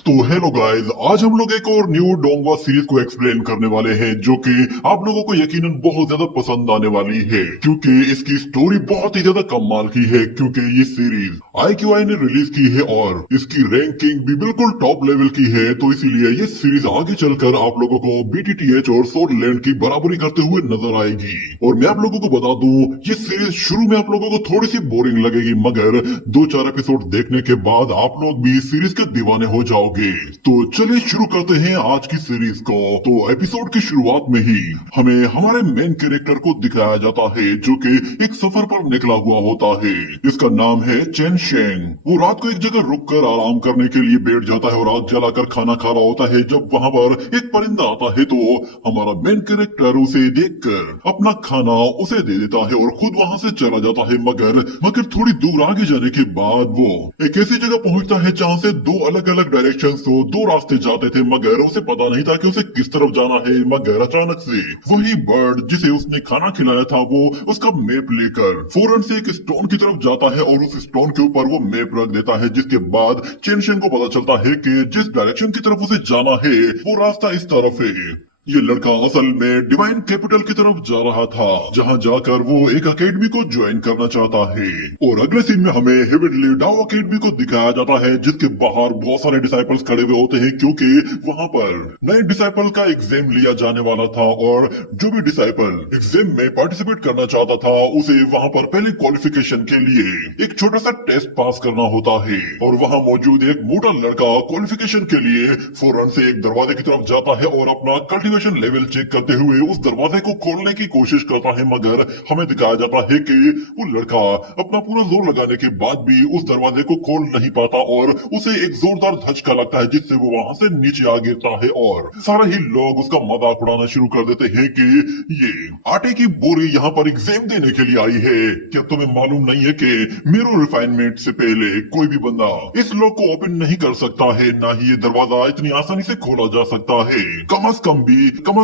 तो hello guys, आज हम लोग एक और न्यू डोंगवा सीरीज को एक्सप्लेन करने वाले हैं जो कि आप लोगों को यकीनन बहुत ज्यादा पसंद आने वाली है क्योंकि इसकी स्टोरी बहुत ही ज्यादा कमाल की है। क्योंकि ये सीरीज IQI ने रिलीज की है और इसकी रैंकिंग भी बिल्कुल टॉप लेवल की है, तो इसीलिए ये सीरीज आगे चलकर आप लोगों को BTTH और स्वॉर्ड लैंड की बराबरी करते हुए नजर आएगी। और मैं आप लोगों को बता दूं, ये सीरीज शुरू में आप लोगों को थोड़ी सी बोरिंग लगेगी, मगर 2-4 एपिसोड देखने के बाद आप लोग भी सीरीज के दीवाने हो जाओगे। तो चलिए शुरू करते हैं आज की सीरीज को। तो एपिसोड की शुरुआत में ही हमें हमारे मेन कैरेक्टर को दिखाया जाता है जो कि एक सफर पर निकला हुआ होता है। इसका नाम है चेन शेंग। वो रात को एक जगह रुककर आराम करने के लिए बैठ जाता है और आग जलाकर खाना खा रहा होता है जब वहां पर एक परिंदा आता है। तो हमारा मेन कैरेक्टर उसे देखकर अपना खाना उसे दे देता है और खुद वहां से चला जाता है। मगर थोड़ी दूर आगे जाने के बाद वो एक ऐसी जगह पहुंचता है जहां से दो अलग अलग डायरेक्शन तो दो रास्ते जाते थे, मगर उसे पता नहीं था कि उसे किस तरफ जाना है। मगर अचानक से वही बर्ड जिसे उसने खाना खिलाया था वो उसका मैप लेकर फौरन से एक स्टोन की तरफ जाता है और उस स्टोन के ऊपर वो मैप रख देता है, जिसके बाद चेनशेन को पता चलता है कि जिस डायरेक्शन की तरफ उसे जाना है वो रास्ता इस तरफ है। ये लड़का असल में डिवाइन कैपिटल की तरफ जा रहा था, जहां जाकर वो एक अकेडमी को ज्वाइन करना चाहता है। और अगले सीन में हमें हेवेनली डाओ अकेडमी को दिखाया जाता है, जिसके बाहर बहुत सारे डिसाइपल्स खड़े हुए होते हैं क्योंकि वहां पर नए डिसाइपल का एग्जाम लिया जाने वाला था और जो भी डिसाइपल एग्जाम में पार्टिसिपेट करना चाहता था उसे वहां पर पहले क्वालिफिकेशन के लिए एक छोटा सा टेस्ट पास करना होता है। और वहां मौजूद एक मोटा लड़का क्वालिफिकेशन के लिए फौरन से एक दरवाजे की तरफ जाता है और अपना कल्टीवेशन लेवल चेक करते हुए उस दरवाजे को खोलने की कोशिश करता है, मगर हमें दिखाया जाता है कि वो लड़का अपना पूरा जोर लगाने के बाद भी उस दरवाजे को खोल नहीं पाता और उसे एक जोरदार धचका लगता है, जिससे वो वहां से नीचे आ गिरता है। और सारे ही लोग उसका मजाक उड़ाना शुरू कर देते हैं कि ये आटे की बोरी यहाँ पर एग्जाम देने के लिए आई है। क्या तुम्हें मालूम नहीं है कि मेरो रिफाइनमेंट से पहले कोई भी बंदा इस लॉक को ओपन नहीं कर सकता है, ना ही ये दरवाजा इतनी आसानी से खोला जा सकता है। कम अज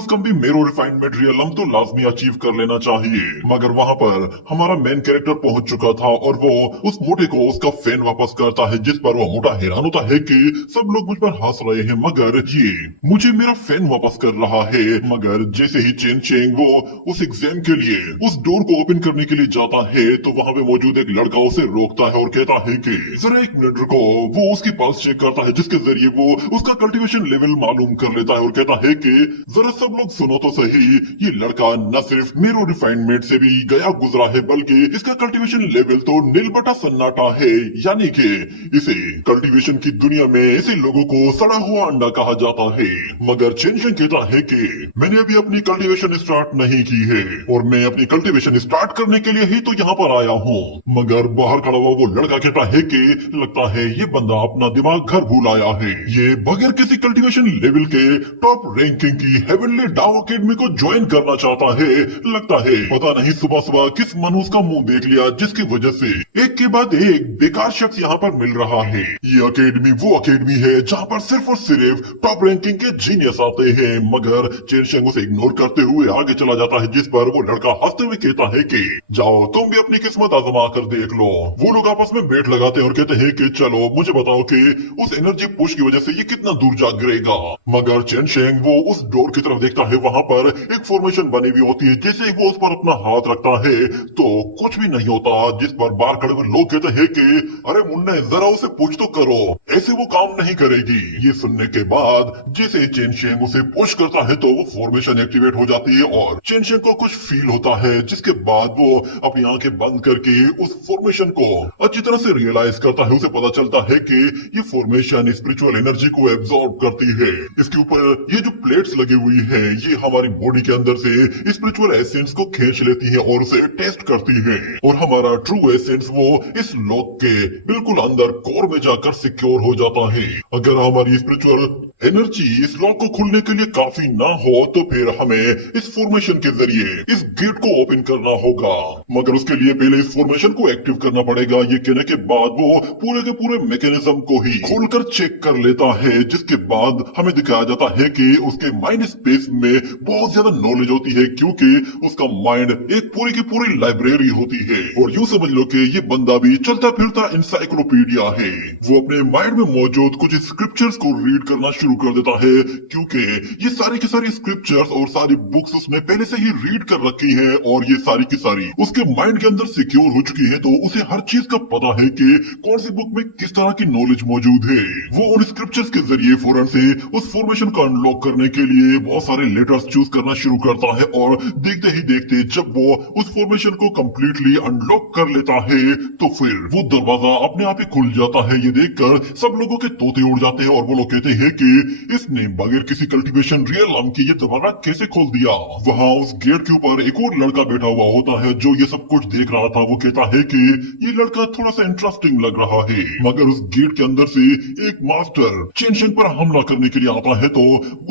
कम भी मेरो रिफाइनमेंट रियलम तो लाजमी अचीव कर लेना चाहिए। मगर वहां पर हमारा मेन कैरेक्टर पहुंच चुका था और वो उस मोटे को उसका फैन वापस करता है, जिस पर वो मोटा हैरान होता है कि सब लोग मुझ पर हंस रहे हैं मगर ये मुझे मेरा फैन वापस कर रहा है। मगर जैसे ही चेन चेंग वो उस एग्जाम के लिए उस डोर को ओपन करने के लिए जाता है तो वहां पे मौजूद एक लड़का उसे रोकता है और कहता है कि जरा एक मिनट रुको। वो उसकी पल्स चेक करता है, जिसके जरिए वो उसका कल्टीवेशन लेवल मालूम कर लेता है और कहता है कि जरा सब लोग सुनो तो सही, ये लड़का न सिर्फ मेरो रिफाइनमेंट से भी गया गुजरा है बल्कि इसका कल्टीवेशन लेवल तो नील बटा सन्नाटा है। यानी कि इसे कल्टीवेशन की दुनिया में ऐसे लोगों को सड़ा हुआ अंडा कहा जाता है। मगर चेनशन कहता है कि मैंने अभी अपनी कल्टीवेशन स्टार्ट नहीं की है और मैं अपनी कल्टीवेशन स्टार्ट करने के लिए ही तो यहाँ पर आया हूँ। मगर बाहर खड़ा हुआ वो लड़का कहता है कि लगता है ये बंदा अपना दिमाग घर भूल आया है, ये बगैर किसी कल्टीवेशन लेवल के टॉप रैंकिंग की हेवनली डाओ अकेडमी को ज्वाइन करना चाहता है। लगता है पता नहीं सुबह सुबह किस मनुष्य का मुंह देख लिया जिसकी वजह से एक के बाद एक बेकार शख्स यहाँ पर मिल रहा है। ये अकेडमी वो अकेडमी है जहाँ पर सिर्फ और सिर्फ टॉप रैंकिंग के जीनियस आते हैं। मगर चेनशेंग उसे इग्नोर करते हुए आगे चला जाता है, जिस पर वो लड़का हंसते हुए कहता है कि जाओ तुम भी अपनी किस्मत आजमा कर देख लो। वो लोग आपस में बैठ लगाते हैं और कहते हैं कि चलो मुझे बताओ कि उस एनर्जी पुश की वजह से ये कितना दूर जा गिरेगा। मगर चेनशेंग वो उस डोर की तरफ देखता है, वहां पर एक फॉर्मेशन बनी हुई होती है। जैसे वो उस पर अपना हाथ रखता है तो कुछ भी नहीं होता, जिस पर बाहर खड़े हुए लोग कहते हैं कि अरे मुन्ने जरा उसे पुश तो करो, ऐसे वो काम नहीं करेगी। ये सुनने के बाद जैसे चेनशेंग उसे पुश करता है तो वो फॉर्मेशन एक्टिवेट हो जाती है और चेनशेंग को कुछ फील होता है, जिसके बाद वो अपनी आंखें बंद करके उस फॉर्मेशन को अच्छी तरह से रियलाइज करता है। उसे पता चलता है कि ये फॉर्मेशन स्पिरिचुअल एनर्जी को एब्जॉर्ब करती है। इसके ऊपर ये जो प्लेट्स लगी हुई है ये हमारी बॉडी के अंदर से स्पिरिचुअल एसेंस को खींच लेती है और उसे टेस्ट करती है। और हमारा ट्रू एसेंस वो इस लॉक के बिल्कुल अंदर कोर में जाकर सिक्योर हो जाता है। अगर हमारी स्पिरिचुअल एनर्जी इस लॉक को खुलने के लिए काफी ना हो तो फिर हमें इस फॉर्मेशन के जरिए इस गेट को ओपन करना होगा। मगर उसके लिए पहले इस फॉर्मेशन को एक्टिव करना पड़ेगा। ये कहने के बाद वो पूरे के पूरे मैकेनिज्म को ही खोलकर चेक कर लेता है, जिसके बाद हमें दिखाया जाता है कि उसके माइंड स्पेस में बहुत ज्यादा नॉलेज होती है, क्योंकि उसका माइंड एक पूरी की पूरी लाइब्रेरी होती है। और यूं समझ लो कि ये बंदा भी चलता फिरता इंसाइक्लोपीडिया है। वो अपने माइंड में मौजूद कुछ स्क्रिप्चर्स को रीड करना शुरू कर देता है, क्योंकि ये सारी की सारी स्क्रिप्चर्स और सारी बुक्स उसने पहले से ही रीड कर रखी है, और ये सारी की सारी उसके माइंड के अंदर सिक्योर हो चुकी है। तो उसे हर चीज का पता है कि कौन सी बुक में किस तरह की नॉलेज मौजूद है। वो उन स्क्रिप्चर्स के जरिए फौरन से उस फॉर्मेशन को अनलॉक करने के लिए बहुत सारे लेटर्स चूज करना शुरू करता है, और देखते ही देखते जब वो उस फॉर्मेशन को कंप्लीटली अनलॉक कर लेता है तो फिर वो दरवाजा अपने आप ही खुल जाता है। ये देखकर सब लोगों के तोते उड़ जाते हैं, और वो लोग कहते हैं कि इसने बगैर किसी कल्टीवेशन रियल नाम के ये दरवाजा कैसे खोल दिया। वहाँ उस गेट के ऊपर एक और लड़का बैठा हुआ होता है जो ये सब कुछ देख रहा था। वो कहता है कि ये लड़का थोड़ा सा इंटरेस्टिंग लग रहा है, मगर उस गेट के अंदर से एक मास्टर चेनशेंग पर हमला करने के लिए आता है, तो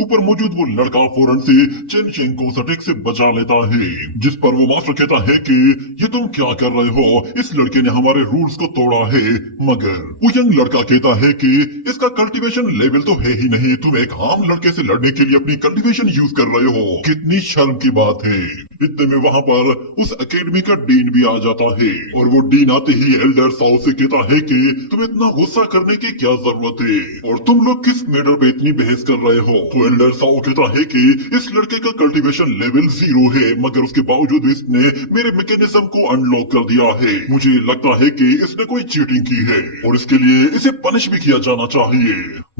ऊपर मौजूद वो लड़का फौरन से चेनशेंग को सटेक से बचा लेता है। जिस पर वो मास्टर कहता है कि ये तुम क्या कर रहे हो, इस लड़के ने हमारे रूल्स को तोड़ा है। मगर वो यंग लड़का कहता है कि इसका कल्टीवेशन लेवल तो है ही नहीं, तुम एक आम लड़के से लड़ने के लिए अपनी कल्टीवेशन यूज कर रहे हो, कितनी शर्म की बात है। इतने में वहाँ पर उस एकेडमी का डीन भी आ जाता है, और वो डीन आते ही एल्डर साओ से कहता है कि तुम इतना गुस्सा करने की क्या जरूरत है, और तुम लोग किस मैटर पे इतनी बहस कर रहे हो। तो एल्डर साओ कहता है कि इस लड़के का कल्टीवेशन लेवल 0 है, मगर उसके बावजूद इसने मेरे मैकेनिज्म को अनलॉक कर दिया है। मुझे लगता है कि इसने कोई चीटिंग की है, और इसके लिए इसे पनिश भी किया जाना चाहिए।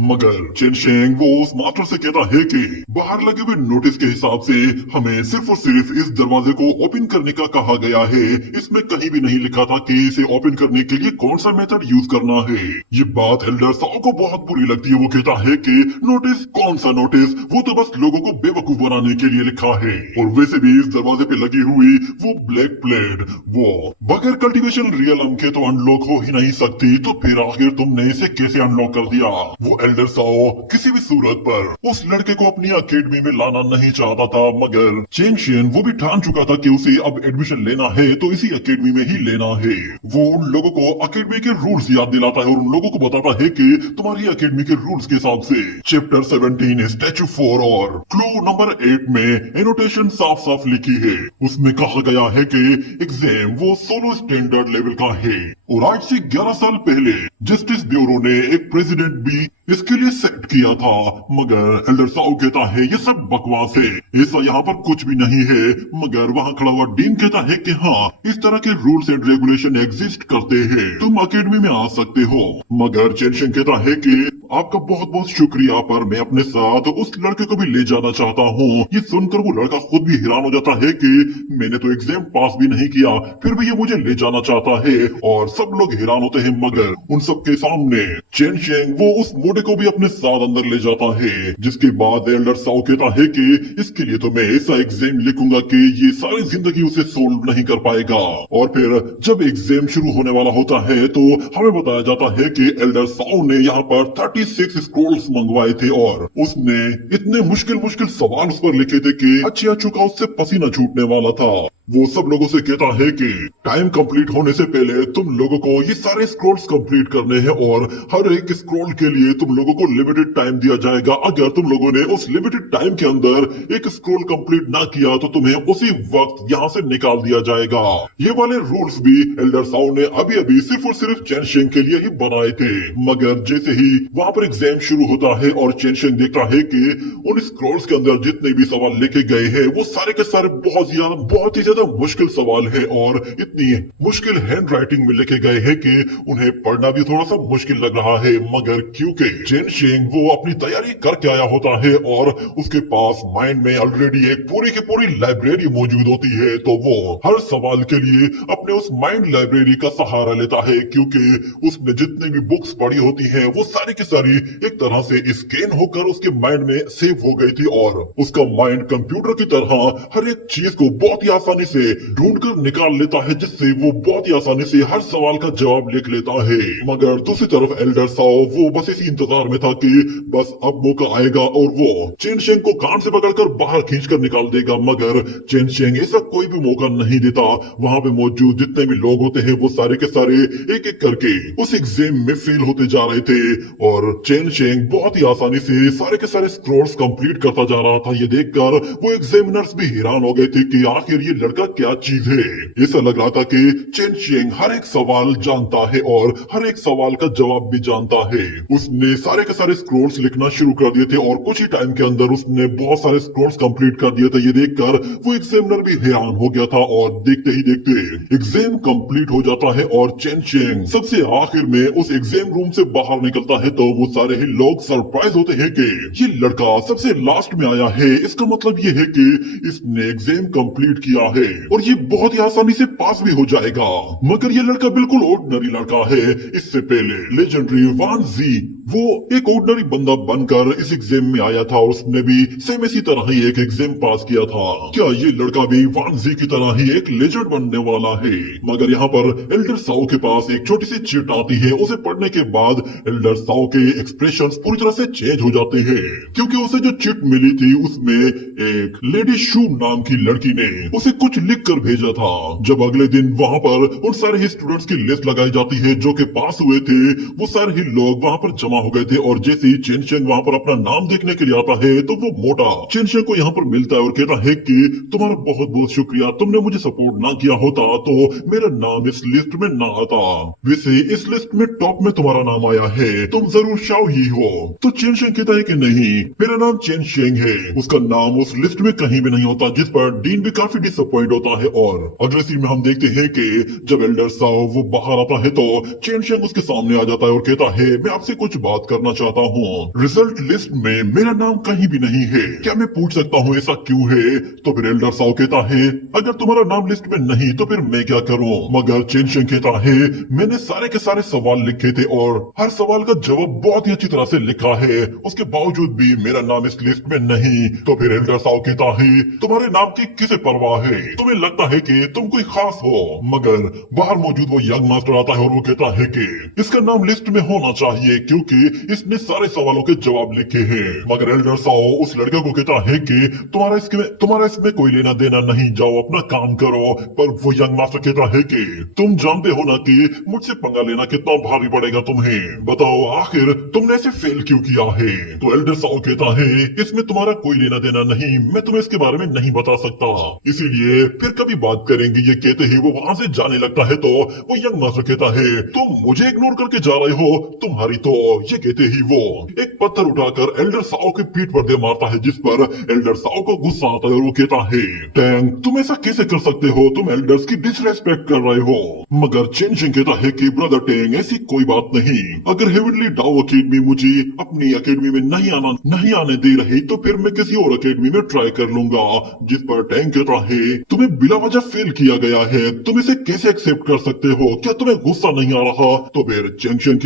मगर चेनशेंग वो उस मास्टर से कहता है कि बाहर लगे हुए नोटिस के हिसाब से हमें सिर्फ और सिर्फ इस दरवाजे को ओपन करने का कहा गया है, इसमें कहीं भी नहीं लिखा था कि इसे ओपन करने के लिए कौन सा मेथड यूज करना है। ये बात एल्डर साओ को बहुत बुरी लगती है। वो कहता है कि नोटिस, कौन सा नोटिस, वो तो बस लोगों को बेवकूफ बनाने के लिए लिखा है, और वैसे भी इस दरवाजे पे लगी हुई वो ब्लैक प्लेट वो बगैर कल्टीवेशन रियल के तो अनलॉक हो ही नहीं सकती, तो फिर आखिर तुमने इसे कैसे अनलॉक कर दिया। वो एल्डर साओ किसी भी सूरत पर उस लड़के को अपनी अकेडमी में लाना नहीं चाहता था, मगर चेनशियन वो भी ठान चुका था कि उसे अब एडमिशन लेना है तो इसी अकेडमी में ही लेना है। वो उन लोगों को अकेडमी के रूल्स याद दिलाता है, और उन लोगों को बताता है कि तुम्हारी अकेडमी के रूल्स के हिसाब से चैप्टर 17 स्टैचू 4 और क्लू नंबर 8 में एनोटेशन साफ साफ लिखी है। उसमें कहा गया है कि एग्जाम वो सोलो स्टैंडर्ड लेवल का है, और आज से 11 साल पहले जस्टिस ब्यूरो ने एक प्रेसिडेंट भी इसके लिए सेट किया था। मगर एल्डर साओ कहता है ये सब बकवास है, ऐसा यहाँ पर कुछ भी नहीं है। मगर वहाँ खड़ा हुआ डीन कहता है कि हाँ, इस तरह के रूल्स एंड रेगुलेशन एग्जिस्ट करते हैं, तुम अकेडमी में आ सकते हो। मगर चेनशेंग कहता है कि आपका बहुत बहुत शुक्रिया, पर मैं अपने साथ उस लड़के को भी ले जाना चाहता हूँ। ये सुनकर वो लड़का खुद भी हैरान हो जाता है कि मैंने तो एग्जाम पास भी नहीं किया, फिर भी ये मुझे ले जाना चाहता है, और सब लोग हैरान होते हैं। मगर उन सबके सामने चेनशेंग वो उस मोटे को भी अपने साथ अंदर ले जाता है, जिसके बाद एल्डर साओ कहता है कि इसके लिए तो मैं ऐसा एग्जाम लिखूंगा कि ये सारी जिंदगी उसे सोल्व नहीं कर पाएगा। और फिर जब एग्जाम शुरू होने वाला होता है तो हमें बताया जाता है कि एल्डर साओ ने यहाँ पर 36 स्क्रोल्स मंगवाए थे, और उसने इतने मुश्किल मुश्किल सवाल उस पर लिखे थे कि अच्छी चुका उससे पसीना छूटने वाला था। वो सब लोगों से कहता है कि टाइम कंप्लीट होने से पहले तुम लोगों को ये सारे स्क्रॉल्स कंप्लीट करने हैं, और हर एक स्क्रॉल के लिए तुम लोगों को लिमिटेड टाइम दिया जाएगा। अगर तुम लोगों ने उस लिमिटेड टाइम के अंदर एक स्क्रॉल कंप्लीट ना किया तो तुम्हें उसी वक्त यहाँ से निकाल दिया जाएगा। ये वाले रूल्स भी एल्डर साओ ने अभी अभी सिर्फ और सिर्फ चेनशेंग के लिए ही बनाए थे। मगर जैसे ही वहाँ पर एग्जाम शुरू होता है और चेनशेंग देखता है कि उन स्क्रॉल्स के अंदर जितने भी सवाल लिखे गए हैं वो सारे के सारे बहुत ही ज्यादा मुश्किल सवाल है, और इतनी मुश्किल हैंड राइटिंग में लिखे गए हैं कि उन्हें पढ़ना भी थोड़ा सा मुश्किल लग रहा है। मगर क्योंकि चेनशेंग वो अपनी तैयारी करके आया होता है और उसके पास माइंड में ऑलरेडी एक पूरी की पूरी लाइब्रेरी मौजूद होती है, तो वो हर सवाल के लिए अपने उस माइंड लाइब्रेरी का सहारा लेता है, क्योंकि उसने जितनी भी बुक्स पढ़ी होती हैं वो सारी की सारी एक तरह से स्कैन होकर उसके माइंड में सेव हो गई थी, और उसका माइंड कंप्यूटर की तरह हर एक चीज को बहुत ही आसानी से ढूंढ कर निकाल लेता है, जिससे वो बहुत ही आसानी से हर सवाल का जवाब लिख लेता है। मगर दूसरी तरफ एल्डर साओ वो बस इसी इंतजार इंतजार में था कि बस अब मौका आएगा और वो चेन शेंग को कान से पकड़कर बाहर खींचकर निकाल देगा, मगर चेन शेंग ऐसा कोई भी मौका नहीं देता। वहां पे मौजूद जितने भी लोग होते हैं वो सारे के सारे एक एक करके उस एग्जाम में फेल होते जा रहे थे और चेन शेंग बहुत ही आसानी से सारे के सारे स्क्रॉल्स कंप्लीट करता जा रहा था। ये देखकर वो एग्जामिनर्स भी हैरान हो गए थे कि आखिर ये लड़का क्या चीज है। ऐसा लग रहा था कि चेन शेंग हर एक सवाल जानता है और हर एक सवाल का जवाब भी जानता है। उसने सारे के सारे स्क्रॉल्स लिखना शुरू कर दिए थे और कुछ ही टाइम के अंदर उसने बहुत सारे स्क्रॉल्स कंप्लीट कर दिए थे। ये देखकर वो एग्जामिनर भी हैरान हो गया था और देखते ही देखते एग्जाम कंप्लीट हो जाता है और चेन शेंग सबसे आखिर में उस एग्जाम रूम से बाहर निकलता है तो वो सारे ही लोग सरप्राइज होते हैं कि ये लड़का सबसे लास्ट में आया है। इसका मतलब ये है कि इसने एग्जाम कंप्लीट किया है और ये बहुत ही आसानी से पास भी हो जाएगा। मगर ये लड़का बिल्कुल ऑर्डिनरी लड़का है। इससे पहले लेजेंडरी वान जी वो एक ऑर्डिनरी बंदा बनकर इस एग्जाम में आया था और उसने भी सेम इसी तरह ही एक एग्जाम पास किया था। क्या ये लड़का भी वान जी की तरह ही एक लेजेंड बनने वाला है? मगर यहाँ पर एल्डर साओ के पास एक छोटी सी चिट आती है। उसे पढ़ने के बाद एल्डर साओ के एक्सप्रेशंस पूरी तरह से चेंज हो जाते हैं क्योंकि उसे जो चिट मिली थी उसमें एक लेडी शू नाम की लड़की ने उसे कुछ लिख कर भेजा था। जब अगले दिन वहाँ पर उन सारे ही स्टूडेंट्स की लिस्ट लगाई जाती है जो कि पास हुए थे, वो सारे ही लोग वहाँ पर जमा हो गए थे और जैसे ही चेन शेंग वहाँ पर अपना नाम देखने के लिए आता है तो वो मोटा चेन शेंग को यहाँ पर मिलता है और कहता है कि तुम्हारा बहुत बहुत शुक्रिया, तुमने मुझे सपोर्ट ना किया होता तो मेरा नाम इस लिस्ट में ना आता। वैसे इस लिस्ट में टॉप में तुम्हारा नाम आया है, तुम जरूर शाओ ही हो। तो चेन शेंग कहता है कि नहीं, मेरा नाम चेन शेंग है। उसका नाम उस लिस्ट में कहीं भी नहीं होता, जिस पर डीन भी काफी डिसअपॉइंट होता है। और अगले सीन में हम देखते हैं कि जब एल्डर साओ वो बाहर आता है तो चेन शेंग उसके सामने आ जाता है और कहता है मैं आपसे कुछ बात करना चाहता हूँ। रिजल्ट लिस्ट में मेरा नाम कहीं भी नहीं है, क्या मैं पूछ सकता हूँ ऐसा क्यों है? तो फिर एल्डर साओ कहता है अगर तुम्हारा नाम लिस्ट में नहीं तो फिर मैं क्या करूँ? मगर चेन शेंग कहता है मैंने सारे के सारे सवाल लिखे थे और हर सवाल का जवाब बहुत ही अच्छी तरह से लिखा है, उसके बावजूद भी मेरा नाम इस लिस्ट में नहीं। तो फिर एल्डर साओ कहता है तुम्हारे नाम की किसे परवाह है? तुम्हें लगता है कि तुम कोई खास हो? मगर बाहर मौजूद वो यंग मास्टर आता है और वो कहता है कि इसका नाम लिस्ट में होना चाहिए क्योंकि इसने सारे सवालों के जवाब लिखे हैं। मगर एल्डर साओ उस लड़के को कहता है कि तुम्हारा इसमें कोई लेना देना नहीं, जाओ अपना काम करो। पर वो यंग मास्टर कहता है कि तुम जानते हो ना कि मुझसे पंगा लेना कितना भारी पड़ेगा तुम्हें, बताओ आखिर तुमने ऐसे फेल क्यों किया है? तो एल्डर साओ कहता है इसमें तुम्हारा कोई लेना देना नहीं, मैं तुम्हें इसके बारे में नहीं बता सकता, इसीलिए फिर कभी बात करेंगे। ये कहते ही वो वहां से जाने लगता है तो वो यंग मास्टर कहता है तुम मुझे इग्नोर करके जा रहे हो, तुम्हारी तो। ये कहते ही वो एक पत्थर उठाकर एल्डर साओ के पीठ पर दे मारता है, जिस पर एल्डर साओ को गुस्सा आता है और वो कहता है टैंग तुम ऐसा कैसे कर सकते हो, तुम एल्डर्स की डिसरेस्पेक्ट कर रहे हो। मगर चेन शेंग कहता है कि ब्रदर टैंग ऐसी कोई बात नहीं, अगर हेवनली डाओ अकेडमी मुझे अपनी अकेडमी में नहीं आने दे रही तो फिर मैं किसी और अकेडमी में ट्राई कर लूंगा। जिस पर टैंग कहता है तुम्हें बिला वजह फेल किया गया है, तुम इसे कैसे एक्सेप्ट कर सकते हो, क्या तुम्हें गुस्सा नहीं आ रहा? तो फिर चेंग शेंग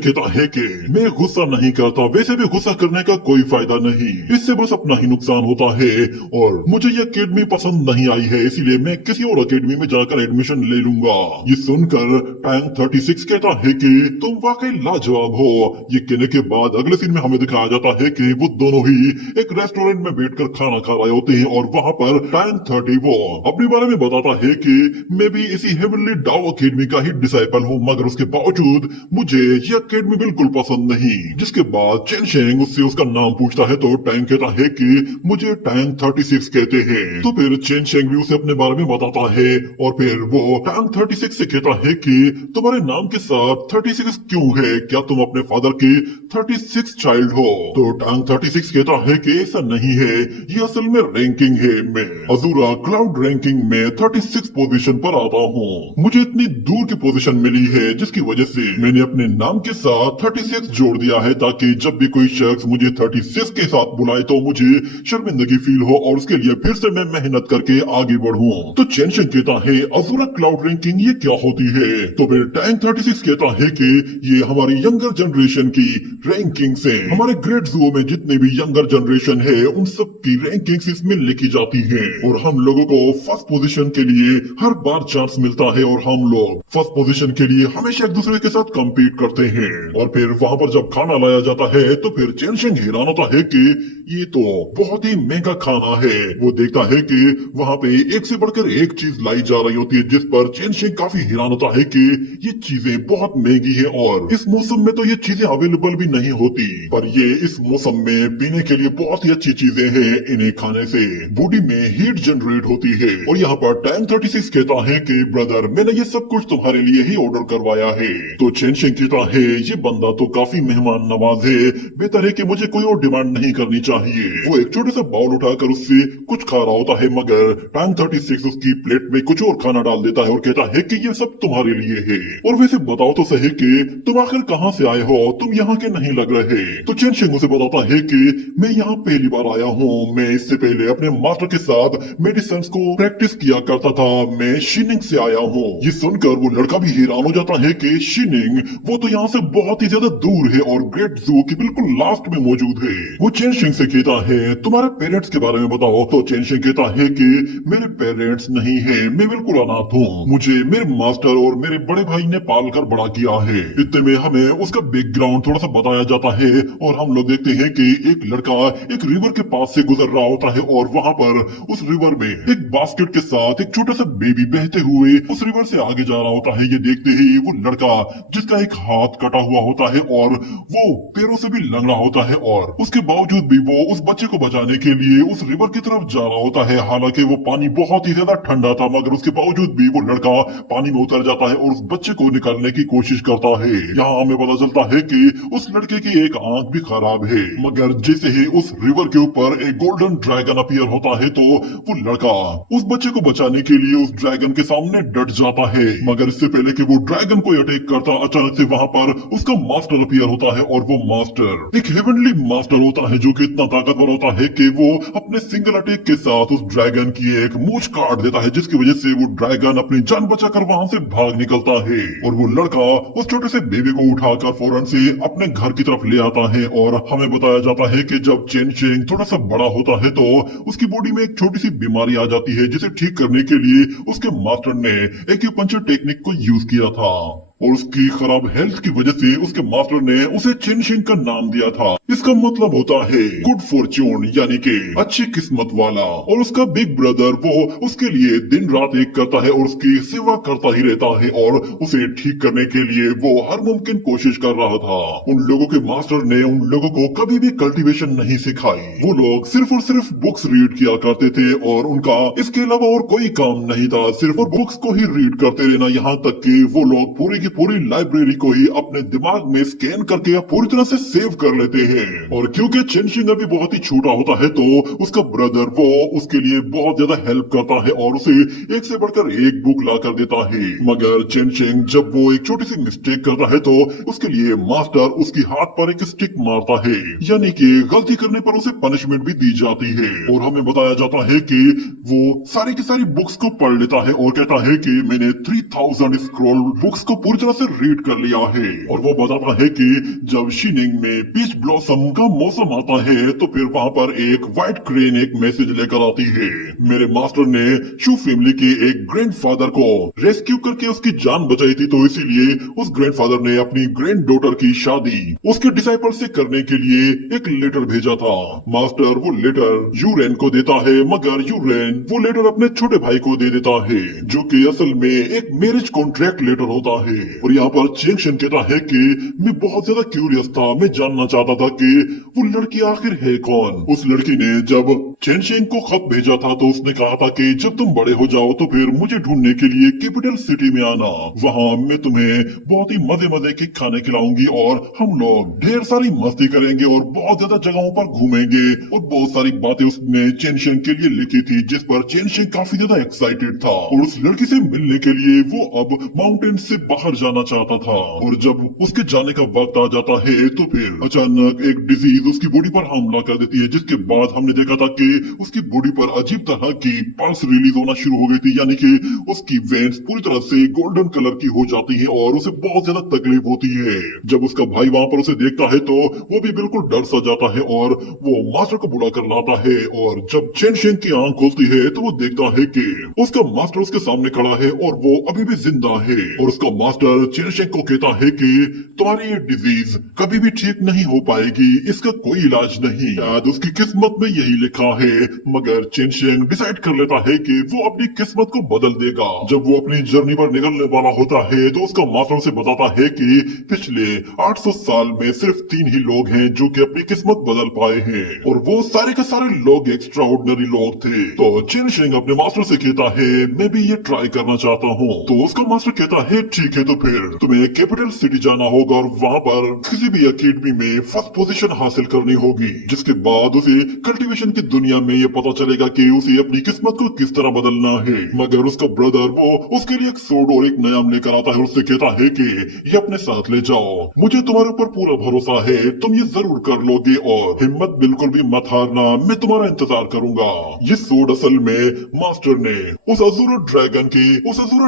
कहता है कि मैं गुस्सा नहीं करता, वैसे भी गुस्सा करने का कोई फायदा नहीं, इससे बस अपना ही नुकसान होता है और मुझे ये अकेडमी पसंद नहीं आई है, इसीलिए मैं किसी और अकेडमी में जाकर एडमिशन ले लूंगा। ये सुनकर टैंग 36 कहता है कि तुम वाकई लाजवाब हो। ये कहने के बाद अगले सीन में हमें दिखाया जाता है कि वो दोनों ही एक रेस्टोरेंट में बैठकर खाना खा रहे होते हैं और वहाँ पर टैंग 30 वो अपने बारे में बताता है कि मैं भी इसी हेवनली डाओ अकेडमी का ही डिसाइपल हूँ, मगर उसके बावजूद मुझे ये अकेडमी बिल्कुल पसंद नहीं। जिसके बाद चेन शेंग उससे उसका नाम पूछता है तो टैंग कहता है कि मुझे टैंग 36 कहते हैं। तो फिर चेन शेंग भी उसे अपने बारे में बताता है और फिर वो टैंग 36 से कहता है कि तुम्हारे नाम के साथ 36 क्यों है, क्या तुम अपने फादर की 36 चाइल्ड हो? तो टैंग 36 कहता है कि ऐसा नहीं है, ये असल में रैंकिंग है, मैं अजूरा क्लाउड रैंकिंग में 36 पोजीशन पर आता हूँ। मुझे इतनी दूर की पोजीशन मिली है जिसकी वजह से मैंने अपने नाम के साथ 36 जोड़ दिया है ताकि जब भी कोई शख्स मुझे 36 के साथ बुलाए तो मुझे शर्मिंदगी फील हो और उसके लिए फिर से मैं मेहनत करके आगे बढ़ूं। तो चेन शेंग कहता है अजूरा क्लाउड रैंकिंग ये क्या होती है? तो फिर टैंग 36 कहता है कि ये हमारी यंगर जनरेशन की रैंकिंग्स है, हमारे ग्रेट जू में जितने भी यंगर जनरेशन है उन सब की रैंकिंग्स इसमें लिखी जाती है और हम लोगों को फर्स्ट पोजीशन के लिए हर बार चांस मिलता है और हम लोग फर्स्ट पोजीशन के लिए हमेशा एक दूसरे के साथ कम्पीट करते हैं और फिर वहाँ पर जब खाना लाया जाता है तो फिर चेनशिंग हैरान होता है कि ये तो बहुत ही महंगा खाना है। वो देखता है कि वहाँ पे एक से बढ़कर एक चीज लाई जा रही होती है, जिस पर चेनशिंग काफी हैरान होता है कि ये चीजें बहुत महंगी है और इस मौसम में तो ये चीजें अवेलेबल भी नहीं होती, पर ये इस मौसम में पीने के लिए बहुत ही अच्छी चीजें हैं। इन्हें खाने से बॉडी में हीट जनरेट होती है। और यहाँ पर टैंक 36 कहता है कि ब्रदर मैंने ये सब कुछ तुम्हारे लिए ही ऑर्डर करवाया है। तो चेनशिंग कहता है ये बंदा तो काफी मेहमान नवाज है, बेहतर है कि मुझे कोई और डिमांड नहीं करनी चाहिए। वो एक छोटे सा बाउल उठाकर उससे कुछ खा रहा होता है, मगर टैंक 36 उसकी प्लेट में कुछ और खाना डाल देता है और कहता है कि ये सब तुम्हारे लिए है। और वैसे बताओ तो सही कि तुम आखिर कहाँ से आए हो, तुम यहाँ के नहीं लग रहे। तो चेनशिंग उसे बताता है कि मैं यहाँ पहली बार आया हूँ, मैं इससे पहले अपने मास्टर के साथ मेडिसिन को प्रैक्टिस किया करता था, मैं शिनिंग से आया हूँ। ये सुनकर वो लड़का भी हैरान हो जाता है कि शिनिंग वो तो यहाँ से बहुत ही ज्यादा दूर है और ग्रेट जू की बिल्कुल लास्ट में मौजूद है। वो चेनशिंग से कहता है तुम्हारे पेरेंट्स के बारे में बताओ। तो चेनशिंग कहता है कि मेरे पेरेंट्स नहीं है, मैं बिल्कुल अनाथ हूँ, मुझे मेरे मास्टर और मेरे बड़े भाई ने पाल कर बड़ा किया है। इतने में हमें उसका बैकग्राउंड थोड़ा सा बताया जाता है और हम लोग देखते हैं कि एक लड़का एक रिवर के पास से गुजर रहा होता है और वहाँ पर उस रिवर में एक बास्केट के साथ एक छोटा सा बेबी बहते हुए उस रिवर से आगे जा रहा होता है। ये देखते ही वो लड़का जिसका एक हाथ कटा हुआ होता है और वो पैरों से भी लंगड़ा होता है और उसके बावजूद भी वो उस बच्चे को बचाने के लिए उस रिवर की तरफ जा रहा होता है। हालांकि वो पानी बहुत ही ज्यादा ठंडा था, मगर उसके बावजूद भी वो लड़का पानी में उतर जाता है और उस बच्चे को निकालने की कोशिश करता है। यहाँ हमें पता चलता है कि उस लड़के की एक आंख भी खराब है, मगर जैसे ही उस रिवर के ऊपर एक गोल्डन ड्रैगन अपीयर होता है तो वो लड़का उस बच्चे को बचाने के लिए उस ड्रैगन के सामने डट जाता है। मगर इससे पहले कि वो ड्रैगन को अटैक करता, अचानक से वहाँ पर उसका मास्टर अपीयर होता है और वो मास्टर एक हेवनली मास्टर होता है जो कि इतना ताकतवर होता है कि वो अपने सिंगल अटैक के साथ उस ड्रैगन की एक मूंछ काट देता है, जिसकी वजह से वो ड्रैगन अपनी जान बचाकर वहां से भाग निकलता है। और वो लड़का उस छोटे से बेबी को उठाकर फौरन से अपने घर की तरफ ले आता है। और हमें बताया जाता है कि जब चेनशिंग थोड़ा सा बड़ा होता है तो उसकी बॉडी में एक छोटी सी बीमारी आ जाती है, जिसे ठीक करने के लिए उसके मास्टर ने एक्यूपंक्चर टेक्निक को यूज किया था। और उसकी खराब हेल्थ की वजह से उसके मास्टर ने उसे चेनशिंग का नाम दिया था। इसका मतलब होता है गुड फॉर्च्यून, यानी कि अच्छी किस्मत वाला। और उसका बिग ब्रदर वो उसके लिए दिन रात एक करता है और उसकी सेवा करता ही रहता है और उसे ठीक करने के लिए वो हर मुमकिन कोशिश कर रहा था। उन लोगों के मास्टर ने उन लोगों को कभी भी कल्टीवेशन नहीं सिखाई। वो लोग सिर्फ और सिर्फ बुक्स रीड किया करते थे और उनका इसके अलावा और कोई काम नहीं था, सिर्फ और बुक्स को ही रीड करते रहना। यहाँ तक कि वो लोग पूरी लाइब्रेरी को ही अपने दिमाग में स्कैन करके या पूरी तरह से सेव कर लेते हैं। और क्योंकि चेनशिंग अभी बहुत ही छोटा होता है तो उसका ब्रदर वो उसके लिए बहुत ज्यादा हेल्प करता है और उसे एक से बढ़कर एक बुक ला कर देता है। मगर चेनशिंग जब वो एक छोटी सी मिस्टेक करता है तो उसके लिए मास्टर उसकी हाथ पर एक स्टिक मारता है, यानी कि गलती करने पर उसे पनिशमेंट भी दी जाती है। और हमें बताया जाता है कि वो सारी की सारी बुक्स को पढ़ लेता है और कहता है कि मैंने 3000 स्क्रॉल बुक्स को पूरी तरह से रीड कर लिया है। और वो बताता है कि जब शिनिंग में पीच ब्लॉसम का मौसम आता है तो फिर वहाँ पर एक व्हाइट क्रेन एक मैसेज लेकर आती है। मेरे मास्टर ने शू फैमिली के एक ग्रैंडफादर को रेस्क्यू करके उसकी जान बचाई थी, तो इसीलिए उस ग्रैंडफादर ने अपनी ग्रैंड डॉटर की शादी उसके डिसाइपल से करने के लिए एक लेटर भेजा था। मास्टर वो लेटर यूरेन को देता है, मगर यूरेन वो लेटर अपने छोटे भाई को दे देता है, जो कि असल में एक मैरिज कॉन्ट्रैक्ट लेटर होता है। और यहाँ पर चेनशिंग कहता है कि मैं बहुत ज्यादा क्यूरियस था, मैं जानना चाहता था कि वो लड़की आखिर है कौन। उस लड़की ने जब चेनशिंग को खत भेजा था तो उसने कहा था कि जब तुम बड़े हो जाओ तो फिर मुझे ढूंढने के लिए कैपिटल सिटी में आना, वहाँ मैं तुम्हें बहुत ही मजे के खाने खिलाऊंगी और हम लोग ढेर सारी मस्ती करेंगे और बहुत ज्यादा जगहों पर घूमेंगे। और बहुत सारी बातें उसने चेनशिंग के लिए लिखी थी, जिस पर चेनशिंग काफी ज्यादा एक्साइटेड था और उस लड़की से मिलने के लिए वो अब माउंटेन से बाहर जाना चाहता था। और जब उसके जाने का वक्त आ जाता है तो फिर अचानक एक डिजीज उसकी बॉडी पर हमला कर देती है, जिसके बाद हमने देखा था कि उसकी बॉडी पर अजीब तरह की पल्स रिलीज होना शुरू हो गई थी, यानी कि उसकी वेन्स पूरी तरह से गोल्डन कलर की हो जाती है और उसे बहुत ज्यादा तकलीफ होती है। जब उसका भाई वहां पर उसे देखता है तो वो भी बिल्कुल डर सा जाता है और वो मास्टर को बुला कर लाता है। और जब चेन शेंग की आंख खुलती है तो वो देखता है कि उसका मास्टर उसके सामने खड़ा है और वो अभी भी जिंदा है। और उसका मास्टर चेन शेंग को कहता है कि तुम्हारी ये डिजीज कभी भी ठीक नहीं हो पाएगी, इसका कोई इलाज नहीं, शायद उसकी किस्मत में यही लिखा है। मगर चेन शेंग डिसाइड कर लेता है कि वो अपनी किस्मत को बदल देगा। जब वो अपनी जर्नी पर निकलने वाला होता है तो उसका मास्टर उसे बताता है कि पिछले 800 साल में सिर्फ 3 ही लोग हैं जो कि अपनी किस्मत बदल पाए हैं और वो सारे के सारे लोग एक्स्ट्रा ऑर्डिनरी लोग थे। तो चेन शेंग अपने मास्टर से कहता है मैं भी ये ट्राई करना चाहता हूँ। तो उसका मास्टर कहता है ठीक है, तो फिर तुम्हें कैपिटल सिटी जाना होगा और वहाँ पर किसी भी अकेडमी में फर्स्ट पोजीशन हासिल करनी होगी, जिसके बाद उसे कल्टीवेशन की दुनिया में ये पता चलेगा कि उसे अपनी किस्मत को किस तरह बदलना है। मगर उसका ब्रदर वो उसके लिए एक सोड और एक नयाम लेकर आता है और उससे कहता है कि ये अपने साथ ले जाओ, मुझे तुम्हारे ऊपर पूरा भरोसा है, तुम ये जरूर कर लोगे और हिम्मत बिल्कुल भी मत हारना, मैं तुम्हारा इंतजार करूंगा। ये सोड असल में मास्टर ने उस अज़ूरा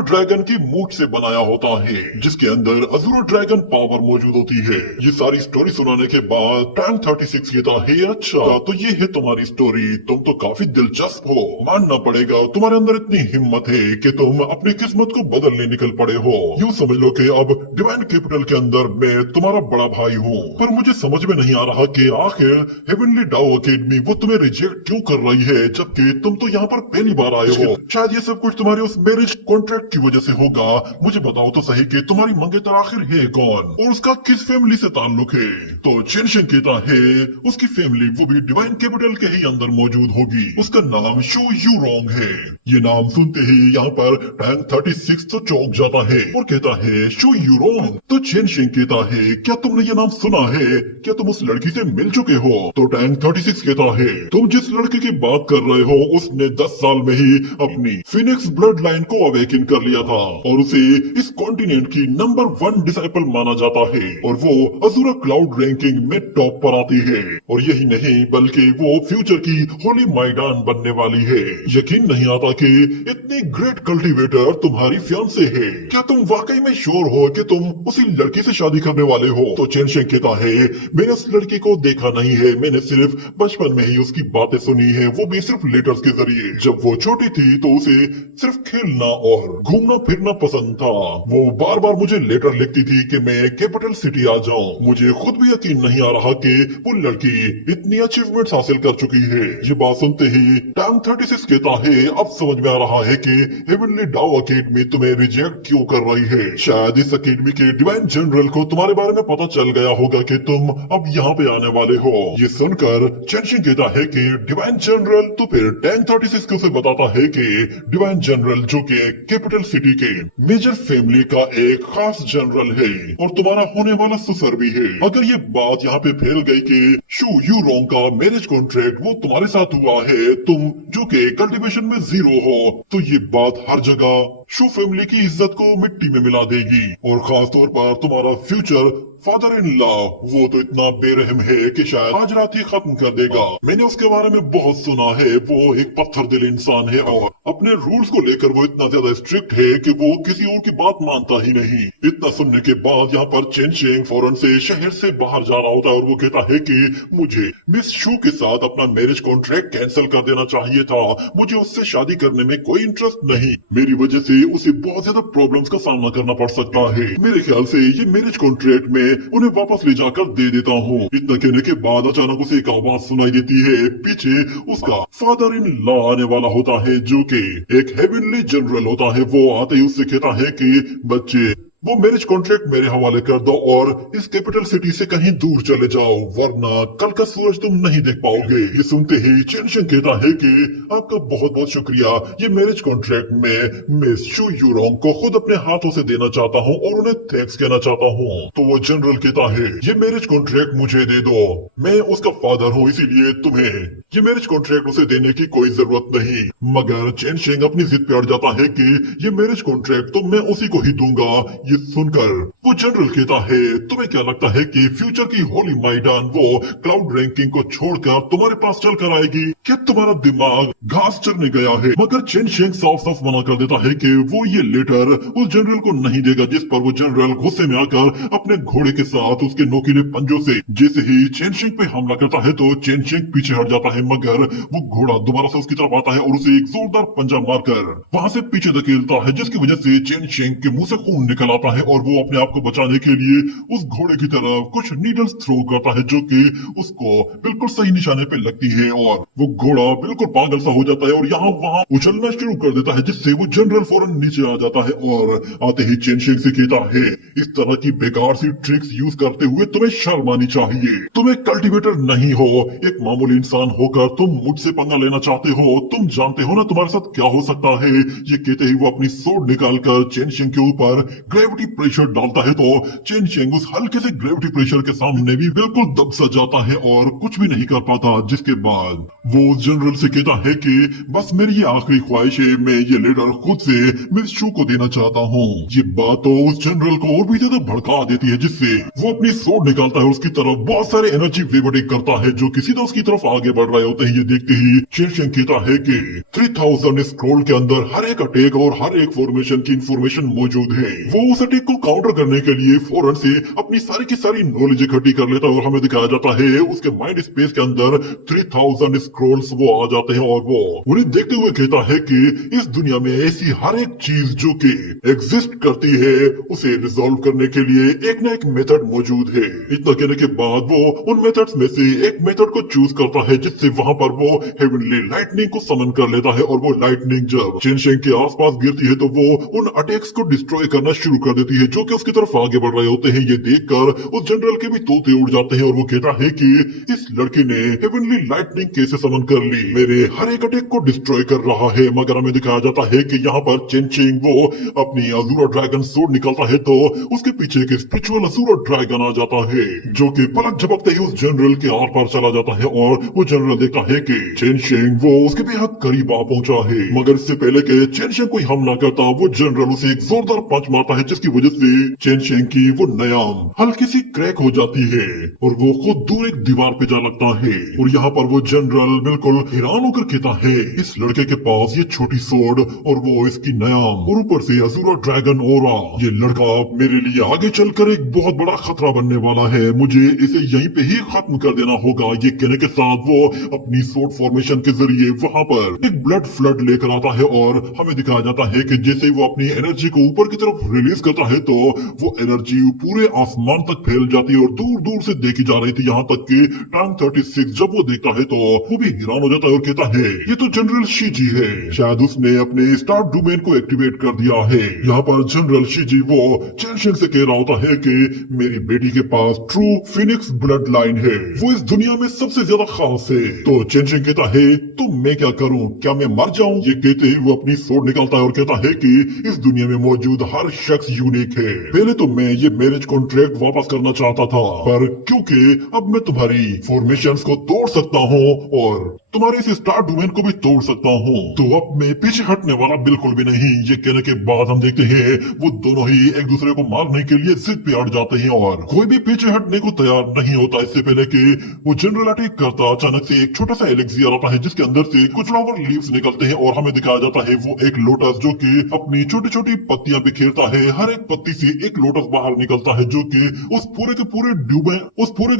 ड्रैगन की मूठ से बनाया होता है, जिसके अंदर अज़ूरा ड्रैगन पावर मौजूद होती है। ये सारी स्टोरी सुनाने के बाद टैंक 36 कहता है अच्छा तो ये है तुम्हारी स्टोरी, तुम तो काफी दिलचस्प हो, मानना पड़ेगा तुम्हारे अंदर इतनी हिम्मत है कि तुम अपनी किस्मत को बदलने निकल पड़े हो। यूँ समझ लो कि अब डिवाइन कैपिटल के अंदर मैं तुम्हारा बड़ा भाई हूँ, पर मुझे समझ में नहीं आ रहा कि आखिर हेवनली डाओ अकेडमी वो तुम्हें रिजेक्ट क्यों कर रही है, जबकि तुम तो यहाँ पर पहली बार आए हो। शायद ये सब कुछ तुम्हारे उस मैरिज कॉन्ट्रैक्ट की वजह से होगा। मुझे बताओ तो सही कि तुम्हारी मंगेतर आखिर है कौन और उसका किस फैमिली से ताल्लुक है। तो चेन शेंग कहता है उसकी फैमिली वो भी डिवाइन कैपिटल के ही अंदर मौजूद होगी, उसका नाम शू यू रोंग है। ये नाम सुनते ही यहाँ पर टैंक 36 तो चौंक जाता है और कहता है शू यू रोंग। तो चेन शेंग कहता है क्या तुमने ये नाम सुना है, क्या तुम उस लड़की से मिल चुके हो। तो टैंक 36 कहता है तुम जिस लड़के की बात कर रहे हो उसने 10 साल में ही अपनी फिनिक्स ब्लड लाइन को अवेकिन कर लिया था और उसे इस कॉन्टिनेंट की नंबर 1 डिसाइपल माना जाता है और वो अज़ूरा क्लाउड रैंकिंग में टॉप पर आती है। और यही नहीं बल्कि वो फ्यूचर की होली मैदान बनने वाली है। यकीन नहीं आता कि इतनी ग्रेट कल्टीवेटर तुम्हारी फियांसे है। क्या तुम वाकई में श्योर हो कि तुम उसी लड़की से शादी करने वाले हो। तो चेन शेंग कहता है मैंने उस लड़की को देखा नहीं है, मैंने सिर्फ बचपन में ही उसकी बातें सुनी है, वो भी सिर्फ लेटर्स के जरिए। जब वो छोटी थी तो उसे सिर्फ खेलना और घूमना फिरना पसंद था। वो बार बार मुझे लेटर लिखती थी कि मैं कैपिटल सिटी आ जाऊं। मुझे खुद भी यकीन नहीं आ रहा कि वो लड़की इतनी अचीवमेंट्स हासिल कर चुकी है। ये बात सुनते ही टैंक 36 कहता है अब समझ में आ रहा है कि हेवनली डाओ अकेडमी तुम्हें रिजेक्ट क्यों कर रही है। शायद इस अकेडमी के डिवाइन जनरल को तुम्हारे बारे में पता चल गया होगा कि तुम अब यहाँ पे आने वाले हो। ये सुनकर चेन शेंग कहता है कि डिवाइन जनरल, तो फिर टैंक 36 को उसे बताता है कि डिवाइन जनरल जो कि कैपिटल सिटी के मेजर फैमिली का एक खास जनरल है और तुम्हारा होने वाला ससुर भी है। अगर ये बात यहाँ पे फैल गई कि शू यू रोंग का मैरिज कॉन्ट्रैक्ट वो तुम्हारे साथ हुआ है, तुम जो कि कल्टीवेशन में 0 हो, तो ये बात हर जगह शू फैमिली की इज्जत को मिट्टी में मिला देगी और खास तौर पर तुम्हारा फ्यूचर फादर इन लॉ वो तो इतना बेरहम है कि शायद आज रात ही खत्म कर देगा। मैंने उसके बारे में बहुत सुना है, वो एक पत्थर दिल इंसान है और अपने रूल्स को लेकर वो इतना ज्यादा स्ट्रिक्ट है कि वो किसी और की बात मानता ही नहीं। इतना सुनने के बाद यहाँ पर चेन शेंग फौरन से शहर से बाहर जा रहा होता है और वो कहता है कि मुझे मिस शू के साथ अपना मैरिज कॉन्ट्रैक्ट कैंसिल कर देना चाहिए था, मुझे उससे शादी करने में कोई इंटरेस्ट नहीं, मेरी वजह से उसे बहुत ज्यादा प्रॉब्लम्स का सामना करना पड़ सकता है। मेरे ख्याल से ये मैरिज कॉन्ट्रैक्ट में उन्हें वापस ले जाकर दे देता हूँ। इतना कहने के बाद अचानक उसे एक आवाज सुनाई देती है, पीछे उसका फादर इन लॉ आने वाला होता है जो कि एक हेवनली जनरल होता है। वो आते ही उससे कहता है कि बच्चे वो मैरिज कॉन्ट्रैक्ट मेरे हवाले कर दो और इस कैपिटल सिटी से कहीं दूर चले जाओ, वरना कल का सूरज तुम नहीं देख पाओगे। ये सुनते ही चेन शेंग कहता है कि आपका बहुत बहुत शुक्रिया, ये मैरिज कॉन्ट्रैक्ट में मिस शू यू रोंग को खुद अपने हाथों से देना चाहता हूँ और उन्हें थैंक्स कहना चाहता हूँ। तो वो जनरल कहता है ये मैरिज कॉन्ट्रैक्ट मुझे दे दो, मैं उसका फादर हूँ, इसीलिए तुम्हें ये मैरिज कॉन्ट्रैक्ट उसे देने की कोई जरूरत नहीं। मगर चेन शेंग अपनी जिद पे अड़ जाता है कि ये मैरिज कॉन्ट्रैक्ट तो मैं उसी को ही दूंगा, ये सुनकर वो जनरल कहता है, तुम्हें क्या लगता है कि फ्यूचर की होली मैदान वो क्लाउड रैंकिंग को छोड़कर तुम्हारे पास चल कर आएगी? क्या तुम्हारा दिमाग घास चरने गया है? मगर चेन शेंग साफ साफ मना कर देता है कि वो ये लेटर उस जनरल को नहीं देगा, जिस पर वो जनरल गुस्से में आकर अपने घोड़े के साथ उसके नोकीले पंजों से जैसे ही चेन शेंग पे हमला करता है तो चेन शेंग पीछे हट जाता है, मगर वो घोड़ा दोबारा से उसकी तरफ आता है और उसे एक जोरदार पंजा मारकर वहां से पीछे धकेलता है, जिसकी वजह से चेन शेंग के मुंह से खून निकल आता है और वो अपने आप को बचाने के लिए उस घोड़े की तरफ कुछ नीडल्स थ्रो करता है, जो कि उसको बिल्कुल सही निशाने पे लगती है और वो घोड़ा बिल्कुल पागल सा हो जाता है और यहाँ वहां उछलना शुरू कर देता है, जिससे वो जनरल फौरन नीचे आ जाता है और आते ही चेन शेंग से कहता है, इस तरह की बेकार सी ट्रिक्स यूज करते हुए तुम्हें शर्म आनी चाहिए। तुम एक कल्टिवेटर नहीं हो, एक मामूली इंसान होकर तुम मुझसे पंगा लेना चाहते हो। तुम जानते हो ना तुम्हारे साथ क्या हो सकता है? ये कहते ही वो अपनी सोड निकालकर चेन शेंग के ऊपर ग्रेविटी प्रेशर डालता है तो चेन शेंग उस हल्के से ग्रेविटी प्रेशर के सामने भी बिल्कुल दब सा जाता है और कुछ भी नहीं कर पाता, जिसके बाद वो जनरल से कहता है कि बस मेरी ये आखिरी ख्वाहिश है, मैं ये लेटर खुद से मिस शू को देना चाहता हूँ। ये बात तो उस जनरल को और भी ज्यादा भड़का देती है, जिससे वो अपनी सोड निकालता है और उसकी तरफ बहुत सारे एनर्जी वेव अटैक करता है, जो कि सीधा उसकी तरफ आगे बढ़ रहे होते हैं। ये देखते ही चेन शेंग कहता है कि 3000 स्क्रॉल के अंदर हर एक अटैक और हर एक फॉर्मेशन की इंफॉर्मेशन मौजूद है। वो उस अटैक को काउंटर करने के लिए फौरन से अपनी सारी की सारी नॉलेज इकट्ठी कर लेता है और हमें दिखाया जाता है उसके माइंड स्पेस के अंदर 3000 स्क्रॉल्स वो आ जाते हैं और वो उन्हें देखते हुए कहता है कि इस दुनिया में ऐसी हर एक चीज जो कि एग्जिस्ट करती है उसे रिजॉल्व करने के लिए एक ना एक मेथड मौजूद है। इतना कहने के बाद वो उन मेथड्स में से एक मेथड को चूज करता है, जिससे वहां पर वो हेवनली लाइटनिंग को समन कर लेता है और वो लाइटनिंग जब चेन शेंग के आसपास गिरती है तो वो उन अटैक्स को डिस्ट्रॉय करना शुरू कर देती है, जो कि उसकी तरफ आगे बढ़ रहे होते हैं। ये देखकर उस जनरल के भी तोते उड़ जाते हैं और वो कहता है कि इस लड़के ने हेवनली लाइटनिंग कैसे समन कर ली, मेरे हर एक अटैक को डिस्ट्रॉय कर रहा है। मगर हमें दिखाया जाता है कि यहाँ पर चेन शेंग वो अपनी अज़ूरा ड्रैगन सोड निकालता है तो उसके पीछे एक स्पिरिचुअल अज़ूरा ड्रैगन आ जाता है, जो कि पलक झपकते ही उस जनरल के आर पार चला जाता है और वो जनरल देखता है कि चेन शेंग वो उसके बेहद करीब आ पहुंचा है। मगर इससे पहले कि चेन शेंग कोई हमला करता, वो जनरल उसे एक जोरदार पंच मारता है, जिसकी वजह से चेन शेंग की वो नयाम हल्की सी क्रैक हो जाती है और वो खुद दूर एक दीवार पे जा लगता है। और यहाँ पर वो जनरल बिल्कुल हैरान होकर कहता है, इस लड़के के पास ये छोटी सोड और वो इसकी नयाम और ऊपर से अज़ूरा ड्रैगन ओरा, ये लड़का मेरे लिए आगे चलकर एक बहुत बड़ा खतरा बनने वाला है, मुझे इसे यहीं पे ही खत्म कर देना होगा। ये कहने के साथ वो अपनी सोड फॉर्मेशन के जरिए वहां पर एक ब्लड फ्लड लेकर आता है और हमें दिखाया जाता है कि जैसे वो अपनी एनर्जी को ऊपर की तरफ रिलीज करता है तो वो एनर्जी पूरे आसमान तक फैल जाती है और दूर दूर से देखी जा रही थी, यहाँ तक कि टाइम 36 जब वो देखता है तो वो भी हैरान हो जाता है और कहता है, ये तो जनरल शीजी है, शायद उसने अपने स्टार डोमेन को एक्टिवेट कर दिया है। यहाँ पर जनरल शीजी वो चेन शेंग से कह रहा होता है कि मेरी बेटी के पास ट्रू फिनिक्स ब्लड लाइन है, वो इस दुनिया में सबसे ज्यादा खास है। तो चेन शेंग कहता है, तो मैं क्या करूं, क्या मैं मर जाऊं? ये कहते ही वो अपनी सोड निकालता है और कहता है कि इस दुनिया में मौजूद हर शख्स यूनिक है। पहले तो मैं ये मैरिज कॉन्ट्रैक्ट वापस करना चाहता था, पर क्योंकि अब मैं तुम्हारी फॉर्मेशंस को तोड़ सकता हूँ और तुम्हारे इस स्टार डोमेन को भी तोड़ सकता हूँ, तो अब मैं पीछे हटने वाला बिल्कुल भी नहीं। ये कहने के बाद हम देखते हैं वो दोनों ही एक दूसरे को मारने के लिए जिद पे अड़ जाते हैं और कोई भी पीछे हटने को तैयार नहीं होता। इससे पहले कि वो जनरल अटैक करता, अचानक से एक छोटा सा एलेक्सियर आता है जिसके अंदर से कुछ फ्लावर लीव्स निकलते हैं और हमें दिखाया जाता है वो एक लोटस, जो कि अपनी छोटी छोटी पत्तियां बिखेरता है। हर एक पत्ती से एक लोटस बाहर निकलता है, जो कि उस पूरे के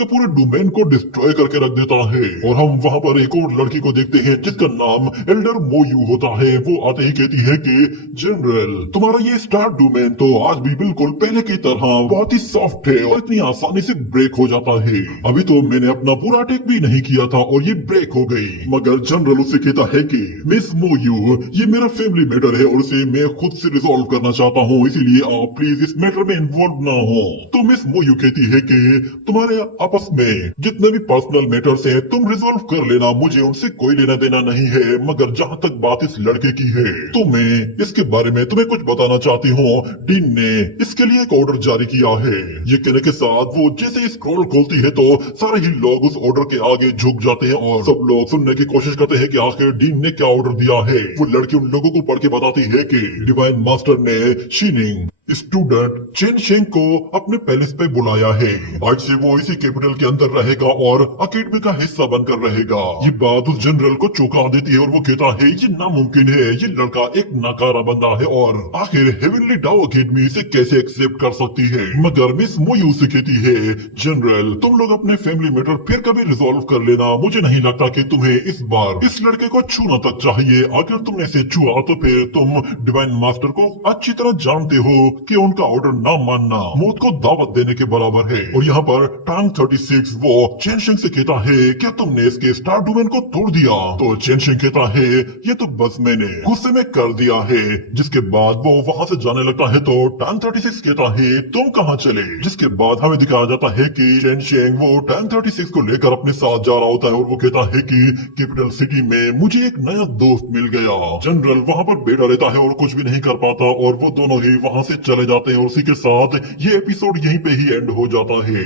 पूरे डोमेन को डिस्ट्रॉय करके रख देता है। और हम वहां पर एक और लड़की को देखते हैं जिसका नाम एल्डर मोयू होता है। वो आते ही कहती है कि जनरल, तुम्हारा ये स्टार डोमेन तो आज भी बिल्कुल पहले की तरह बहुत ही सॉफ्ट है और इतनी आसानी से ब्रेक हो जाता है। अभी तो मैंने अपना पूरा अटैक भी नहीं किया था और ये ब्रेक हो गई। मगर जनरल उससे कहता है कि मिस मोयू, ये मेरा फैमिली मैटर है और इसे मैं खुद से रिजॉल्व करना चाहता हूँ, इसीलिए आप प्लीज इस मैटर में इन्वॉल्व ना हो। तो मिस मोयू कहती है कि तुम्हारे आपस में जितने भी पर्सनल मैटर्स हैं तुम रिजॉल्व कर लेना, मुझे उनसे कोई लेना देना नहीं है। मगर जहाँ तक बात इस लड़के की है तो मैं इसके बारे में तुम्हें कुछ बताना चाहती हूँ। डीन ने इसके लिए एक ऑर्डर जारी किया है। ये कहने के साथ वो जैसे स्क्रॉल खोलती है तो सारे ही लोग उस ऑर्डर के आगे झुक जाते हैं और सब लोग सुनने की कोशिश करते हैं कि आखिर डीन ने क्या ऑर्डर दिया है। वो लड़की उन लोगों को पढ़ के बताती है कि डिवाइन मास्टर ने शीनिंग स्टूडेंट चेन शेंग को अपने पैलेस पे बुलाया है। आज से वो इसी कैपिटल के अंदर रहेगा और अकेडमी का हिस्सा बनकर रहेगा। ये बात उस जनरल को चौंका देती है और वो कहता है ये नामुमकिन है, ये लड़का एक नाकारा बंदा है और आखिर हेवनली डाउ अकेडमी इसे कैसे एक्सेप्ट कर सकती है। मगर मिस मोयू से कहती है जनरल तुम लोग अपने फैमिली मैटर फिर कभी रिजोल्व कर लेना, मुझे नहीं लगता कि तुम्हें इस बार इस लड़के को छूना तक चाहिए। अगर तुमने इसे छुआ तो फिर तुम डिवाइन मास्टर को अच्छी तरह जानते हो कि उनका ऑर्डर ना मानना मौत को दावत देने के बराबर है। और यहाँ पर टांग 36 वो चेनशिंग से कहता है क्या तुमने इसके स्टार डोमेन को तोड़ दिया? तो चेनशिंग कहता है ये तो बस मैंने गुस्से में कर दिया है। जिसके बाद वो वहाँ से जाने लगता है तो टांग 36 कहता है तुम कहाँ चले? जिसके बाद हमें दिखाया जाता है कि चेनशिंग वो टांग 36 को लेकर अपने साथ जा रहा होता है और वो कहता है कि कैपिटल सिटी में मुझे एक नया दोस्त मिल गया। जनरल वहाँ पर बैठा रहता है और कुछ भी नहीं कर पाता और वो दोनों ही वहाँ से चले जाते हैं और उसी के साथ ये एपिसोड यहीं पे ही एंड हो जाता है।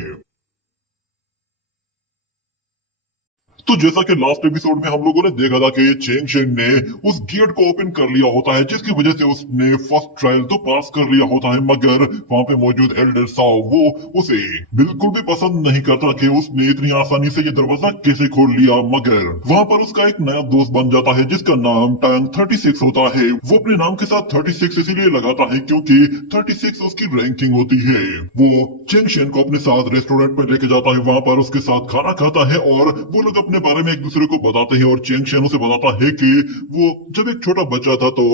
तो जैसा कि लास्ट एपिसोड में हम लोगों ने देखा था कि चेंग शेन ने उस गेट को ओपन कर लिया होता है जिसकी वजह से उसने फर्स्ट ट्रायल तो पास कर लिया होता है, मगर वहां पे मौजूद एल्डर साओ वो उसे बिल्कुल भी पसंद नहीं करता कि उसने इतनी आसानी से ये दरवाजा कैसे खोल लिया। मगर वहां पर उसका एक नया दोस्त बन जाता है जिसका नाम टांग 36 होता है। वो अपने नाम के साथ 36 इसीलिए लगाता है क्योंकि 36 उसकी रैंकिंग होती है। वो चेंग शेन को अपने साथ रेस्टोरेंट में लेके जाता है, वहां पर उसके साथ खाना खाता है और वो लोग अपने बारे में एक दूसरे को बताते हैं और चेंग शेन उसे बताता है कि वो जब एक छोटा बच्चा था तो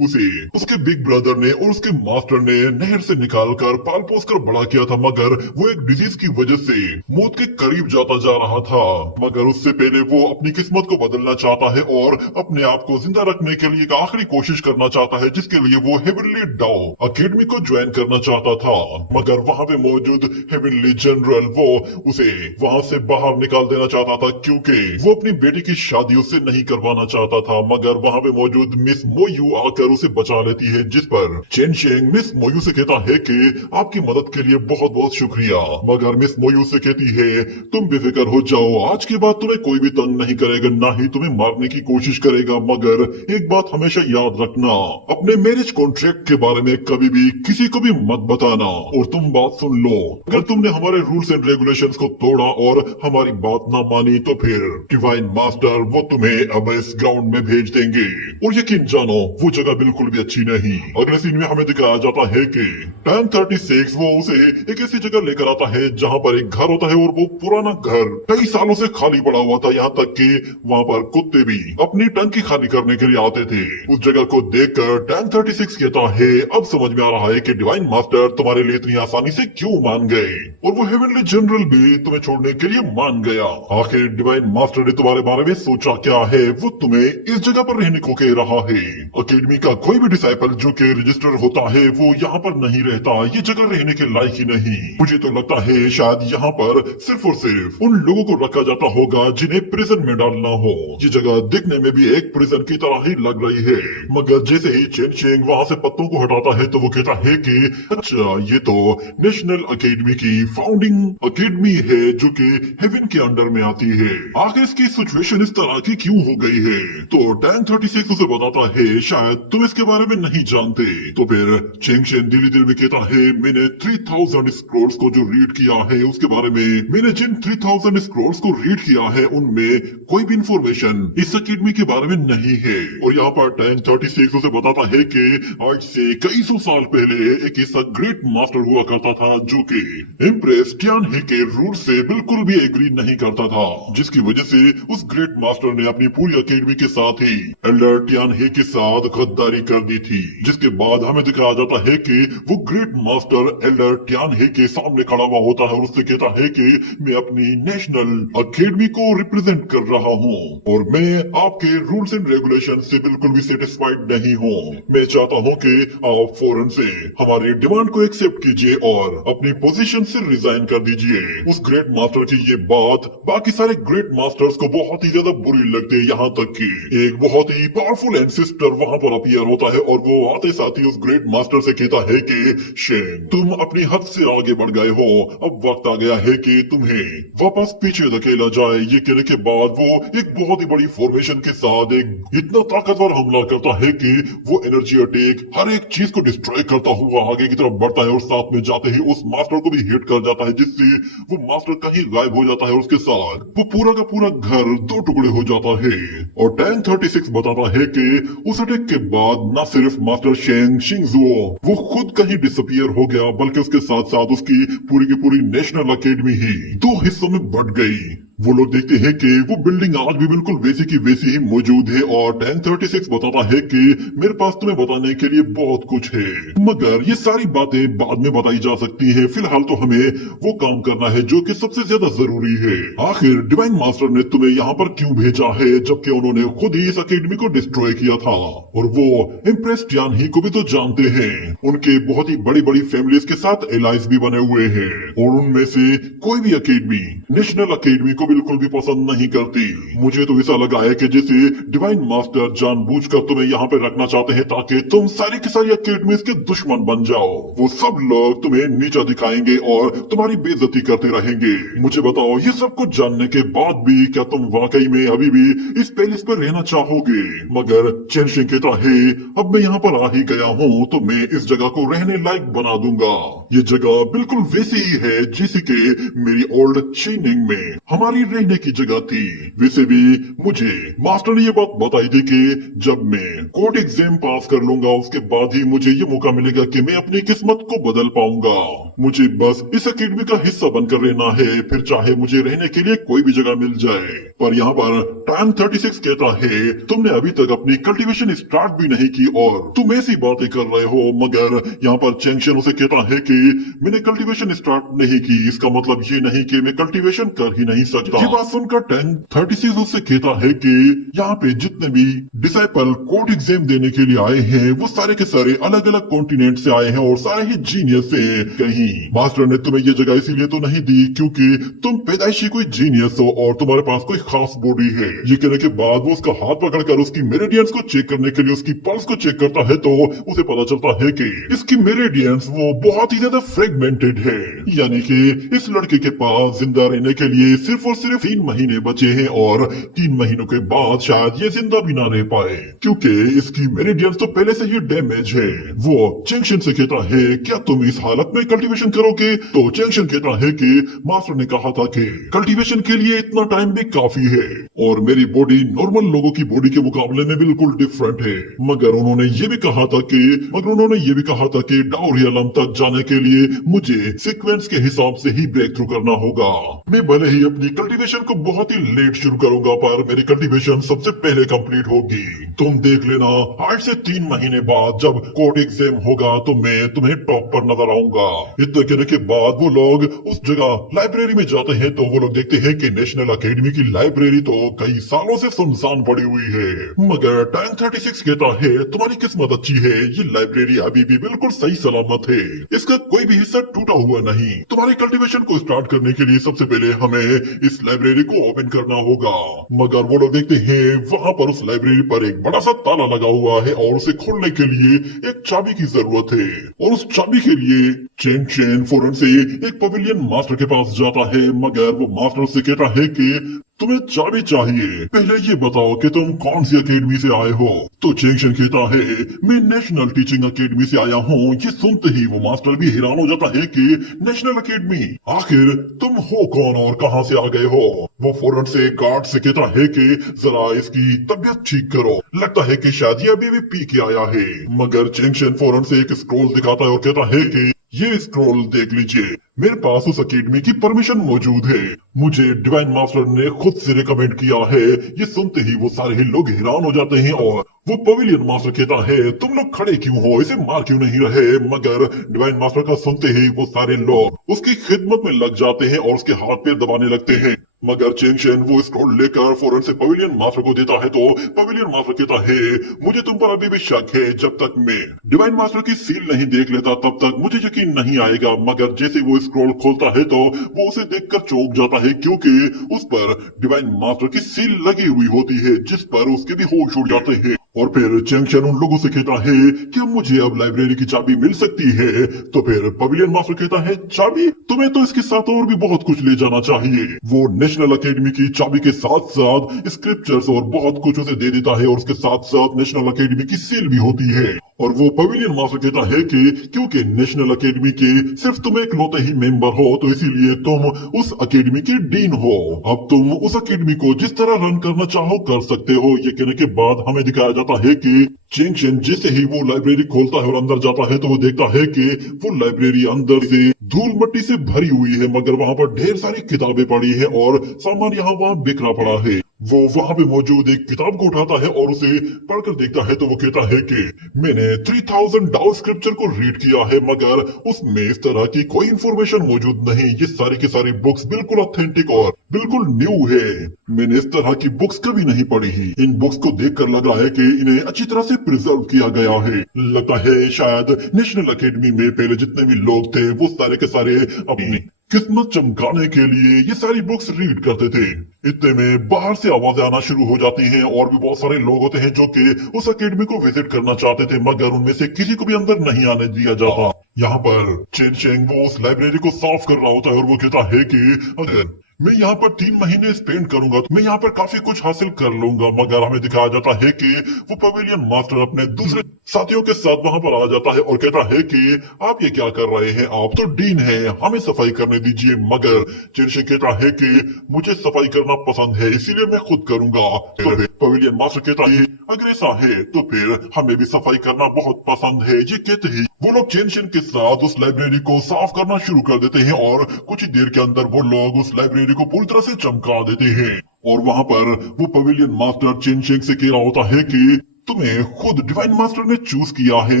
उसे उसके बिग ब्रदर ने और उसके मास्टर ने नहर से निकालकर पाल पोस कर बड़ा किया था, मगर वो एक डिजीज की वजह से मौत के करीब जाता जा रहा था। मगर उससे पहले वो अपनी किस्मत को बदलना चाहता है और अपने आप को जिंदा रखने के लिए एक आखिरी कोशिश करना चाहता है जिसके लिए वो हेवनली डाउ अकेडमी को ज्वाइन करना चाहता था। मगर वहां पे मौजूद हेवनली जनरल वो उसे वहां से बाहर निकाल देना चाहता था क्योंकि वो अपनी बेटी की शादी उससे नहीं करवाना चाहता था। मगर वहां पे मौजूद मिस मोयू आकर उसे बचा लेती है, जिस पर चेन शेंग मिस मोयू से कहता है कि आपकी मदद के लिए बहुत बहुत शुक्रिया। मगर मिस मोयू से कहती है तुम बेफिक्र हो जाओ, आज के बाद तुम्हें कोई भी तंग नहीं करेगा, ना ही तुम्हें मारने की कोशिश करेगा। मगर एक बात हमेशा याद रखना, अपने मैरिज कॉन्ट्रैक्ट के बारे में कभी भी किसी को भी मत बताना। और तुम बात सुन लो, अगर तुमने हमारे रूल्स एंड रेगुलेशंस को तोड़ा और हमारी बात ना मानी तो फिर डिवाइन मास्टर वो तुम्हें अब इस ग्राउंड में भेज देंगे और यकीन जानो वो जगह बिल्कुल भी अच्छी नहीं। अगले सीन में हमें दिखाया जाता है कि टांग 36 वो उसे एक ऐसी जगह लेकर आता है जहाँ पर एक घर होता है और वो पुराना घर कई सालों से खाली पड़ा हुआ था, यहाँ तक कि वहाँ पर कुत्ते भी अपनी टंकी खाली करने के लिए आते थे। उस जगह को देखकर टांग 36 कहता है अब समझ में आ रहा है कि डिवाइन मास्टर तुम्हारे लिए इतनी आसानी से क्यों मान गए और वो हेवनली जनरल भी तुम्हें छोड़ने के लिए मान गया। आखिर डिवाइन मास्टर ने तुम्हारे बारे में सोचा क्या है, वो तुम्हें इस जगह पर रहने को कह रहा है। अकेडमी का कोई भी डिसाइपल जो कि रजिस्टर होता है वो यहाँ पर नहीं रहता, ये जगह रहने के लायक ही नहीं। मुझे तो लगता है शायद यहाँ पर सिर्फ और सिर्फ उन लोगों को रखा जाता होगा जिन्हें प्रिजन में डालना हो। ये जगह दिखने में भी एक प्रिजन की तरह ही लग रही है। मगर जैसे ही चेन शेंग वहाँ से पत्तों को हटाता है तो वो कहता है कि अच्छा ये तो नेशनल अकेडमी की फाउंडिंग अकेडमी है जो कि हेवन के अंडर में आती है। आखिर इसकी सिचुएशन इस तरह की क्यों हो गई है? तो टांग 36 उसे बताता है शायद तुम इसके बारे में नहीं जानते। तो फिर चेंग शेन दिली दिल में कहता है मैंने 3000 स्क्रोल्स को जो रीड किया है उसके बारे में, मैंने जिन 3000 स्क्रोल्स को रीड किया है उनमें कोई भी इंफॉर्मेशन इस अकेडमी के बारे में नहीं है। और यहाँ पर टांग 36 उसे बताता है कि आज से कई सौ साल पहले एक ऐसा ग्रेट मास्टर हुआ करता था जो कि इम्प्रेस टियान हे के रूल से बिल्कुल भी एग्री नहीं करता था, जिसकी वजह से उस ग्रेट मास्टर ने अपनी पूरी अकेडमी के साथ ही एल्डर टियान हे के साथ गद्दारी कर दी थी। जिसके बाद हमें दिखाया जाता है कि वो ग्रेट मास्टर एल्डर टियान हे के सामने खड़ा हुआ होता है और उससे कहता है कि मैं अपनी नेशनल अकेडमी को रिप्रेजेंट कर रहा हूँ और मैं आपके रूल्स एंड रेगुलेशन से बिल्कुल भी सेटिस्फाइड नहीं हूँ। मैं चाहता हूँ कि आप फौरन से हमारी डिमांड को एक्सेप्ट कीजिए और अपनी पोजीशन से रिजाइन कर दीजिए। उस ग्रेट मास्टर की ये बात बाकी सारे ग्रेट मास्टर्स को बहुत ही ज्यादा बुरी लगती है, यहाँ तक कि एक बहुत ही पावरफुल एंसेस्टर वहां पर अपीयर होता है और वो आते साथ ही उस ग्रेट मास्टर से कहता है कि शेन, तुम अपनी हद से आगे बढ़ गए हो, अब वक्त आ गया है कि तुम्हें वापस पीछे धकेला जाए। ये कहने के बाद वो एक बहुत ही बड़ी फॉर्मेशन के साथ एक इतना ताकतवर हमला करता है कि वो एनर्जी अटैक हर एक चीज को डिस्ट्रॉय करता हुआ आगे की तरफ बढ़ता है और साथ में जाते ही उस मास्टर को भी हिट कर जाता है, जिससे वो मास्टर कहीं गायब हो जाता है और उसके साथ वो पूरा का पूरा घर दो टुकड़े हो जाता है। और टैंक 36 बताता है कि उस अटैक के बाद न सिर्फ मास्टर शेंग शिंगजुओ वो खुद कहीं डिसअपियर हो गया, बल्कि उसके साथ साथ उसकी पूरी की पूरी नेशनल अकेडमी ही दो हिस्सों में बट गई। वो लोग देखते हैं कि वो बिल्डिंग आज भी बिल्कुल वैसी की वैसी ही मौजूद है और टैंक 36 बताता है कि मेरे पास तुम्हें बताने के लिए बहुत कुछ है, मगर ये सारी बातें बाद में बताई जा सकती हैं। फिलहाल तो हमें वो काम करना है जो कि सबसे ज्यादा जरूरी है। आखिर डिवाइन मास्टर ने तुम्हें यहाँ पर क्यों भेजा है, जबकि उन्होंने खुद ही इस अकेडमी को डिस्ट्रॉय किया था। और वो इम्प्रेस टियान ही को भी तो जानते हैं, उनके बहुत ही बड़ी बड़ी फैमिलीज के साथ एलाइज भी बने हुए हैं और उनमें से कोई भी अकेडमी नेशनल अकेडमी को बिल्कुल भी पसंद नहीं करती। मुझे तो ऐसा लगा है कि जैसे डिवाइन मास्टर जानबूझकर तुम्हें यहाँ पे रखना चाहते हैं ताकि तुम सारी की सारी अकेडमीज के दुश्मन बन जाओ। वो सब लोग तुम्हें नीचा दिखाएंगे और तुम्हारी बेइज्जती करते रहेंगे। मुझे बताओ, ये सब कुछ जानने के बाद भी क्या तुम वाकई में अभी भी इस पैलेस पर रहना चाहोगे? मगर चेन शिंग कहता है, अब मैं यहाँ पर आ ही गया हूँ तो मैं इस जगह को रहने लायक बना दूंगा। ये जगह बिल्कुल वैसी ही है जैसी के मेरी ओल्ड शीनिंग में हमारी रहने की जगह थी। वैसे भी मुझे मास्टर ने ये बात बताई थी कि जब मैं कोर्ट एग्जाम पास कर लूंगा उसके बाद ही मुझे ये मौका मिलेगा कि मैं अपनी किस्मत को बदल पाऊंगा। मुझे बस इस अकेडमी का हिस्सा बनकर रहना है, फिर चाहे मुझे रहने के लिए कोई भी जगह मिल जाए। पर यहाँ पर टैंक 36 कहता है, तुमने अभी तक अपनी कल्टीवेशन स्टार्ट भी नहीं की और तुम ऐसी बातें कर रहे हो। मगर यहाँ पर चेंगशन उसे कहता है कि मैंने कल्टीवेशन स्टार्ट नहीं की, इसका मतलब ये नहीं कि मैं कल्टीवेशन कर ही नहीं सकता। ये बात सुनकर टैंक 36 उससे कहता है कि यहाँ पे जितने भी डिसाइपल कोर्ट एग्जाम देने के लिए आए हैं वो सारे के सारे अलग अलग कॉन्टिनेंट से आए हैं और सारे ही जीनियस हैं। कहीं मास्टर ने तुम्हें ये जगह इसीलिए तो नहीं दी क्योंकि तुम पैदाइशी कोई जीनियस हो और तुम्हारे पास कोई खास बॉडी है। ये कहने के बाद वो उसका हाथ पकड़कर उसकी मेरिडियंस को चेक करने के लिए उसकी पल्स को चेक करता है तो उसे पता चलता है कि इसकी मेरिडियंस वो बहुत ही ज्यादा फ्रेगमेंटेड है, यानी कि इस लड़के के पास जिंदा रहने के लिए सिर्फ और सिर्फ 3 महीने बचे हैं और 3 महीनों के बाद शायद ये जिंदा भी ना रह पाए क्योंकि इसकी मेरिडियंस तो पहले से ही डैमेज है। वो चेंगशन से कहता है, क्या तुम इस हालत में कल्टीवेशन करोगे? तो चेंगशन कहता है कि मास्टर ने कहा था कि कल्टीवेशन के लिए इतना टाइम भी काफी है और मेरी बॉडी नॉर्मल लोगों की बॉडी के मुकाबले में बिल्कुल डिफरेंट है। मगर उन्होंने ये भी कहा था कि डाउरियलम तक जाने के लिए मुझे सीक्वेंस के हिसाब से ही ब्रेक थ्रू करना होगा। मैं भले ही अपनी कल्टीवेशन को बहुत ही लेट शुरू करूंगा पर मेरी कल्टीवेशन सबसे पहले कंप्लीट होगी। तुम देख लेना, आज से 3 महीने बाद जब कोर्ट एग्जाम होगा तो मैं तुम्हें टॉप पर नजर आऊंगा। इतना कहने के बाद वो लोग उस जगह लाइब्रेरी में जाते हैं तो वो लोग देखते हैं कि नेशनल अकेडमी की लाइब्रेरी तो कई सालों से सुनसान पड़ी हुई है। मगर टैंक 36 कहता है, तुम्हारी किस्मत अच्छी है, ये लाइब्रेरी अभी भी बिल्कुल सही सलामत है, इसका कोई भी हिस्सा टूटा हुआ नहीं। तुम्हारी कल्टीवेशन को स्टार्ट करने के लिए सबसे पहले हमें इस लाइब्रेरी को ओपन करना होगा। मगर वो लोग देखते हैं वहाँ पर उस लाइब्रेरी पर एक बड़ा सा ताला लगा हुआ है और उसे खोलने के लिए एक चाबी की जरूरत है और उस चाबी के लिए चेन फौरन से एक पवेलियन मास्टर के पास जाता है। मगर वो मास्टर से कहता है कि तुम्हें चाबी चाहिए, पहले ये बताओ कि तुम कौन सी अकेडमी से आए हो। तो चेंगशन कहता है, मैं नेशनल टीचिंग अकेडमी से आया हूँ। ये सुनते ही वो मास्टर भी हैरान हो जाता है कि नेशनल अकेडमी, आखिर तुम हो कौन और कहाँ से आ गए हो। वो फौरन से गार्ड से कहता है कि जरा इसकी तबीयत ठीक करो, लगता है कि शायद ये अभी भी पी के आया है। मगर चेंगशन फौरन से एक स्क्रोल दिखाता है और कहता है कि ये स्क्रॉल देख लीजिए, मेरे पास उस अकेडमी की परमिशन मौजूद है, मुझे डिवाइन मास्टर ने खुद से रिकमेंड किया है। ये सुनते ही वो सारे ही लोग हैरान हो जाते हैं और वो पवेलियन मास्टर कहता है, तुम लोग खड़े क्यों हो, इसे मार क्यों नहीं रहे। मगर डिवाइन मास्टर का सुनते ही वो सारे लोग उसकी खिदमत में लग जाते हैं और उसके हाथ पैर दबाने लगते हैं। मगर चेंगशेन वो स्क्रॉल लेकर फौरन से पवेलियन मास्टर को देता है तो पवेलियन मास्टर कहता है मुझे तुम पर अभी भी शक है, जब तक मैं डिवाइन मास्टर की सील नहीं देख लेता तब तक मुझे यकीन नहीं आएगा। मगर जैसे वो स्क्रॉल खोलता है तो वो उसे देखकर चौंक जाता है क्योंकि उस पर डिवाइन मास्टर की सील लगी हुई होती है जिस पर उसके भी होश उड़ जाते हैं। और फिर चेंगशन उन लोगों से कहता है क्या मुझे अब लाइब्रेरी की चाबी मिल सकती है? तो फिर पवेलियन मास्टर कहता है चाबी? तुम्हें तो इसके साथ और भी बहुत कुछ ले जाना चाहिए। वो नेशनल एकेडमी की चाबी के साथ साथ स्क्रिप्चर्स और बहुत कुछ उसे दे देता है और उसके साथ साथ नेशनल एकेडमी की सील भी होती है। और वो पवेलियन मास्टर कहता है कि क्योंकि नेशनल एकेडमी के सिर्फ तुम एक लौते ही मेंबर हो तो इसीलिए तुम उस एकेडमी के डीन हो। अब तुम उस एकेडमी को जिस तरह रन करना चाहो कर सकते हो। ये कहने के बाद हमें दिखाया जाता है कि चेंगशन जैसे ही वो लाइब्रेरी खोलता है और अंदर जाता है तो वो देखता है कि वो लाइब्रेरी अंदर से धूल मट्टी से भरी हुई है मगर वहाँ पर ढेर सारी किताबें पड़ी है और सामान यहाँ वहाँ बिखरा पड़ा है। वो वहाँ पे मौजूद एक किताब को उठाता है और उसे पढ़कर देखता है तो वो कहता है कि मैंने 3000 डाउ स्क्रिप्चर को रीड किया है मगर उसमें इस तरह की कोई इंफॉर्मेशन मौजूद नहीं। ये सारी की सारी बुक्स बिल्कुल ऑथेंटिक और बिल्कुल न्यू है। मैंने इस तरह की बुक्स कभी नहीं पढ़ी ही। इन बुक्स को देखकर लग रहा है कि इन्हें अच्छी तरह से प्रिजर्व किया गया है। लगता है शायद नेशनल एकेडमी में पहले जितने भी लोग थे वो सारे के सारे अपनी किस्मत चमकाने के लिए ये सारी बुक्स रीड करते थे। इतने में बाहर से आवाजें आना शुरू हो जाती हैं और भी बहुत सारे लोग होते हैं जो कि उस एकेडमी को विजिट करना चाहते थे मगर उनमें से किसी को भी अंदर नहीं आने दिया जाता। यहाँ पर चेंगशेन वो उस लाइब्रेरी को साफ कर रहा होता है और वो कहता है कि अगर मैं यहाँ पर 3 महीने स्पेंड करूंगा तो मैं यहाँ पर काफी कुछ हासिल कर लूंगा। मगर हमें दिखाया जाता है कि वो पवेलियन मास्टर अपने दूसरे साथियों के साथ वहां पर आ जाता है और कहता है कि आप ये क्या कर रहे हैं? आप तो डीन हैं, हमें सफाई करने दीजिए। मगर चेंगशेन कहता है कि मुझे सफाई करना पसंद है इसीलिए मैं खुद करूंगा। तो फिर पवेलियन मास्टर कहता है अगर ऐसा है तो फिर हमें भी सफाई करना बहुत पसंद है। ये कहते ही वो लोग चेंगशेन के साथ उस लाइब्रेरी को साफ करना शुरू कर देते हैं और कुछ ही देर के अंदर वो लोग उस लाइब्रेरी को पूरी तरह से चमका देते हैं। और वहां पर वो पवेलियन मास्टर चेंगशेन से कह रहा होता है कि तुम्हें खुद डिवाइन मास्टर ने चूज किया है,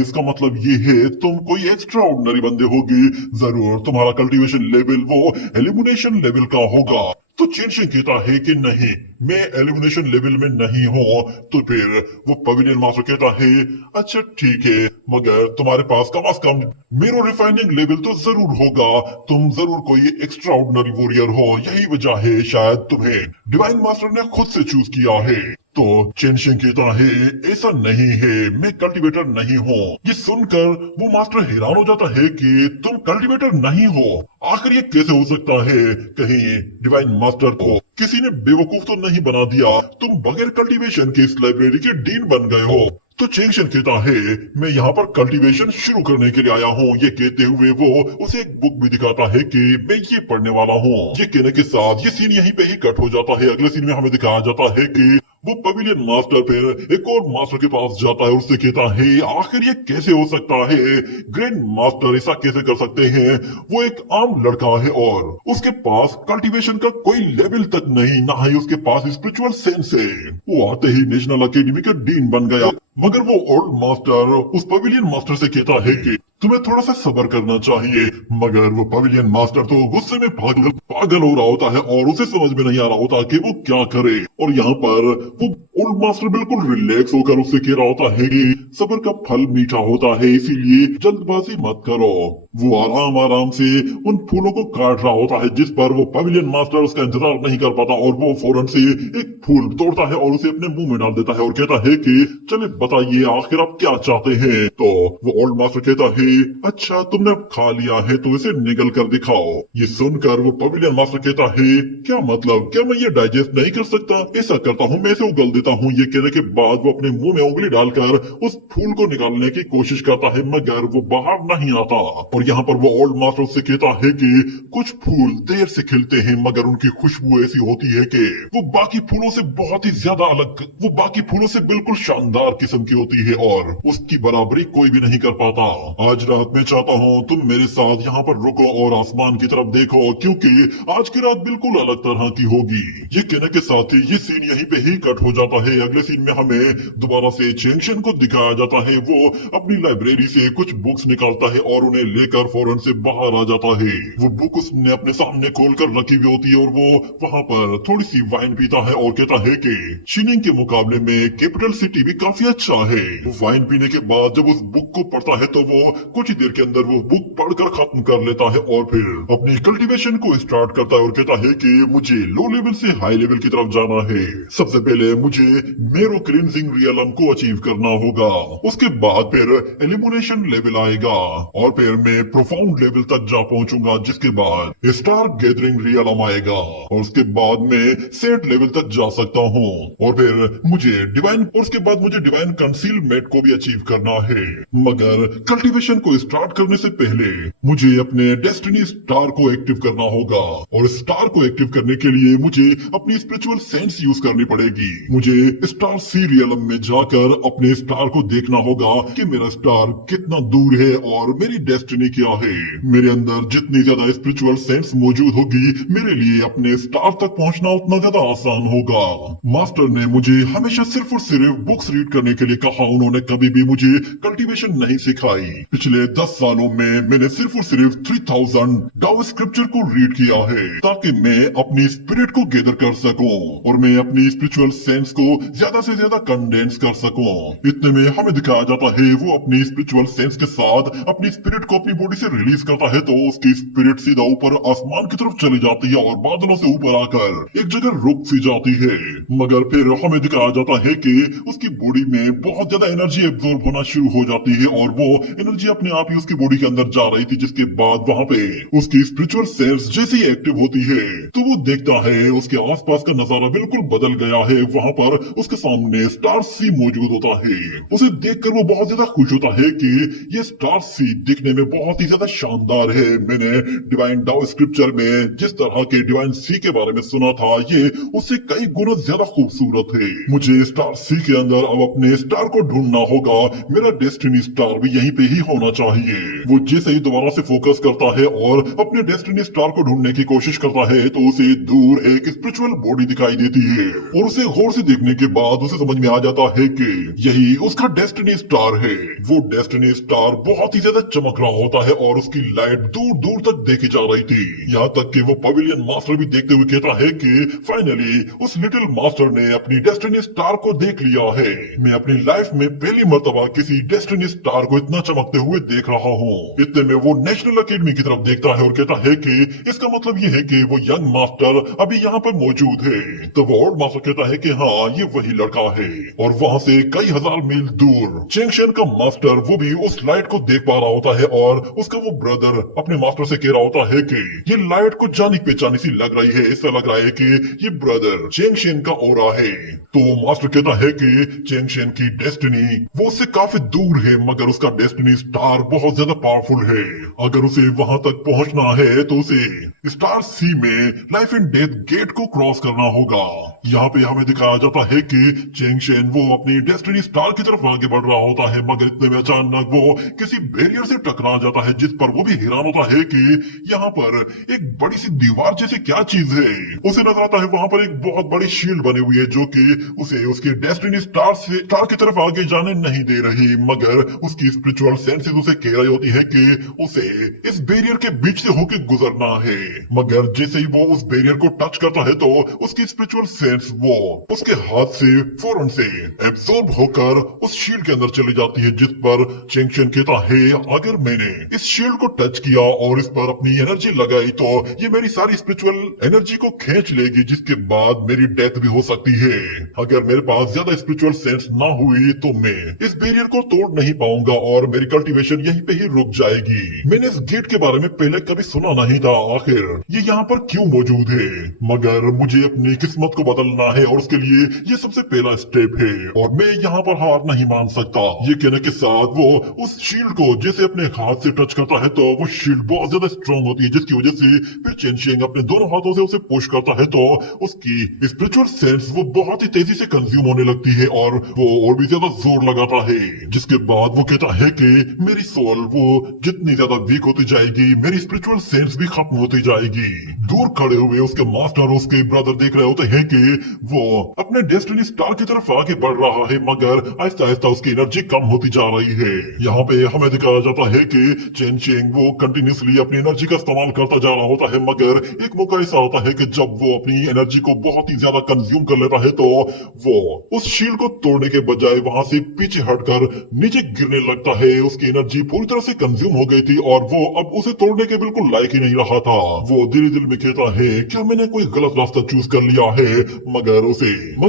इसका मतलब ये है तुम कोई एक्स्ट्रा ऑर्डिनरी बंदे होगे। जरूर तुम्हारा कल्टीवेशन लेवल वो एलिमिनेशन लेवल का होगा। तो चेंगशेन कहता है कि नहीं, मैं एलिमिनेशन लेवल में नहीं हूँ। तो फिर वो पवेलियन मास्टर कहता है अच्छा ठीक है मगर तुम्हारे पास कम से कम मेरो रिफाइनिंग लेवल तो जरूर होगा। तुम जरूर कोई एक्स्ट्रा ऑर्डिनरी वॉरियर हो, यही वजह है शायद तुम्हें डिवाइन मास्टर ने खुद से चूज किया है। तो चेंगशेन कहता है ऐसा नहीं है, मैं कल्टीवेटर नहीं हूँ। ये सुनकर वो मास्टर हैरान हो जाता है कि तुम कल्टीवेटर नहीं हो। आखिर ये कैसे हो सकता है? कहीं डिवाइन मास्टर को किसी ने बेवकूफ तो नहीं बना दिया? तुम बगैर कल्टीवेशन के इस लाइब्रेरी के डीन बन गए हो। तो चेंगशेन कहता है मैं यहाँ पर कल्टीवेशन शुरू करने के लिए आया हूँ। ये कहते हुए वो उसे एक बुक भी दिखाता है कि मैं ये पढ़ने वाला हूँ। ये कहने के साथ ये सीन यहीं पे ही कट हो जाता है। अगले सीन में हमें दिखाया जाता है कि वो पवेलियन मास्टर फिर एक और मास्टर के पास जाता है और उससे कहता है आखिर ये कैसे हो सकता है? ग्रैंड मास्टर ऐसा कैसे कर सकते हैं? वो एक आम लड़का है और उसके पास कल्टीवेशन का कोई लेवल तक नहीं, ना ही उसके पास स्पिरिचुअल सेंस है। वो आते ही नेशनल एकेडमी का डीन बन गया। मगर वो ओल्ड मास्टर उस पवेलियन मास्टर से कहता है कि तुम्हें थोड़ा सा सब्र करना चाहिए। मगर वो पवेलियन मास्टर तो गुस्से में पागल हो रहा होता है और उसे समझ में नहीं आ रहा होता कि वो क्या करे। और यहाँ पर वो ओल्ड मास्टर बिल्कुल रिलैक्स होकर उससे कह रहा होता है कि सब्र का फल मीठा होता है इसीलिए जल्दबाजी मत करो। वो आराम आराम से उन फूलों को काट रहा होता है जिस पर वो पवेलियन मास्टर उसका इंतजार नहीं कर पाता और वो फौरन से एक फूल तोड़ता है और उसे अपने मुंह में डाल देता है और कहता है कि चले बताइए आखिर आप क्या चाहते हैं? तो वो ओल्ड मास्टर कहता है अच्छा तुमने खा लिया है तो इसे निगल कर दिखाओ। ये सुनकर वो पवेलियन मास्टर कहता है क्या मतलब, क्या मैं ये डाइजेस्ट नहीं कर सकता? ऐसा करता हूँ मैं इसे उगल देता हूँ। ये कहने के बाद वो अपने मुंह में उंगली डालकर उस फूल को निकालने की कोशिश करता है मगर वो बाहर नहीं आता। और यहाँ पर वो ओल्ड मास्टर से कहता है कि कुछ फूल देर से खिलते हैं मगर उनकी खुशबू ऐसी होती है कि वो बाकी फूलों से बहुत ही ज्यादा अलग, वो बाकी फूलों से बिल्कुल शानदार किस्म की होती है और उसकी बराबरी कोई भी नहीं कर पाता। आज रात में चाहता हूँ तुम मेरे साथ यहाँ पर रुको और आसमान की तरफ देखो क्योंकि आज की रात बिल्कुल अलग तरह की होगी। ये कहने के साथ ही ये सीन यहीं पे ही कट हो जाता है। अगले सीन में हमें दोबारा से चेंगशेन को दिखाया जाता है। वो अपनी लाइब्रेरी से कुछ बुक्स निकालता है और उन्हें लेकर देखकर फौरन से बाहर आ जाता है। वो बुक उसने अपने सामने खोलकर रखी हुई होती है और वो वहाँ पर थोड़ी सी वाइन पीता है और कहता है कि शिनिंग के मुकाबले में कैपिटल सिटी भी काफी अच्छा है। वो वाइन पीने के बाद जब उस बुक को पढ़ता है तो वो कुछ ही देर के अंदर वो बुक पढ़कर खत्म कर लेता है और फिर अपनी कल्टीवेशन को स्टार्ट करता है और कहता है कि मुझे लो लेवल से हाई लेवल की तरफ जाना है। सबसे पहले मुझे मेरो क्लींजिंग रियलम को अचीव करना होगा, उसके बाद फिर एलिमिनेशन लेवल आएगा और फिर मैं प्रोफाउंड लेवल तक जा पहुंचूंगा, जिसके बाद स्टार गैदरिंग रियलम आएगा और उसके बाद मैं सेट लेवल तक जा सकता हूँ और फिर मुझे डिवाइन कंसीलमेंट को भी अचीव करना है। मगर कल्टीवेशन को स्टार्ट करने से पहले मुझे अपने डेस्टिनी स्टार को एक्टिव करना होगा और स्टार को एक्टिव करने के लिए मुझे अपनी स्पिरिचुअल सेंस यूज करनी पड़ेगी। मुझे स्टार सी रियलम में जाकर अपने स्टार को देखना होगा कि मेरा स्टार कितना दूर है और मेरी डेस्टिनी क्या है। मेरे अंदर जितनी ज्यादा स्पिरिचुअल सेंस मौजूद होगी मेरे लिए अपने स्टार तक पहुंचना उतना ज्यादा आसान होगा। मास्टर ने मुझे हमेशा सिर्फ और सिर्फ बुक्स रीड करने के लिए कहा, उन्होंने कभी भी मुझे कल्टीवेशन नहीं सिखाई। पिछले 10 सालों में मैंने सिर्फ और सिर्फ 3000 डाओ स्क्रिप्चर को रीड किया है ताकि मैं अपनी स्पिरिट को गैदर कर सकूं और मैं अपनी स्पिरिचुअल सेंस को ज्यादा से ज्यादा कंडेंस कर सकूं। इतने में हमें दिखाया जाता है वो अपनी स्पिरिचुअल सेंस के साथ अपनी स्पिरिट को अपनी बॉडी से रिलीज करता है तो उसकी स्पिरिट सीधा ऊपर आसमान की तरफ चली जाती है और बादलों से ऊपर आकर एक जगह रुक सी जाती है। मगर फिर हमें दिखाया जाता है कि उसकी बॉडी में बहुत ज्यादा एनर्जी एब्जॉर्ब होना शुरू हो जाती है और वो एनर्जी अपने आप ही उसकी बॉडी के अंदर जा रही थी, जिसके बाद वहाँ पे उसकी स्पिरिचुअल सेंस जैसे ही एक्टिव होती है तो वो देखता है उसके आसपास का नजारा बिल्कुल बदल गया है। वहाँ पर उसके सामने स्टार सी मौजूद होता है। उसे देखकर वो बहुत ज्यादा खुश होता है कि ये स्टार सी दिखने में बहुत ही ज्यादा शानदार है। मैंने डिवाइन डाओ स्क्रिप्चर में जिस तरह के डिवाइन सी के बारे में सुना था ये उससे कई गुना ज्यादा खूबसूरत है। मुझे स्टार सी के अंदर अब अपने स्टार को ढूंढना होगा। मेरा डेस्टिनी स्टार भी यहीं पे ही होना चाहिए। वो जैसे ही दोबारा से फोकस करता है और अपने डेस्टिनी स्टार को ढूंढने की कोशिश करता है तो उसे दूर एक स्पिरिचुअल बॉडी दिखाई देती है और उसे गौर से देखने के बाद उसे समझ में आ जाता है कि यही उसका डेस्टिनी स्टार है। वो डेस्टिनी स्टार बहुत ही ज्यादा चमक रहा होता है और उसकी लाइट दूर दूर तक देखी जा रही थी। यहाँ तक कि वो पवेलियन मास्टर भी देखते हुए कहता है कि फाइनली उस लिटिल मास्टर ने अपनी डेस्टिनी स्टार को देख लिया है। मैं अपनी लाइफ में पहली मर्तबा किसी डेस्टिनी स्टार को इतना चमकते हुए देख रहा हूँ। इतने में वो नेशनल अकेडमी की तरफ देखता है और कहता है कि इसका मतलब ये है कि वो यंग मास्टर अभी यहाँ पर मौजूद है। तो वो ओल्ड मास्टर कहता है कि हाँ ये वही लड़का है और वहाँ से कई हजार मील दूर चेंगशेन का मास्टर वो भी उस लाइट को देख पा रहा होता है और उसका वो ब्रदर अपने मास्टर से कह रहा होता है कि ये लाइट को जानी पहचानी सी लग रही है। ऐसा लग रहा है कि ये ब्रदर चेंगशेन का ओरा है। तो मास्टर कहता है कि चेंगशेन की डेस्टिनी वो उससे काफी दूर है मगर उसका डेस्टिनी स्टार बहुत ज्यादा पावरफुल है। अगर उसे वहां तक पहुंचना है तो उसे स्टार सी में लाइफ एंड डेथ गेट को क्रॉस करना होगा। यहाँ पे हमें दिखाया जाता है कि चेंगशेन वो अपनी डेस्टिनी स्टार की तरफ आगे बढ़ रहा होता है मगर इतने में अचानक वो किसी बैरियर से टकरा जाता है जिस पर वो भी हैरान होता है कि यहाँ पर एक बड़ी सी दीवार जैसे क्या चीज है। उसे नजर आता है वहां पर एक बहुत बड़ी शील्ड बनी हुई है जो कि उसे उसकी डेस्टिनी स्टार की तरफ आगे जाने नहीं दे रही मगर उसकी स्पिरिचुअल सेंसेस उसे कह रही होती है कि उसे इस बैरियर के बीच से होके गुजरना है। मगर जैसे ही वो उस बैरियर को टच करता है तो उसकी स्पिरिचुअल सेंस वो उसके हाथ से फौरन से एब्सॉर्ब होकर उस शील्ड के अंदर चली जाती है, जिस पर चेंगशेन कहता है अगर मैंने इस शील्ड को टच किया और इस पर अपनी एनर्जी लगाई तो ये मेरी सारी स्पिरिचुअल एनर्जी को खींच लेगी, जिसके बाद मेरी डेथ भी हो सकती है। अगर मेरे पास ज्यादा स्पिरिचुअल सेंस ना हुई तो मैं इस बैरियर को तोड़ नहीं पाऊंगा और मेरी कल्टीवेशन यहीं पे ही रुक जाएगी। मैंने इस गेट के बारे में पहले कभी सुना नहीं था, आखिर ये यहाँ पर क्यों मौजूद है। मगर मुझे अपनी किस्मत को बदलना है और उसके लिए ये सबसे पहला स्टेप है और मैं यहाँ पर हार नहीं मान सकता। ये कहने के साथ वो उस शील्ड को जैसे अपने हाथ से टच करता है तो वो शील्ड बहुत ज्यादा स्ट्रॉन्ग होती है, जिसकी वजह से फिर चेंगशेन अपने दोनों हाथों से उसे पुश करता है तो उसकी स्पिरिचुअल सेंस वो बहुत ही तेजी से कंज्यूम होने लगती है और वो और भी ज्यादा जोर लगाता है, जिसके बाद वो कहता है कि मेरी सोल वो जितनी ज्यादा वीक होती जाएगी मेरी स्पिरिचुअल सेंस भी खत्म होती जाएगी। दूर खड़े हुए उसके मास्टर और उसके ब्रदर देख रहे होते हैं कि वो अपने डेस्टिनी स्टार की तरफ आगे बढ़ रहा है मगर आहिस्ता आहिस्ता उसकी एनर्जी कम होती जा रही है। यहाँ पे हमें दिखाया जाता है कि चेन चेंग वो कंटिन्यूसली अपनी एनर्जी का इस्तेमाल करता जा रहा होता है, मगर एक मौका ऐसा आता है कि जब वो अपनी एनर्जी को बहुत ही ज्यादा कंज्यूम कर लेता है तो वो उस शील्ड को तोड़ने के बजाय वहां से पीछे हटकर नीचे गिरने लगता है। उसकी एनर्जी पूरी तरह से कंज्यूम हो गई थी और वो अब उसे तोड़ने के बिल्कुल लायक ही नहीं रहा था। वो दिल दिल में कहता है क्या मैंने कोई गलत रास्ता चूज कर लिया है, मगर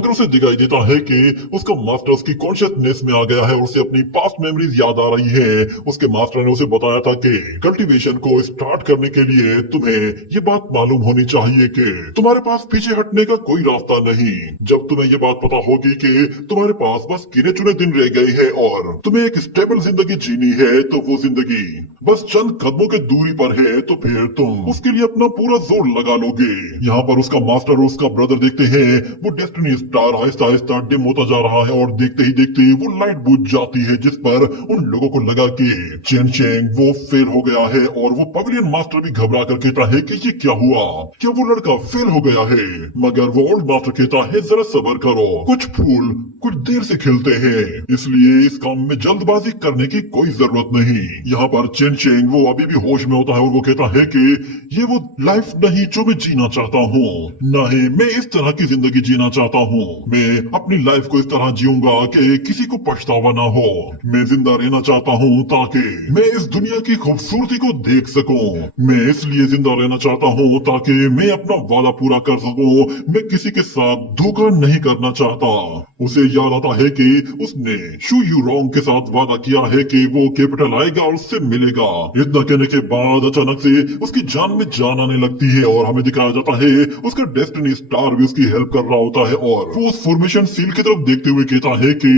उसे दिखाई देता है कि उसका मास्टर उसकी कॉन्शियसनेस में आ गया है और उसे अपनी पास्ट मेमोरीज याद आ रही है। उसके मास्टर ने उसे बताया था कि कल्टीवेशन को स्टार्ट करने के लिए तुम्हें ये बात मालूम होनी चाहिए कि तुम्हारे पास पीछे हटने का कोई रास्ता नहीं। जब तुम्हें ये बात पता होगी कि तुम्हारे पास बस गिने चुने दिन रह गए हैं और तुम्हें एक स्टेबल जिंदगी जीनी है, तो वो जिंदगी बस चंद कदमों के दूरी पर है, तो फिर तुम उसके लिए अपना पूरा जोर लगा लोगे। यहाँ पर उसका मास्टर और उसका ब्रदर देखते हैं वो destiny star Aahista Aahista dim होता जा रहा है और देखते ही देखते वो लाइट बुझ जाती है, जिस पर उन लोगों को लगा कि चेन चेंग वो फेल हो गया है। और वो पवेलियन मास्टर भी घबरा कर कहता है कि ये क्या हुआ, क्या वो लड़का फेल हो गया है? मगर वो ओल्ड मास्टर कहता है जरा सब्र करो, कुछ फूल कुछ देर से खिलते हैं, इसलिए इस काम में जल्दबाजी करने की कोई जरूरत नहीं। यहाँ पर चेन चेंग वो अभी भी होश में होता है और वो कहता है कि ये वो लाइफ नहीं जो मैं जीना चाहता हूँ, न ही मैं इस तरह की जिंदगी जीना चाहता हूँ। मैं अपनी लाइफ को इस तरह जीऊंगा कि किसी को पछतावा ना हो। मैं जिंदा रहना चाहता हूँ ताकि मैं इस दुनिया की खूबसूरती को देख सकूं। मैं इसलिए जिंदा रहना चाहता हूँ ताकि मैं अपना वादा पूरा कर सकूं। मैं किसी के साथ धोखा नहीं करना चाहता। उसे याद आता है कि उसने शू यू रोंग के साथ वादा किया है कि वो कैपिटल आएगा और उससे मिलेगा। इतना कहने के बाद अचानक से उसकी जान में जान आने लगती है और हमें दिखाया जाता है उसका डेस्टिनी स्टार भी उसकी हेल्प कर रहा होता है और वो उस फॉर्मेशन सील की तरफ देखते हुए कहता है कि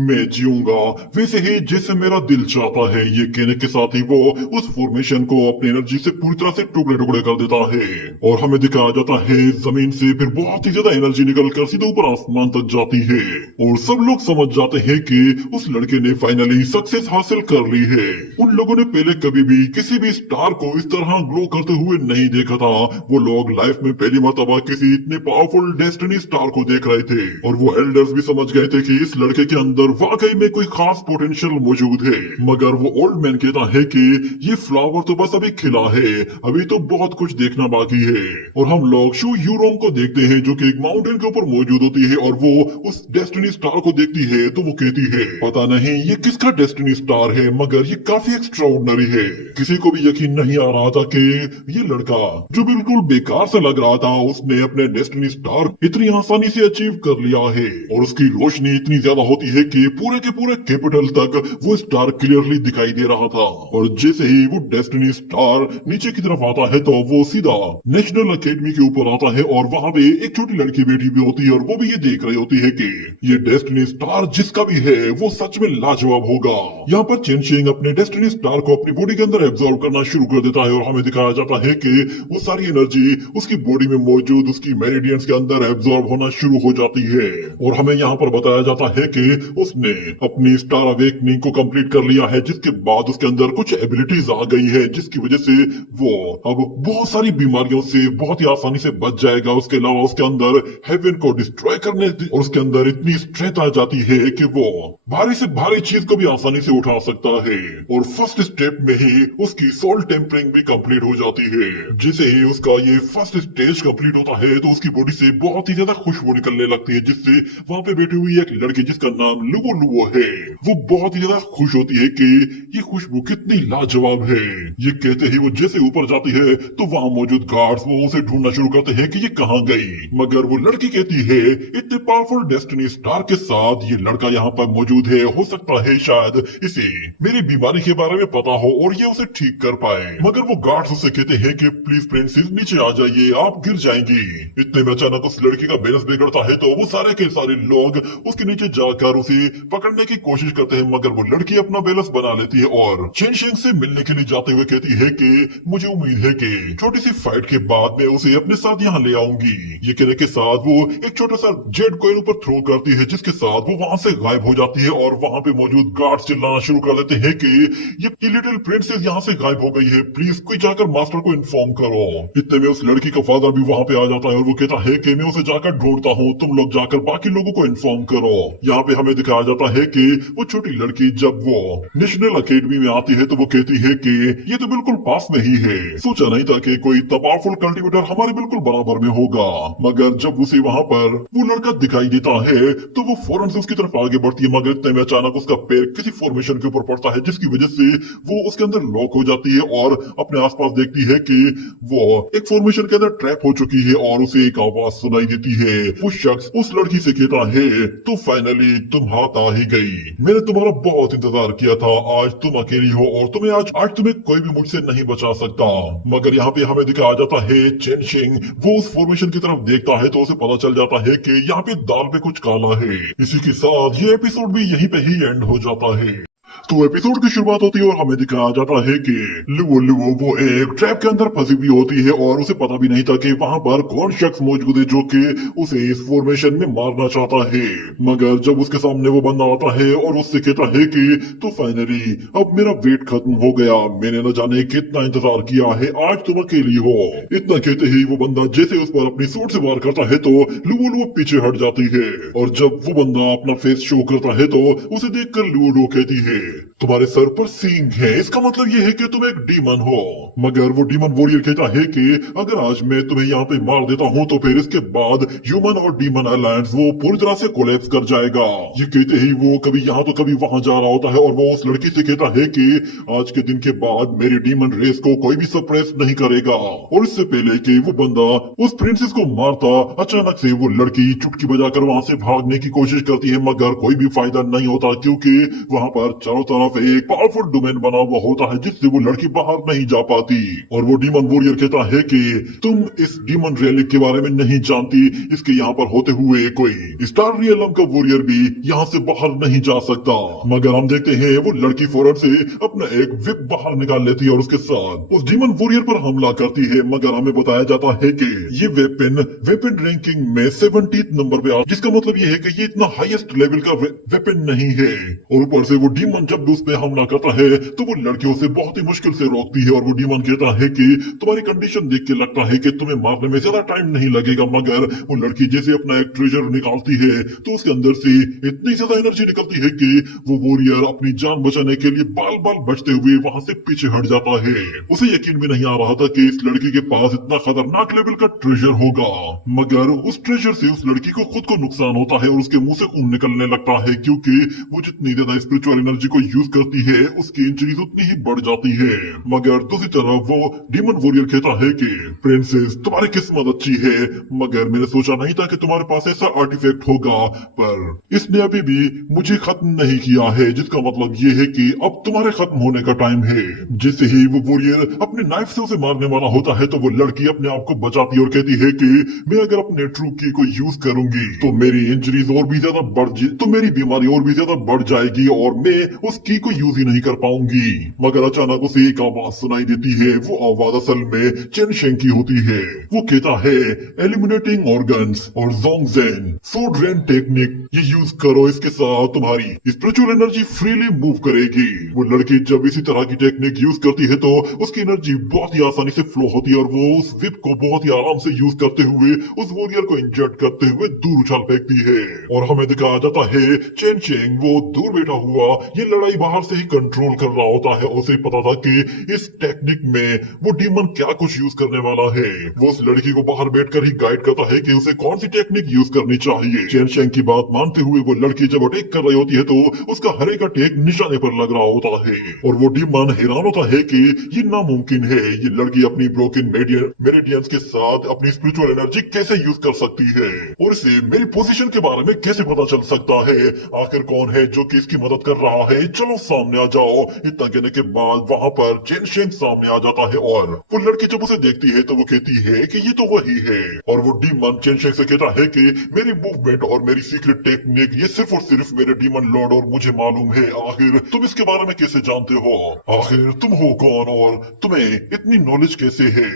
मैं जीऊंगा वैसे ही जैसे मेरा दिल चाहता है। ये कहने के साथ ही वो उस फॉर्मेशन को अपनी एनर्जी से पूरी तरह से टुकड़े टुकड़े कर देता है और हमें दिखाया जाता है जमीन से फिर बहुत ही ज्यादा एनर्जी निकल कर सीधे ऊपर आसमान तक जाती है और सब लोग समझ जाते हैं कि उस लड़के ने फाइनली सक्सेस हासिल कर ली है। उन लोगों ने पहले कभी भी किसी भी स्टार को इस तरह ग्लो करते हुए नहीं देखा था। वो लोग लाइफ में पहली मर्तबा किसी इतने पावरफुल डेस्टिनी स्टार को देख रहे थे और वो एल्डर्स भी समझ गए थे कि इस लड़के के अंदर वाकई में कोई खास पोटेंशियल मौजूद है। मगर वो ओल्ड मैन कहता है कि ये फ्लावर तो बस अभी खिला है, अभी तो बहुत कुछ देखना बाकी है। और हम लोग शू यूरोंग को देखते हैं जो कि एक माउंटेन के ऊपर मौजूद होती है और वो उस डेस्टिनी स्टार को देखती है तो वो कहती है पता नहीं ये किसका डेस्टिनी स्टार है, मगर ये काफी एक्स्ट्राऑर्डिनरी है। किसी को भी यकीन नहीं आ रहा था कि ये लड़का जो बिल्कुल बेकार सा लग रहा था उसने अपने डेस्टिनी स्टार इतनी आसानी से अचीव कर लिया है और उसकी रोशनी इतनी ज्यादा होती है कि पूरे के पूरे कैपिटल तक वो स्टार क्लियरली दिखाई दे रहा था। और जैसे ही वो डेस्टिनी स्टार नीचे की तरफ आता है तो वो सीधा नेशनल अकेडमी के ऊपर आता है और वहाँ पे एक छोटी लड़की बैठी भी होती है और वो भी ये देख रही होती है कि ये डेस्टिनी स्टार जिसका भी है वो सच में लाजवाब होगा। यहाँ पर चेन चेंग अपने डेस्टिनी स्टार को अपनी बॉडी के अंदर एब्जॉर्ब करना शुरू कर देता है और हमें दिखाया जाता है कि वो सारी एनर्जी उसकी बॉडी में मौजूद उसकी मेरिडियंस के अंदर एब्जॉर्ब होना शुरू हो जाती है। और हमें यहाँ पर बताया जाता है कि उसने अपनी स्टार अवेकनिंग को कंप्लीट कर लिया है, जिसके बाद उसके अंदर कुछ एबिलिटीज आ गई है जिसकी वजह से वो अब बहुत सारी बीमारियों से बहुत ही आसानी से बच जाएगा। उसके अलावा उसके अंदर हेवन को डिस्ट्रॉय करने और उसके अंदर इतनी स्ट्रेंथ आ जाती है कि वो भारी से भारी चीज को भी आसानी से उठा सकता है। और फर्स्ट स्टेप में ही उसकी सोल टेम्परिंग भी कंप्लीट हो जाती है। जैसे ही उसका ये फर्स्ट स्टेज कंप्लीट होता है तो उसकी बॉडी से बहुत ही ज्यादा खुशबू निकलने लगती है, जिससे वहाँ पे बैठी हुई एक लड़की जिसका नाम लुवो लुवो है वो बहुत ही ज्यादा खुश होती है कि ये खुशबू कितनी लाजवाब है। ये कहते ही वो जैसे ऊपर जाती है तो वहाँ मौजूद गार्ड्स वो उसे ढूंढना शुरू करते हैं कि ये कहाँ गई। मगर वो लड़की कहती है इतने पावरफुल डेस्टिनी स्टार के साथ ये लड़का यहाँ पर मौजूद है, हो सकता है शायद इसे मेरी बीमारी के बारे में पता हो और ये उसे ठीक कर पाए। मगर वो गार्ड्स उसे कहते हैं कि प्लीज प्रिंसेस नीचे आ जाइए, आप गिर जाएंगी। इतने में अचानक उस लड़की का बैलेंस बिगड़ता है तो वो सारे के सारे लोग उसके नीचे जाकर उसे पकड़ने की कोशिश करते हैं, मगर वो लड़की अपना बैलेंस बना लेती है और चेन शेंग से मिलने के लिए जाते हुए कहती है कि मुझे उम्मीद है कि छोटी सी फाइट के बाद मैं उसे अपने साथ यहाँ ले आऊंगी। ये कहने के साथ वो एक छोटा सा जेड कॉइन ऊपर थ्रो करती है, जिसके साथ वो वहां से गायब हो जाती है और वहां पे मौजूद गार्ड्स चिल्लाना शुरू कर देते हैं कि ये लिटिल प्रिंसेस यहाँ से गायब हो गई है, प्लीज कोई जाकर मास्टर को इन्फॉर्म करो। इतने में उस लड़की का फादर भी वहां पे आ जाता है और वो कहता है कि मैं उसे जाकर ढूंढता हूँ, तुम लोग जाकर बाकी लोगों को इन्फॉर्म करो। यहाँ पे हमें दिखाया जाता है कि वो छोटी लड़की जब वो नेशनल अकेडमी में आती है तो वो कहती है कि ये तो बिल्कुल पास में ही है, सोचा नहीं था कि कोई इतना पावरफुल कल्टीवेटर हमारे बिल्कुल बराबर में होगा। मगर जब उसे वहाँ पर वो लड़का दिखाई देता है तो वो फौरन से उसकी तरफ आगे बढ़ती है, मगर इतने में अचानक उसका पैर किसी फॉर्मेशन के ऊपर पड़ता है, जिसकी वजह से वो उसके अंदर लॉक हो जाती है और अपने आसपास देखती है कि वो एक फॉर्मेशन के अंदर ट्रैप हो चुकी है और उसे एक आवाज सुनाई देती है। वो शख्स उस लड़की से कहता है, तो फाइनली तुम हाथ आ ही गई, मैंने तुम्हारा बहुत इंतजार किया था, आज तुम अकेली हो और आज तुम्हें कोई भी मुझसे नहीं बचा सकता। मगर यहाँ पे हमें दिखाया जाता है चेन शिंग वो उस फॉर्मेशन की तरफ देखता है तो उसे पता चल जाता है कि यहाँ पे दाल पे कुछ काला है। इसी के साथ ये एपिसोड भी यहीं पे ही एंड हो जाता है। तो एपिसोड की शुरुआत होती है और हमें दिखाया जाता है कि लुवो वो एक ट्रैप के अंदर फंसी हुई होती है और उसे पता भी नहीं था कि वहां पर कौन शख्स मौजूद है जो कि उसे इस फॉर्मेशन में मारना चाहता है। मगर जब उसके सामने वो बंदा आता है और उससे कहता है कि तो फाइनली अब मेरा वेट खत्म हो गया, मैंने न जाने कितना इंतजार किया है, आज तुम अकेली हो। इतना कहते ही वो बंदा जैसे उस पर अपनी सूट से वार करता है तो लुवो पीछे हट जाती है और जब वो बंदा अपना फेस शो करता है तो उसे देखकर लुवो कहती है, तुम्हारे सर पर सींग है, इसका मतलब ये है कि तुम एक डीमन हो। मगर वो डीमन वॉरियर कहता है कि अगर आज मैं तुम्हें यहाँ पे मार देता हूँ तो फिर इसके बाद ह्यूमन और डीमन अलायंस वो पूरी तरह से कोलैप्स कर जाएगा। ये कहते ही वो कभी यहाँ तो कभी वहां जा रहा होता है और वो उस लड़की से कहता है कि आज के दिन के बाद मेरी डीमन रेस को कोई भी सप्रेस नहीं करेगा। और इससे पहले कि वो बंदा उस प्रिंसेस को मारता, अचानक से वो लड़की चुटकी बजाकर वहां से भागने की कोशिश करती है, मगर कोई भी फायदा नहीं होता क्योंकि वहां पर चारों तरफ एक पावरफुल डोमेन बना हुआ होता है जिससे वो लड़की बाहर नहीं जा पाती। और वो डीमन वॉरियर कहता है कि तुम इस डीमन रेलिक के बारे में नहीं जानती, इसके यहाँ पर होते हुए कोई स्टार रियलम का वॉरियर भी यहाँ से बाहर नहीं जा सकता। मगर हम देखते हैं वो लड़की फौरन से अपना एक विप बाहर निकाल लेती है और उसके साथ उस डीमन वॉरियर पर हमला करती है। मगर हमें बताया जाता है कि ये वेपन रैंकिंग में 70th नंबर पे आ, जिसका मतलब ये है कि ये इतना हाईएस्ट लेवल का वेपन नहीं है। और ऊपर से वो डीमन जब उस पे हमला करता है तो वो लड़कियों से बहुत ही मुश्किल से रोकती है और वो डीमन कहता है कि तुम्हारी कंडीशन देख के लगता है कि तुम्हें मारने में ज्यादा टाइम नहीं लगेगा। मगर वो लड़की जैसे अपना एक ट्रेजर निकालती है तो उसके अंदर से इतनी ज्यादा एनर्जी निकलती है कि वो वॉरियर अपनी जान बचाने के लिए बाल बाल बचते हुए वहां से पीछे हट जाता है। उसे यकीन भी नहीं आ रहा था कि इस लड़की के पास इतना खतरनाक लेवल का ट्रेजर होगा। मगर उस ट्रेजर से उस लड़की को खुद को नुकसान होता है और उसके मुंह से खून निकलने लगता है क्योंकि वो जितनी ज्यादा स्पिरिचुअल एनर्जी को यूज करती है उसकी इंजरीज उतनी ही बढ़ जाती है। मगर दूसरी तरफ वो डीमन वॉरियर कहता है कि प्रिंसेस तुम्हारी किस्मत अच्छी है, मगर मैंने सोचा नहीं था कि तुम्हारे पास ऐसा आर्टिफैक्ट होगा, पर इसने अभी भी मुझे खत्म नहीं किया है, जिसका मतलब ये है कि अब तुम्हारे खत्म होने का टाइम है। जैसे ही वो वॉरियर अपने नाइफ से उसे मारने वाला होता है तो वो लड़की अपने आप को बचाती है और कहती है कि मैं अगर अपने ट्रू की को यूज करूंगी तो मेरी इंजरीज और भी ज्यादा तो मेरी बीमारी और भी ज्यादा बढ़ जाएगी और मैं उस की को यूज ही नहीं कर पाऊंगी। मगर अचानक उसे एक आवाज सुनाई देती है, वो आवाज असल में चेन शेंग की होती है। वो कहता है एलिमिनेटिंग ऑर्गन्स और जोंगजेन सो ड्रेन टेक्निक ये यूज करो, इसके साथ तुम्हारी स्पिरिचुअल एनर्जी फ्रीली मूव करेगी। वो लड़की जब इसी तरह की टेक्निक यूज करती है तो उसकी एनर्जी बहुत ही आसानी से फ्लो होती है और वो उस विप को बहुत ही आराम से यूज करते हुए उस वॉरियर को इंजर्ड करते हुए दूर उछाल फेंकती है। और हमें दिखाया जाता है चेन शेंग वो दूर बैठा हुआ ये लड़ाई बाहर से ही कंट्रोल कर रहा होता है। उसे पता था कि इस टेक्निक में वो डीमन क्या कुछ यूज करने वाला है। वो उस लड़की को बाहर बैठकर ही गाइड करता है कि उसे कौन सी टेक्निक यूज करनी चाहिए। चेन शेंग की बात मानते हुए वो लड़की जब अटैक कर रही होती है तो उसका हर एक अटैक निशाने पर लग रहा होता है और वो डीमन हैरान होता है कि ये नामुमकिन है, ये लड़की अपनी ब्रोकन मेरिडियंस के साथ अपनी स्पिरिचुअल एनर्जी कैसे यूज कर सकती है और इसे मेरी पोजीशन के बारे में कैसे पता चल सकता है, आखिर कौन है जो कि इसकी मदद कर रहा है, चलो सामने आ जाओ। इतना कहने के बाद वहां पर चेन शेंग सामने आ जाता है और वो लड़की जब उसे देखती है तो वो कहती है कि ये तो वही है। और वो डीमन चेन शेंग से कहता है कि मेरी मूवमेंट और मेरी सीक्रेट टेक्निक ये सिर्फ और सिर्फ मेरे डीमन लॉर्ड और मुझे मालूम है, आखिर तुम इसके बारे में कैसे जानते हो, आखिर तुम हो कौन और तुम्हें इतनी नॉलेज कैसे है।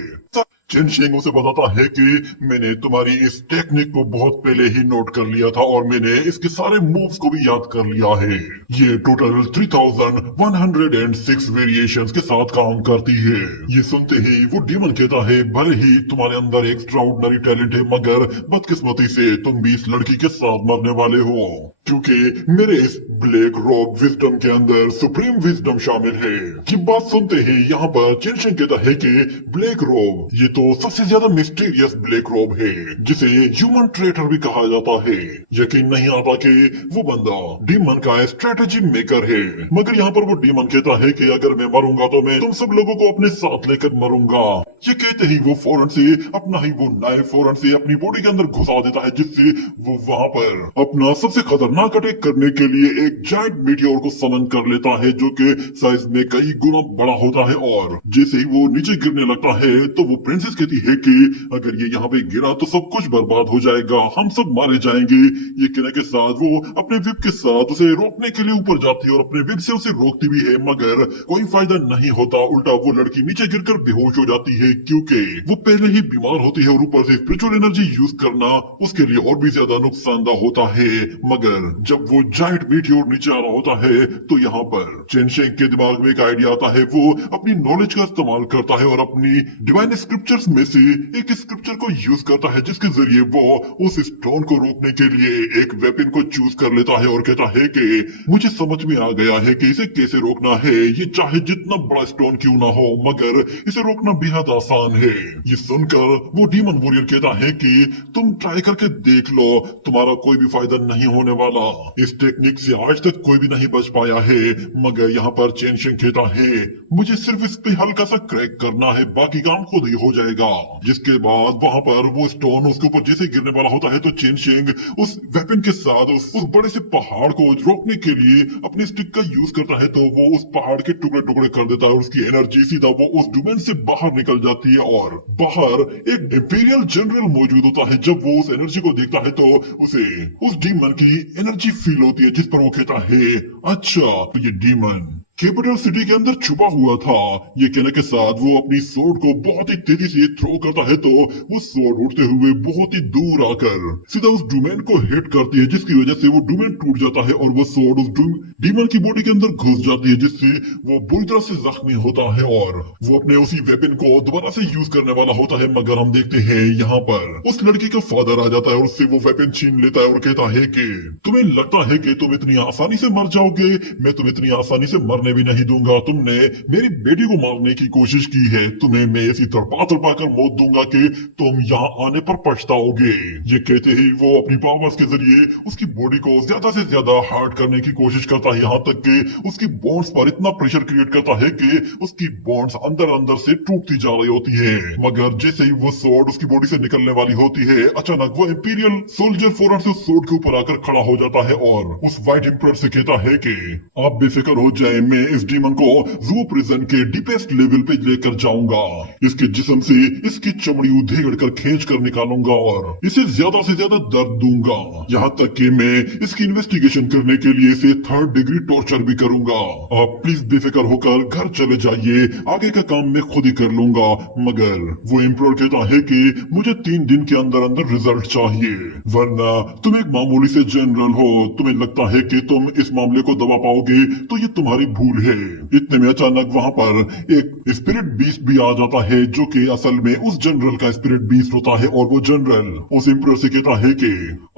चिनशिंग उसे बताता है कि मैंने तुम्हारी इस टेक्निक को बहुत पहले ही नोट कर लिया था और मैंने इसके सारे मूव्स को भी याद कर लिया है। ये टोटल 3106 वेरिएशंस के साथ काम करती है। ये सुनते ही वो डीमन कहता है भले ही तुम्हारे अंदर एक्स्ट्रा ऑर्डिनरी टैलेंट है मगर बदकिस्मती से तुम भी इस लड़की के साथ मरने वाले हो, क्योंकि मेरे इस ब्लैक रॉब विजडम के अंदर सुप्रीम विजडम शामिल है। ये बात सुनते ही यहाँ पर चिनशिंग कहता है कि ब्लैक रॉब ये तो सबसे ज्यादा मिस्टीरियस ब्लैक रॉब है जिसे ह्यूमन ट्रेटर भी कहा जाता है। यकीन नहीं आता कि वो बंदा डीमन का स्ट्रेटेजी मेकर है। मगर यहाँ पर वो डीमन कहता है कि अगर मैं मरूंगा तो मैं तुम सब लोगों को अपने साथ लेकर मरूंगा। ये कहते ही वो फौरन से अपना ही वो नाइफ फौरन से अपनी बॉडी के अंदर घुसा देता है, जिससे वो वहां पर अपना सबसे खतरनाक अटैक करने के लिए एक जायंट मीटियोर को समन कर लेता है जो कि साइज में कई गुना बड़ा होता है। और जैसे ही वो नीचे गिरने लगता है तो वो प्रिंसेस कहती है कि अगर ये यहाँ पे गिरा तो सब कुछ बर्बाद हो जाएगा, हम सब मारे जाएंगे। ये कहने के साथ वो अपने विप के साथ उसे रोकने के लिए ऊपर जाती है और अपने विप से उसे रोकती भी है, मगर कोई फायदा नहीं होता। उल्टा वो लड़की नीचे गिरकर बेहोश हो जाती है क्योंकि वो पहले ही बीमार होती है और ऊपर से स्पिरिचुअल एनर्जी यूज करना उसके लिए और भी ज्यादा नुकसानदायक होता है। मगर जब वो जायंट मीटियोर नीचे आ रहा होता है तो यहाँ पर चिनशिंग के दिमाग में एक आइडिया आता है। वो अपनी नॉलेज का इस्तेमाल करता है और अपनी डिवाइन स्क्रिप्चर्स में से एक स्क्रिप्चर को यूज करता है जिसके जरिए वो उस स्टोन को रोकने के लिए एक वेपन को चूज कर लेता है और कहता है कि मुझे समझ में आ गया है कि इसे कैसे रोकना है। ये चाहे जितना बड़ा स्टोन क्यों ना हो मगर इसे रोकना बेहद आसान है। ये सुनकर वो डीमन वॉरियर कहता है कि तुम ट्राई करके देख लो, तुम्हारा कोई भी फायदा नहीं होने वाला। इस टेक्निक से आज तक कोई भी नहीं बच पाया है। मगर यहाँ पर चिनशिंग कहता है मुझे सिर्फ इस पे हल्का सा क्रैक करना है, बाकी काम खुद ही हो जाएगा। जिसके बाद वहां पर वो स्टोन उसके ऊपर जैसे गिरने वाला होता है तो चिनशिंग उस वेपन के साथ उस बड़े से पहाड़ को रोकने के लिए अपने स्टिक का यूज करता है तो वो उस पहाड़ के टुकड़े टुकड़े कर देता है और उसकी एनर्जी सीधा वो उस डोमेन से बाहर निकल जाती है। और बाहर एक इंपीरियल जनरल मौजूद होता है। जब वो उस एनर्जी को देखता है तो उसे उस डीमन की एनर्जी फील होती है, जिस पर वो कहता है अच्छा तो ये डीमन कैपिटल सिटी के अंदर छुपा हुआ था। ये कहने के साथ वो अपनी सोर्ड को बहुत ही तेजी से थ्रो करता है तो वो सोर्ड उड़ते हुए बहुत ही दूर आकर सीधा उस डोमेन को हिट करती है, जिसकी वजह से वो डोमेन टूट जाता है और वो सोर्ड उस डीमन की बॉडी के अंदर घुस जाती है, जिससे वो बुरी तरह से जख्मी होता है और वो अपने उसी वेपन को दोबारा से यूज करने वाला होता है। मगर हम देखते हैं यहाँ पर उस लड़की का फादर आ जाता है और उससे वो वेपन छीन लेता है और कहता है कि तुम्हें लगता है कि तुम इतनी आसानी से मर जाओगे, मैं तुम इतनी आसानी से मरने भी नहीं दूंगा। तुमने मेरी बेटी को मारने की कोशिश की है, तुम्हें मैं ऐसी तड़पा तड़पा कर मौत दूंगा कि तुम यहाँ आने पर पछताओगे। ये कहते ही वो अपनी पावर्स के जरिए उसकी बॉडी को ज्यादा से ज्यादा हार्ड करने की कोशिश करता है, यहाँ तक कि उसकी बोन्स पर इतना प्रेशर क्रिएट करता है कि उसकी बोन्स अंदर अंदर से टूटती जा रही होती है। मगर जैसे ही वो सोर्ड उसकी बॉडी से निकलने वाली होती है अचानक वो इंपीरियल सोल्जर फौरन से उस सोर्ड के ऊपर आकर खड़ा हो जाता है और उस व्हाइट एम्परर से कहता है कि आप बेफिक्र हो जाए, मैं इस डीमन को जू प्रिजन के डीपेस्ट लेवल पे लेकर जाऊंगा। इसके जिस्म से इसकी चमड़ी उधेड़ कर खींच कर निकालूंगा और इसे ज्यादा से ज्यादा दर्द दूंगा, यहाँ तक कि मैं इसकी इन्वेस्टिगेशन करने के लिए इसे 3rd डिग्री टॉर्चर भी करूंगा। आप प्लीज बेफिक्र होकर घर चले जाइए, आगे का काम मैं खुद ही कर लूंगा। मगर वो एम्परर कहता है कि मुझे 3 दिन के अंदर अंदर रिजल्ट चाहिए, वरना तुम एक मामूली से जनरल हो, तुम्हें लगता है कि तुम इस मामले को दबा पाओगे तो ये तुम्हारी भूल है। इतने में अचानक वहां पर एक स्पिरिट बीस्ट भी आ जाता है जो कि असल में उस जनरल का स्पिरिट बीस्ट होता है और वो जनरल उस एम्परर से कहता है कि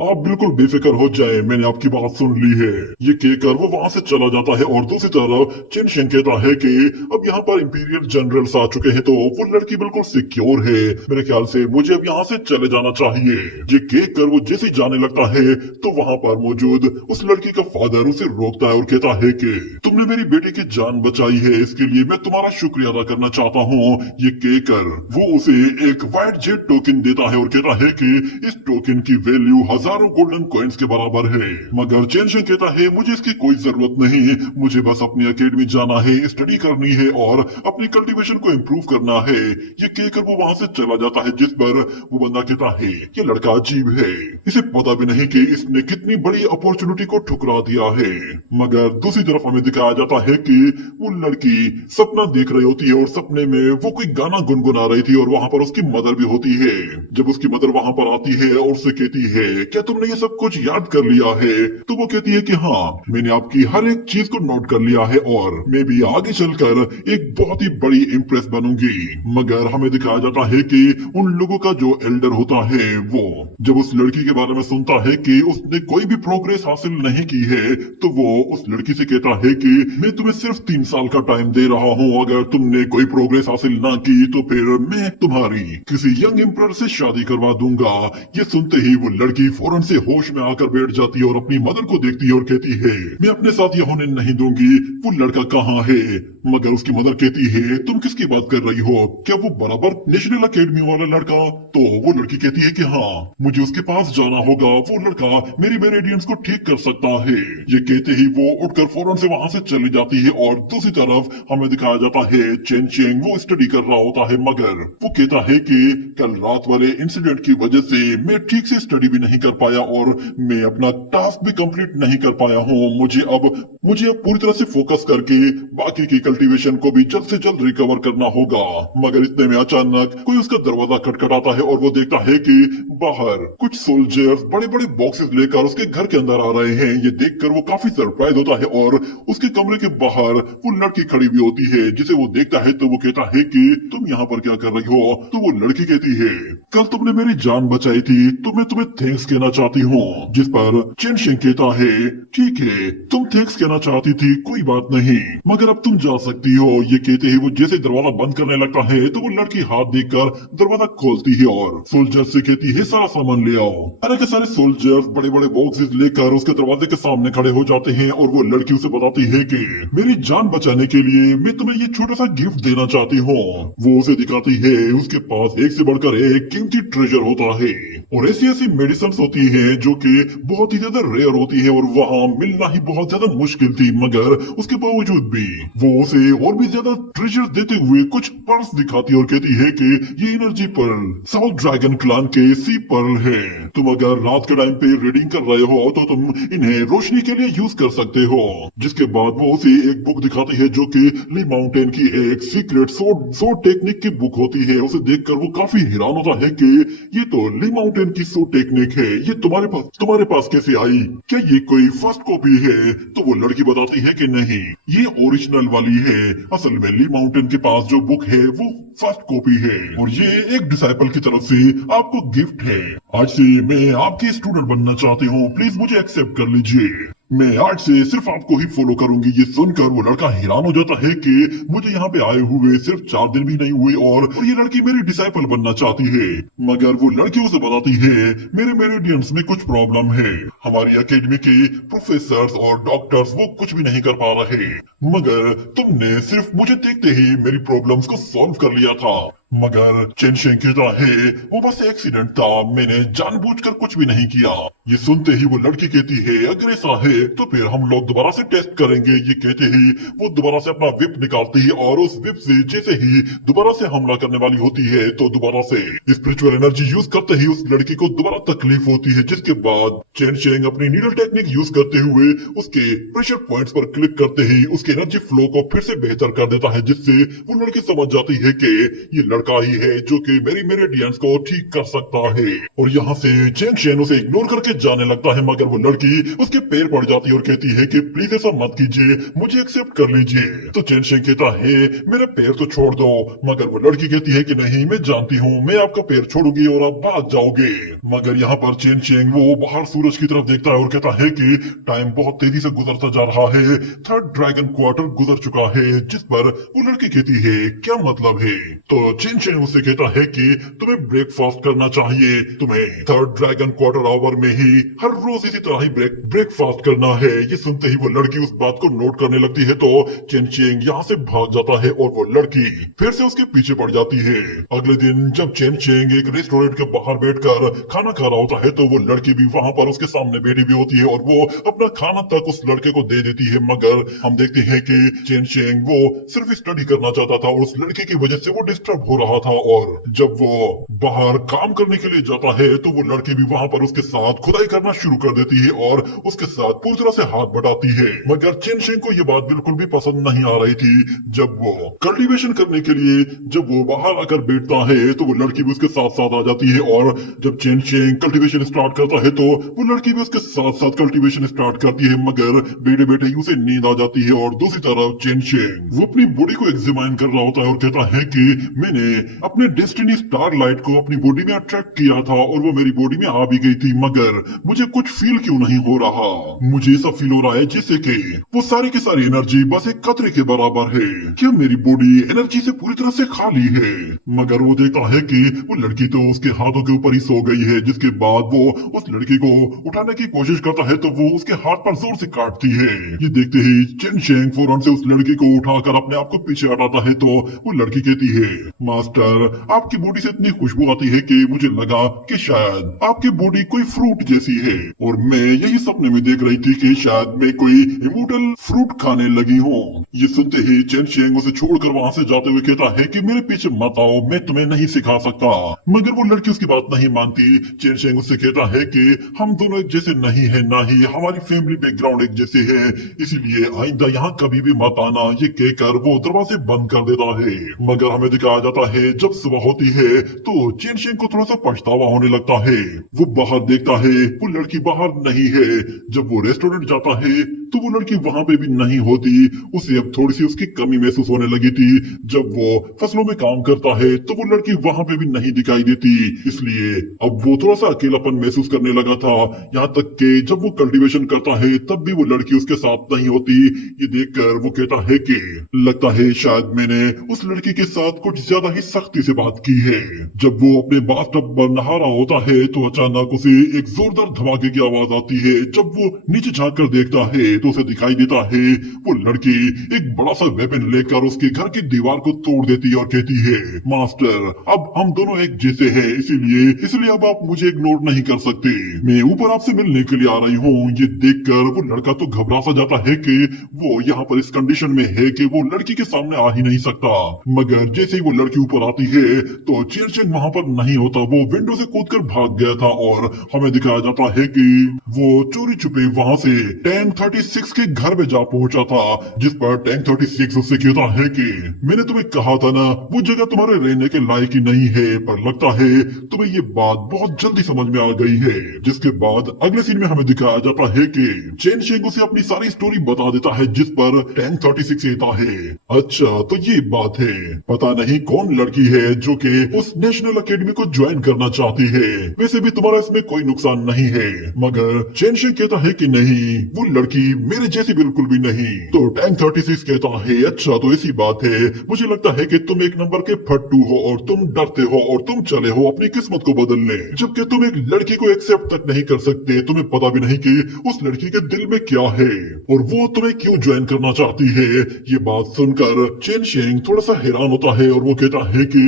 आप बिल्कुल बेफिक्र हो जाए, मैंने आपकी बात सुन ली है। ये कहकर वो वहां से चला जाता है और दूसरी तरफ चिनशिंग कहता है कि अब यहाँ पर इंपीरियल जनरल्स आ चुके हैं तो वो लड़की बिल्कुल सिक्योर है, मेरे ख्याल से मुझे अब यहाँ से चले जाना चाहिए। ये कहकर वो जैसे जाने लगता है तो वहां पर मौजूद उस लड़की का फादर उसे रोकता है और कहता है कि तुमने मेरी बेटी की जान बचाई है, इसके लिए मैं तुम्हारा शुक्रिया अदा करना चाहता हूँ। ये कहकर वो उसे एक व्हाइट जेट टोकन देता है और कहता है कि इस टोकन की वैल्यू हजारों गोल्डन कॉइन्स के बराबर है। मगर चिनशिंग कहता है मुझे इसकी कोई जरूरत नहीं, मुझे बस अपनी एकेडमी जाना है, स्टडी करनी है और अपनी कल्टीवेशन को इम्प्रूव करना है। ये कहकर वो वहां से चला जाता है, जिस पर वो बंदा कहता है ये लड़का अजीब है, इसे पता भी नहीं कि इसने कितनी बड़ी अपॉर्चुनिटी को ठुकरा दिया है। मगर दूसरी तरफ हमें दिखाया जाता है कि वो लड़की सपना देख रही होती है और सपने में वो कोई गाना गुनगुना रही थी और वहाँ पर उसकी मदर भी होती है। जब उसकी मदर वहाँ पर आती है और उससे कहती है क्या तुमने ये सब कुछ याद कर लिया है, तो वो कहती है कि हाँ, मैंने आपकी हर एक चीज को नोट कर लिया है और मैं भी आगे चलकर एक बहुत ही बड़ी इम्प्रेस बनूंगी। मगर हमें दिखाया जाता है कि उन लोगों का जो एल्डर होता है वो जब उस लड़की के बारे में सुनता है कि उसने कोई भी प्रोग्रेस हासिल नहीं की है, तो वो उस लड़की से कहता है कि मैं तुम्हें सिर्फ 3 साल का टाइम दे रहा हूँ, अगर तुमने कोई प्रोग्रेस हासिल ना की तो फिर मैं तुम्हारी किसी यंग एम्परर से शादी करवा दूंगा। ये सुनते ही वो लड़की फौरन से होश में आकर बैठ जाती है और अपनी मदर को देखती है और कहती है मैं अपने साथ ये होने नहीं दूंगी, वो लड़का कहाँ है। मगर उसकी मदर कहती है तुम किसकी बात कर रही हो, क्या वो बराबर नेशनल अकेडमी वाला लड़का। तो वो लड़की कहती है कि हाँ, मुझे उसके पास जाना होगा, वो लड़का मेरी मेरेडियंस को ठीक कर सकता है। ये कहते ही वो उठकर फौरन से वहां से चली जाती है और दूसरी तरफ हमें दिखाया जाता है चेन चेंग वो स्टडी कर रहा होता है, मगर वो कहता है कि कल रात वाले इंसिडेंट की वजह से मैं ठीक से स्टडी भी नहीं कर पाया और मैं अपना टास्क भी कंप्लीट नहीं कर पाया हूँ। मुझे अब पूरी तरह से फोकस करके बाकी की कल्टीवेशन को भी जल्द से जल्द रिकवर करना होगा। मगर इतने में अचानक कोई उसका दरवाजा खटखटाता है और वो देखता है कि बाहर कुछ सोल्जर्स बड़े बड़े बॉक्सेस लेकर उसके घर के अंदर आ रहे हैं। ये देखकर वो काफी सरप्राइज होता है और उसके कमरे के बाहर वो लड़की खड़ी भी होती है, जिसे वो देखता है तो वो कहता है कि तुम यहाँ पर क्या कर रही हो। तो वो लड़की कहती है कल तुमने मेरी जान बचाई थी तो मैं तुम्हें थैंक्स कहना चाहती हूँ। जिस पर चेन शिंग कहता है ठीक है, तुम थैंक्स कहना चाहती थी, कोई बात नहीं, मगर अब तुम जा सकती हो। ये कहते ही वो जैसे दरवाजा बंद करने लगता है तो वो लड़की हाथ देकर दरवाजा खोलती है और सोल्जर से कहती है सारा सामान ले आओ। अरे के सारे सोल्जर्स बड़े बड़े बॉक्सेस लेकर उसके दरवाजे के सामने खड़े हो जाते हैं और वो लड़की उसे बताती है कि मेरी जान बचाने के लिए मैं तुम्हें ये छोटा सा गिफ्ट देना चाहती हूँ। वो उसे दिखाती है उसके पास एक से बढ़कर एक कीमती ट्रेजर होता है और ऐसी ऐसी मेडिसिन होती है जो कि बहुत ही ज्यादा रेयर होती है और वहाँ मिलना ही बहुत ज्यादा मुश्किल थी, मगर उसके बावजूद भी वो उसे और भी ज्यादा ट्रेजर देते हुए कुछ पर्ल्स दिखाती है और कहती है कि ये energy pearl south dragon clan के सी पर्ल है। तुम अगर रात के टाइम पे रीडिंग कर रहे हो तो तुम इन्हें रोशनी के लिए यूज कर सकते हो। जिसके बाद वो उसे एक बुक दिखाती है जो कि ली माउंटेन की एक सीक्रेट सोर्ड टेक्निक की बुक होती है। उसे देखकर वो काफी हैरान होता है कि ये तो ली माउंटेन की सोर्ड टेक्निक है, ये तुम्हारे पास कैसे आई, क्या ये कोई फर्स्ट कॉपी है। तो वो लड़की बताती है कि नहीं, ये ओरिजिनल वाली है। असल में ली माउंटेन के पास जो बुक है वो फर्स्ट कॉपी है और ये एक डिसाइपल की तरफ से आपको गिफ्ट है। आज से मैं आपकी स्टूडेंट बनना चाहती हूँ, प्लीज मुझे एक्सेप्ट कर लीजिए। मैं आज से सिर्फ आपको ही फॉलो करूंगी। ये सुनकर वो लड़का हैरान हो जाता है कि मुझे यहाँ पे आए हुए सिर्फ 4 दिन भी नहीं हुए और ये लड़की मेरी डिसाइपल बनना चाहती है। मगर वो लड़की उसे बताती है मेरे मेरेडियंस में कुछ प्रॉब्लम है, हमारी एकेडमी के प्रोफेसर्स और डॉक्टर्स वो कुछ भी नहीं कर पा रहे, मगर तुमने सिर्फ मुझे देखते ही मेरी प्रॉब्लम्स को सॉल्व कर लिया था। मगर चेन शेंग कहता है वो बस एक्सीडेंट था, मैंने जानबूझकर कुछ भी नहीं किया। ये सुनते ही वो लड़की कहती है अगर ऐसा है तो फिर हम लोग दोबारा से टेस्ट करेंगे। ये कहते ही वो दोबारा से अपना विप निकालती है और उस विप से जैसे ही दोबारा से हमला करने वाली होती है तो दोबारा से स्पिरिचुअल एनर्जी यूज करते ही उस लड़की को दोबारा तकलीफ होती है। जिसके बाद चेन शेंग अपनी नीडल टेक्निक यूज करते हुए उसके प्रेशर पॉइंट्स पर क्लिक करते ही उसके एनर्जी फ्लो को फिर से बेहतर कर देता है, जिससे वो लड़की समझ जाती है कि ये लड़का ही है जो कि मेरी मेरेडियंस को ठीक कर सकता है। और यहाँ से चेंग शेन उसे इग्नोर करके जाने लगता है, मगर वो लड़की उसके पैर पड़ जाती है और कहती है कि प्लीज ऐसा मत कीजिए, मुझे एक्सेप्ट कर लीजिए। तो चेंग शेन कहता है मेरे पैर तो छोड़ दो, मगर वो लड़की कहती है कि नहीं, मैं जानती हूँ मैं आपका पैर छोड़ूंगी और आप भाग जाओगे। मगर यहाँ पर चेंग शेन वो बाहर सूरज की तरफ देखता है और कहता है कि टाइम बहुत तेजी से गुजरता जा रहा है, 3rd ड्रैगन क्वार्टर गुजर चुका है। जिस पर वो लड़की कहती है क्या मतलब है। तो चेंग शेन उससे कहता है कि तुम्हें ब्रेकफास्ट करना चाहिए, तुम्हें 3rd ड्रैगन क्वार्टर आवर में ही हर रोज इसी तरह ही ब्रेकफास्ट करना है। ये सुनते ही वो लड़की उस बात को नोट करने लगती है तो चेन चेंग यहाँ से भाग जाता है और वो लड़की फिर से उसके पीछे पड़ जाती है। अगले दिन जब चेन चेंग एक रेस्टोरेंट के बाहर बैठकर खाना खा रहा होता है तो वो लड़की भी वहां पर उसके सामने बैठी भी होती है और वो अपना खाना तक उस लड़के को दे देती है। मगर हम देखते हैं कि चेन चेंग वो सिर्फ स्टडी करना चाहता था और उस लड़के की वजह से वो डिस्टर्ब हो रहा था और जब वो बाहर काम करने के लिए जाता है तो वो लड़की भी वहां पर उसके साथ खुदाई करना शुरू कर देती है और उसके साथ पूरी तरह से हाथ बटाती है। मगर चेन शेंग को ये बात बिल्कुल भी पसंद नहीं आ रही थी। जब वो कल्टीवेशन करने के लिए जब वो बाहर आकर बैठता है तो वो लड़की भी उसके साथ साथ आ जाती है और जब चेन शेंग कल्टीवेशन स्टार्ट करता है तो वो लड़की भी उसके साथ साथ कल्टीवेशन स्टार्ट करती है। मगर बैठे बैठे ही उसे नींद आ जाती है और दूसरी तरफ चेन शेंग वो अपनी बॉडी को एग्जामिन कर रहा होता है और कहता है कि मैंने अपने डेस्टिनी स्टार लाइट को अपनी बॉडी में अट्रैक्ट किया था और वो मेरी बॉडी में आ भी गई थी, मगर मुझे कुछ फील क्यों नहीं हो रहा। मुझे ऐसा फील हो रहा है जैसे कि वो सारी की सारी एनर्जी बस एक कतरे के बराबर है। क्या मेरी बॉडी एनर्जी से पूरी तरह से खाली है? मगर वो देखता है कि वो लड़की तो उसके हाथों के ऊपर ही सो गई है, जिसके बाद वो उस लड़की को उठाने की कोशिश करता है तो वो उसके हाथ पर जोर से काटती है। ये देखते ही चेन शेंग फौरन से उस लड़की को उठाकर अपने आप को पीछे हटाता है तो वो लड़की कहती है, मास्टर आपकी बॉडी से इतनी खुशबू आती है कि मुझे लगा कि शायद आपकी बॉडी कोई फ्रूट जैसी है और मैं यही सपने में देख रही थी कि शायद मैं कोई इमोर्टल फ्रूट खाने लगी हूँ। ये सुनते ही चेन शेंग उसे छोड़कर वहाँ से जाते हुए कहता है कि मेरे पीछे मत आओ, मैं तुम्हें नहीं सिखा सकता। मगर वो लड़की उसकी बात नहीं मानती। चेन शेंग उससे कहता है कि हम दोनों एक जैसे नहीं है, ना ही हमारी फैमिली बैकग्राउंड एक जैसे है, इसीलिए आइंदा यहाँ कभी भी मत आना। ये कहकर वो दरवाजे बंद कर देता है। मगर हमें दिखाया जाता है जब सुबह होती है तो चेन शेंग को थोड़ा सा पछतावा होने लगता है। वो बाहर देखता है वो लड़की बाहर नहीं है। जब वो रेस्टोरेंट जाता है तो वो लड़की वहां पे भी नहीं होती। उसे अब थोड़ी सी उसकी कमी महसूस होने लगी थी। जब वो फसलों में काम करता है तो वो लड़की वहां पे भी नहीं दिखाई देती, इसलिए अब वो थोड़ा सा अकेलापन महसूस करने लगा था। यहाँ तक कि जब वो कल्टीवेशन करता है तब भी वो लड़की उसके साथ नहीं होती। ये देखकर वो कहता है कि लगता है शायद मैंने उस लड़की के साथ कुछ ज्यादा ही सख्ती से बात की है। जब वो अपने बाथटब में नहा रहा होता है तो अचानक उसे एक जोरदार धमाके की आवाज आती है। जब वो नीचे झांक कर देखता है तो उसे दिखाई देता है वो लड़की एक बड़ा सा वेपन लेकर उसके घर की दीवार को तोड़ देती है और कहती है, मास्टर अब हम दोनों एक जैसे हैं, इसलिए अब आप मुझे इग्नोर नहीं कर सकते। मैं ऊपर आपसे मिलने के लिए आ रही हूँ। ये देखकर वो लड़का तो घबरा सा जाता है कि वो यहाँ पर इस कंडीशन में है कि वो लड़की के सामने आ ही नहीं सकता। मगर जैसे ही वो लड़की ऊपर आती है तो चेन शेंग वहाँ पर नहीं होता। वो विंडो से कूदकर भाग गया था और हमें दिखाया जाता है कि वो चोरी छुपे वहाँ से टैंक 36 के घर में जा पहुंचा था, जिस पर टैंक 36 उससे कहता है कि मैंने तुम्हें कहा था ना वो जगह तुम्हारे रहने के लायक ही नहीं है, पर लगता है तुम्हें ये बात बहुत जल्दी समझ में आ गई है। जिसके बाद अगले सीन में हमें दिखाया जाता है कि चेन शेंग उसे अपनी सारी स्टोरी बता देता है, जिस पर टैंक 36 कहता है, अच्छा तो ये बात है, पता नहीं कौन लड़की है जो कि उस नेशनल अकेडमी को ज्वाइन करना चाहती है, वैसे भी तुम्हारा इसमें कोई नुकसान नहीं है। मगर चेन शेंग कहता है कि नहीं, वो लड़की मेरे जैसी बिल्कुल भी नहीं। तो टैंक 36 कहता है, अच्छा तो ऐसी बात है, मुझे लगता है कि तुम एक नंबर के फट्टू हो और तुम डरते हो और तुम चले हो अपनी किस्मत को बदलने, जबकि तुम एक लड़की को एक्सेप्ट तक नहीं कर सकते। तुम्हें पता भी नहीं कि उस लड़की के दिल में क्या है और वो तुम्हें क्यों ज्वाइन करना चाहती है। ये बात सुनकर चेन शेंग थोड़ा सा हैरान होता है और वो कहता है कि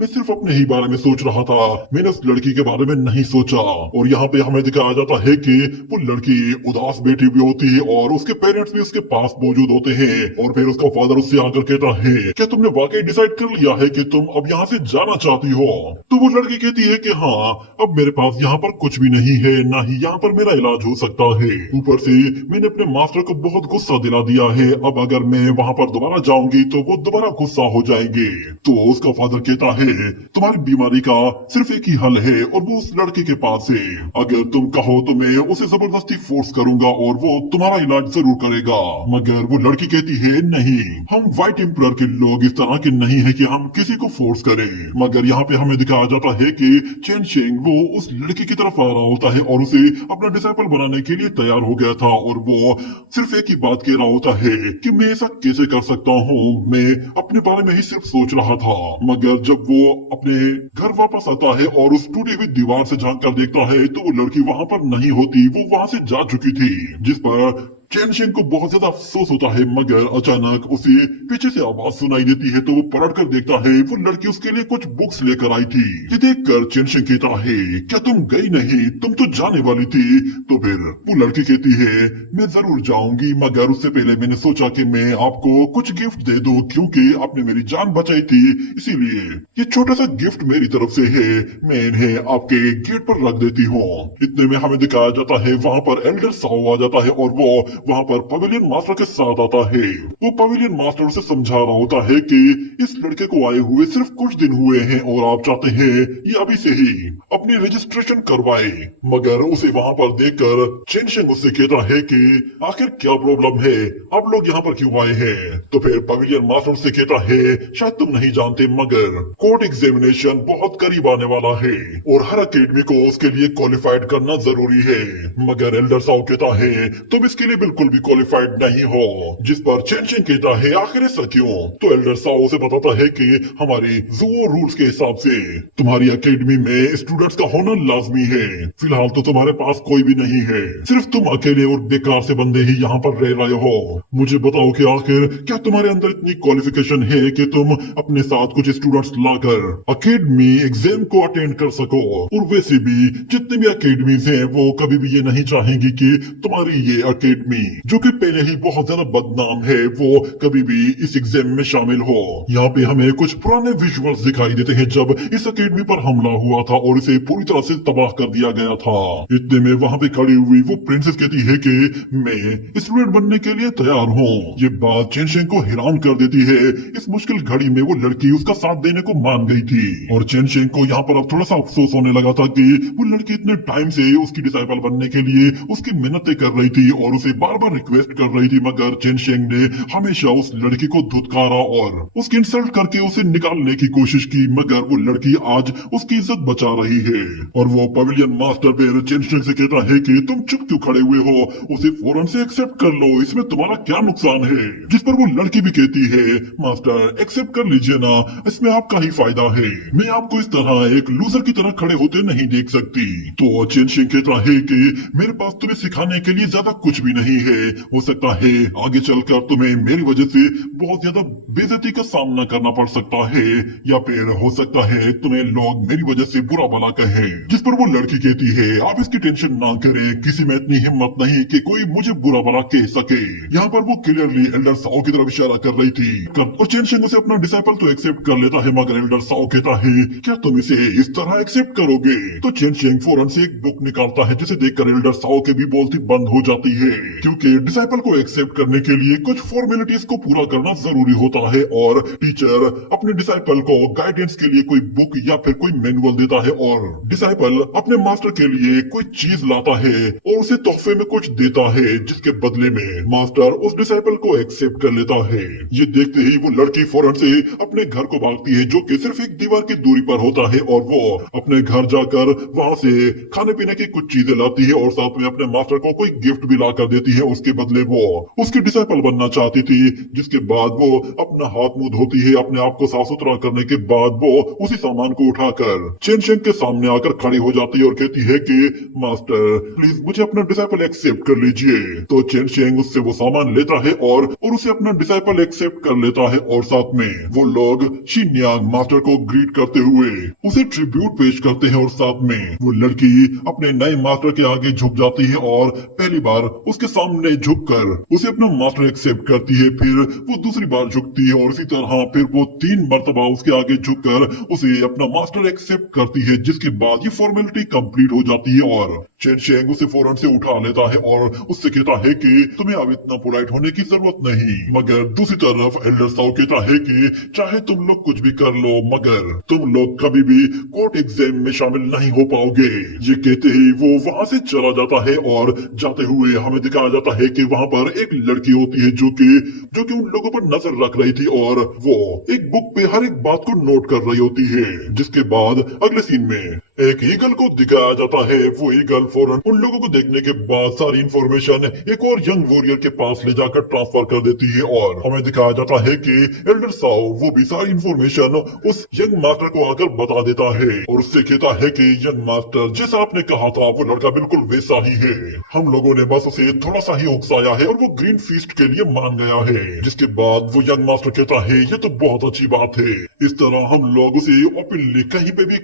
मैं सिर्फ अपने ही बारे में सोच रहा था, मैंने उस लड़की के बारे में नहीं सोचा। और यहाँ पे हमें दिखाया जाता है कि वो लड़की उदास बैठी हुई होती है और उसके पेरेंट्स भी उसके पास मौजूद होते हैं और फिर उसका फादर उससे आकर कहता है, क्या तुमने वाकई डिसाइड कर लिया है कि तुम अब यहाँ से जाना चाहती हो? तो वो लड़की कहती है कि हाँ, अब मेरे पास यहाँ पर कुछ भी नहीं है, ना ही यहाँ पर मेरा इलाज हो सकता है। ऊपर से मैंने अपने मास्टर को बहुत गुस्सा दिला दिया है, अब अगर मैं वहाँ पर दोबारा जाऊंगी तो वो दोबारा गुस्सा हो जाएंगे। तो उसका फादर कहता है, तुम्हारी बीमारी का सिर्फ एक ही हल है और वो उस लड़के के पास है, अगर तुम कहो तो मैं उसे जबरदस्ती फोर्स करूंगा और वो तुम्हारा इलाज जरूर करेगा। मगर वो लड़की कहती है, नहीं, हम व्हाइट एम्परर के लोग इस तरह के नहीं है कि हम किसी को फोर्स करें। मगर यहाँ पे हमें दिखाया जाता है कि चेन शेंग वो उस लड़की की तरफ आ रहा होता है और उसे अपना डिसाइपल बनाने के लिए तैयार हो गया था और वो सिर्फ एक ही बात कह रहा होता है कि मैं ऐसा कैसे कर सकता हूँ, मैं अपने बारे में ही सिर्फ सोच रहा था। मगर जब वो अपने घर वापस आता है और उस टूटी हुई दीवार से झांक कर देखता है तो वो लड़की वहां पर नहीं होती, वो वहां से जा चुकी थी। जिस पर चेनशिंग को बहुत ज्यादा अफसोस होता है, मगर अचानक उसे पीछे से आवाज सुनाई देती है। तो वो पलट कर देखता है, वो लड़की उसके लिए कुछ बुक्स लेकर आई थी। ये देखकर चेनशिंग कहता है, क्या तुम गई नहीं, तुम तो जाने वाली थी। तो फिर वो लड़की कहती है, मैं जरूर जाऊंगी, मगर उससे पहले मैंने सोचा कि मैं आपको कुछ गिफ्ट दे दूं, क्योंकि आपने मेरी जान बचाई थी, इसीलिए ये छोटा सा गिफ्ट मेरी तरफ से है, मैं इन्हें आपके गेट पर रख देती हूँ। इतने में हमें दिखाया जाता है वहाँ पर एल्डर साओ आ जाता है और वो वहाँ पर पवेलियन मास्टर के साथ आता है। वो पवेलियन मास्टर उसे समझा रहा होता है कि इस लड़के को आए हुए सिर्फ कुछ दिन हुए हैं और आप चाहते हैं ये अभी से ही अपनी रजिस्ट्रेशन करवाए। मगर उसे वहाँ पर देखकर चेनशिंग उससे कहता है कि आखिर क्या प्रॉब्लम है, आप लोग यहाँ पर क्यों आए हैं। तो फिर पवेलियन मास्टर उससे कहता है, शायद तुम नहीं जानते, मगर कोर्ट एग्जामिनेशन बहुत करीब आने वाला है और हर अकेडमी को उसके लिए क्वालिफाइड करना जरूरी है। मगर एल्डर साओ कहता है, तुम इसके लिए बिल्कुल भी क्वालिफाइड नहीं हो। जिस पर चेनशिंग कहता है, आखिर ऐसा क्यों। तो एल्डर साओ उसे बताता है कि हमारी जुओ रूल्स के हिसाब से तुम्हारी अकेडमी में स्टूडेंट्स का होना लाजमी है। फिलहाल तो तुम्हारे पास कोई भी नहीं है, सिर्फ तुम अकेले और बेकार से बंदे ही यहाँ पर रह रहे हो। मुझे बताओ कि आखिर क्या तुम्हारे अंदर इतनी क्वालिफिकेशन है कि तुम अपने साथ कुछ स्टूडेंट्स लाकर अकेडमी एग्जाम को अटेंड कर सको। और वैसे भी जितनी भी अकेडमीज हैं वो कभी भी ये नहीं चाहेंगी कि तुम्हारी ये अकेडमी, जो कि पहले ही बहुत ज्यादा बदनाम है, वो कभी भी इस एग्जाम में शामिल हो। यहाँ पे हमें कुछ पुराने विजुअल्स दिखाई देते हैं जब इस अकेडमी पर हमला हुआ था और इसे पूरी तरह से तबाह कर दिया गया था। इतने में वहाँ पे खड़ी हुई वो प्रिंसेस कहती है कि मैं स्टूडेंट बनने के लिए तैयार हूँ। ये बात चेनशिंग को हैरान कर देती है। इस मुश्किल घड़ी में वो लड़की उसका साथ देने को मान गई थी और चेनशिंग को यहाँ पर अब थोड़ा सा अफसोस होने लगा था कि वो लड़की इतने टाइम से उसकी डिसाइपल बनने के लिए उसकी मेहनतें कर रही थी और उसे बार बार रिक्वेस्ट कर रही थी, मगर चेनशिंग ने हमेशा उस लड़की को धुतकारा और उसकी इंसल्ट करके उसे निकालने की कोशिश की। मगर वो लड़की आज उसकी इज्जत बचा रही है और वो पवेलियन मास्टर फिर चेनशिंग से कहता है कि तुम चुप क्यों खड़े हुए हो, उसे फौरन से एक्सेप्ट कर लो, इसमें तुम्हारा क्या नुकसान है। जिस पर वो लड़की भी कहती है, मास्टर एक्सेप्ट कर लीजिए ना, इसमें आपका ही फायदा है, मैं आपको इस तरह एक लूजर की तरह खड़े होते नहीं देख सकती। तो चेनशिंग कहता है कि मेरे पास तुम्हें सिखाने के लिए ज्यादा कुछ भी नहीं है, हो सकता है आगे चलकर तुम्हें मेरी वजह से बहुत ज्यादा बेइज्जती का सामना करना पड़ सकता है, या फिर हो सकता है तुम्हें लोग मेरी वजह से बुरा भला कहें। जिस पर वो लड़की कहती है, आप इसकी टेंशन ना करें, किसी में इतनी हिम्मत नहीं कि कोई मुझे बुरा भला कह सके। यहाँ पर वो क्लियरली एल्डर साओ की तरफ इशारा कर रही थी और चेनशिंग उसे अपना डिसाइपल तो एक्सेप्ट कर लेता है, मगर एल्डर साओ कहता है, क्या तुम इसे इस तरह एक्सेप्ट करोगे। तो चेनशिंग फौरन से एक बुक निकालता है, जिसे देखकर एल्डर साओ के भी बोलती बंद हो जाती है, क्योंकि डिसाइपल को एक्सेप्ट करने के लिए कुछ फॉर्मेलिटीज को पूरा करना जरूरी होता है और टीचर अपने डिसाइपल को गाइडेंस के लिए कोई बुक या फिर कोई मैनुअल देता है और डिसाइपल अपने मास्टर के लिए कोई चीज लाता है और उसे तोहफे में कुछ देता है, जिसके बदले में मास्टर उस डिसाइपल को एक्सेप्ट कर लेता है। ये देखते ही वो लड़की फौरन से अपने घर को भागती है, जो कि सिर्फ एक दीवार की दूरी पर होता है, और वो अपने घर जाकर वहाँ से खाने पीने की कुछ चीजें लाती है और साथ में अपने मास्टर को कोई गिफ्ट भी ला कर देती है। उसके बदले वो उसकी डिसाइपल बनना चाहती थी, जिसके बाद वो अपना हाथ मुंह धोती है। अपने आप को साफ सुथरा करने के बाद वो उसी सामान को उठाकर चेनशिंग के सामने आकर खड़ी हो जाती है और कहती है कि मास्टर प्लीज मुझे अपना डिसाइपल एक्सेप्ट कर लीजिए। तो चेनशिंग उससे वो सामान लेता है और उसे अपना डिसाइपल एक्सेप्ट कर लेता है और साथ में वो लोग शिन्यांग मास्टर को ग्रीट करते हुए उसे ट्रिब्यूट पेश करते हैं और साथ में वो लड़की अपने नए मास्टर के आगे झुक जाती है और पहली बार उसके सामने झुककर उसे अपना मास्टर एक्सेप्ट करती है। फिर वो दूसरी बार झुकती है और इसी तरह फिर वो 3 मरतबा उसके आगे झुककर उसे अपना मास्टर एक्सेप्ट करती है, जिसके बाद ये फॉर्मेलिटी कंप्लीट हो जाती है और चेनशिंग उसे फौरन से उठा लेता है और उससे कहता है कि तुम्हें अब इतना पोलाइट होने की जरूरत नहीं। मगर दूसरी तरफ एल्डर साओ कहता है कि चाहे तुम लोग कुछ भी कर लो, मगर तुम लोग कभी भी कोर्ट एग्जाम में शामिल नहीं हो पाओगे। ये कहते ही वो वहाँ से चला जाता है और जाते हुए हमें दिखाया जाता है कि वहाँ पर एक लड़की होती है जो कि उन लोगों पर नजर रख रही थी और वो एक बुक पे हर एक बात को नोट कर रही होती है। जिसके बाद अगले सीन में एक ईगल को दिखाया जाता है। वो ईगल फौरन उन लोगों को देखने के बाद सारी इंफॉर्मेशन एक और यंग वॉरियर के पास ले जाकर ट्रांसफर कर देती है और हमें दिखाया जाता है कि एल्डर साओ वो भी सारी इंफॉर्मेशन उस यंग मास्टर को आकर बता देता है और उससे कहता है कि यंग मास्टर जैसा आपने कहा था वो लड़का बिल्कुल वैसा ही है। हम लोगों ने बस उसे थोड़ा सा ही उकसाया है और वो ग्रीन फीस्ट के लिए मान गया है। जिसके बाद वो यंग मास्टर कहता है ये तो बहुत अच्छी बात है, इस तरह हम लोग उसे ओपनली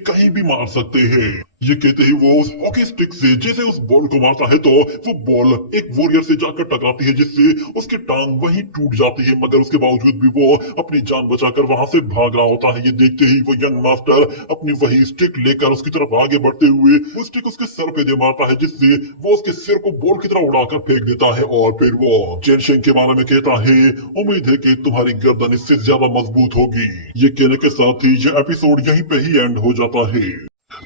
कहीं भी मार सकते हैं। ये कहते ही वो उस हॉकी स्टिक से जैसे उस बॉल को मारता है तो वो बॉल एक वॉरियर से जाकर टकराती है जिससे उसकी टांग वहीं टूट जाती है, मगर उसके बावजूद भी वो अपनी जान बचाकर वहां से भाग रहा होता है। ये देखते ही वो यंग मास्टर अपनी वही स्टिक लेकर उसकी तरफ आगे बढ़ते हुए वो स्टिक उसके सर पे दे मारता है जिससे वो उसके सिर को बॉल की तरह उड़ाकर फेंक देता है और फिर वो चेन शेंग के बारे में कहता है उम्मीद है कि तुम्हारी गर्दन इससे ज्यादा मजबूत होगी। ये कहने के साथ ही ये एपिसोड यहीं पे ही एंड हो जाता है।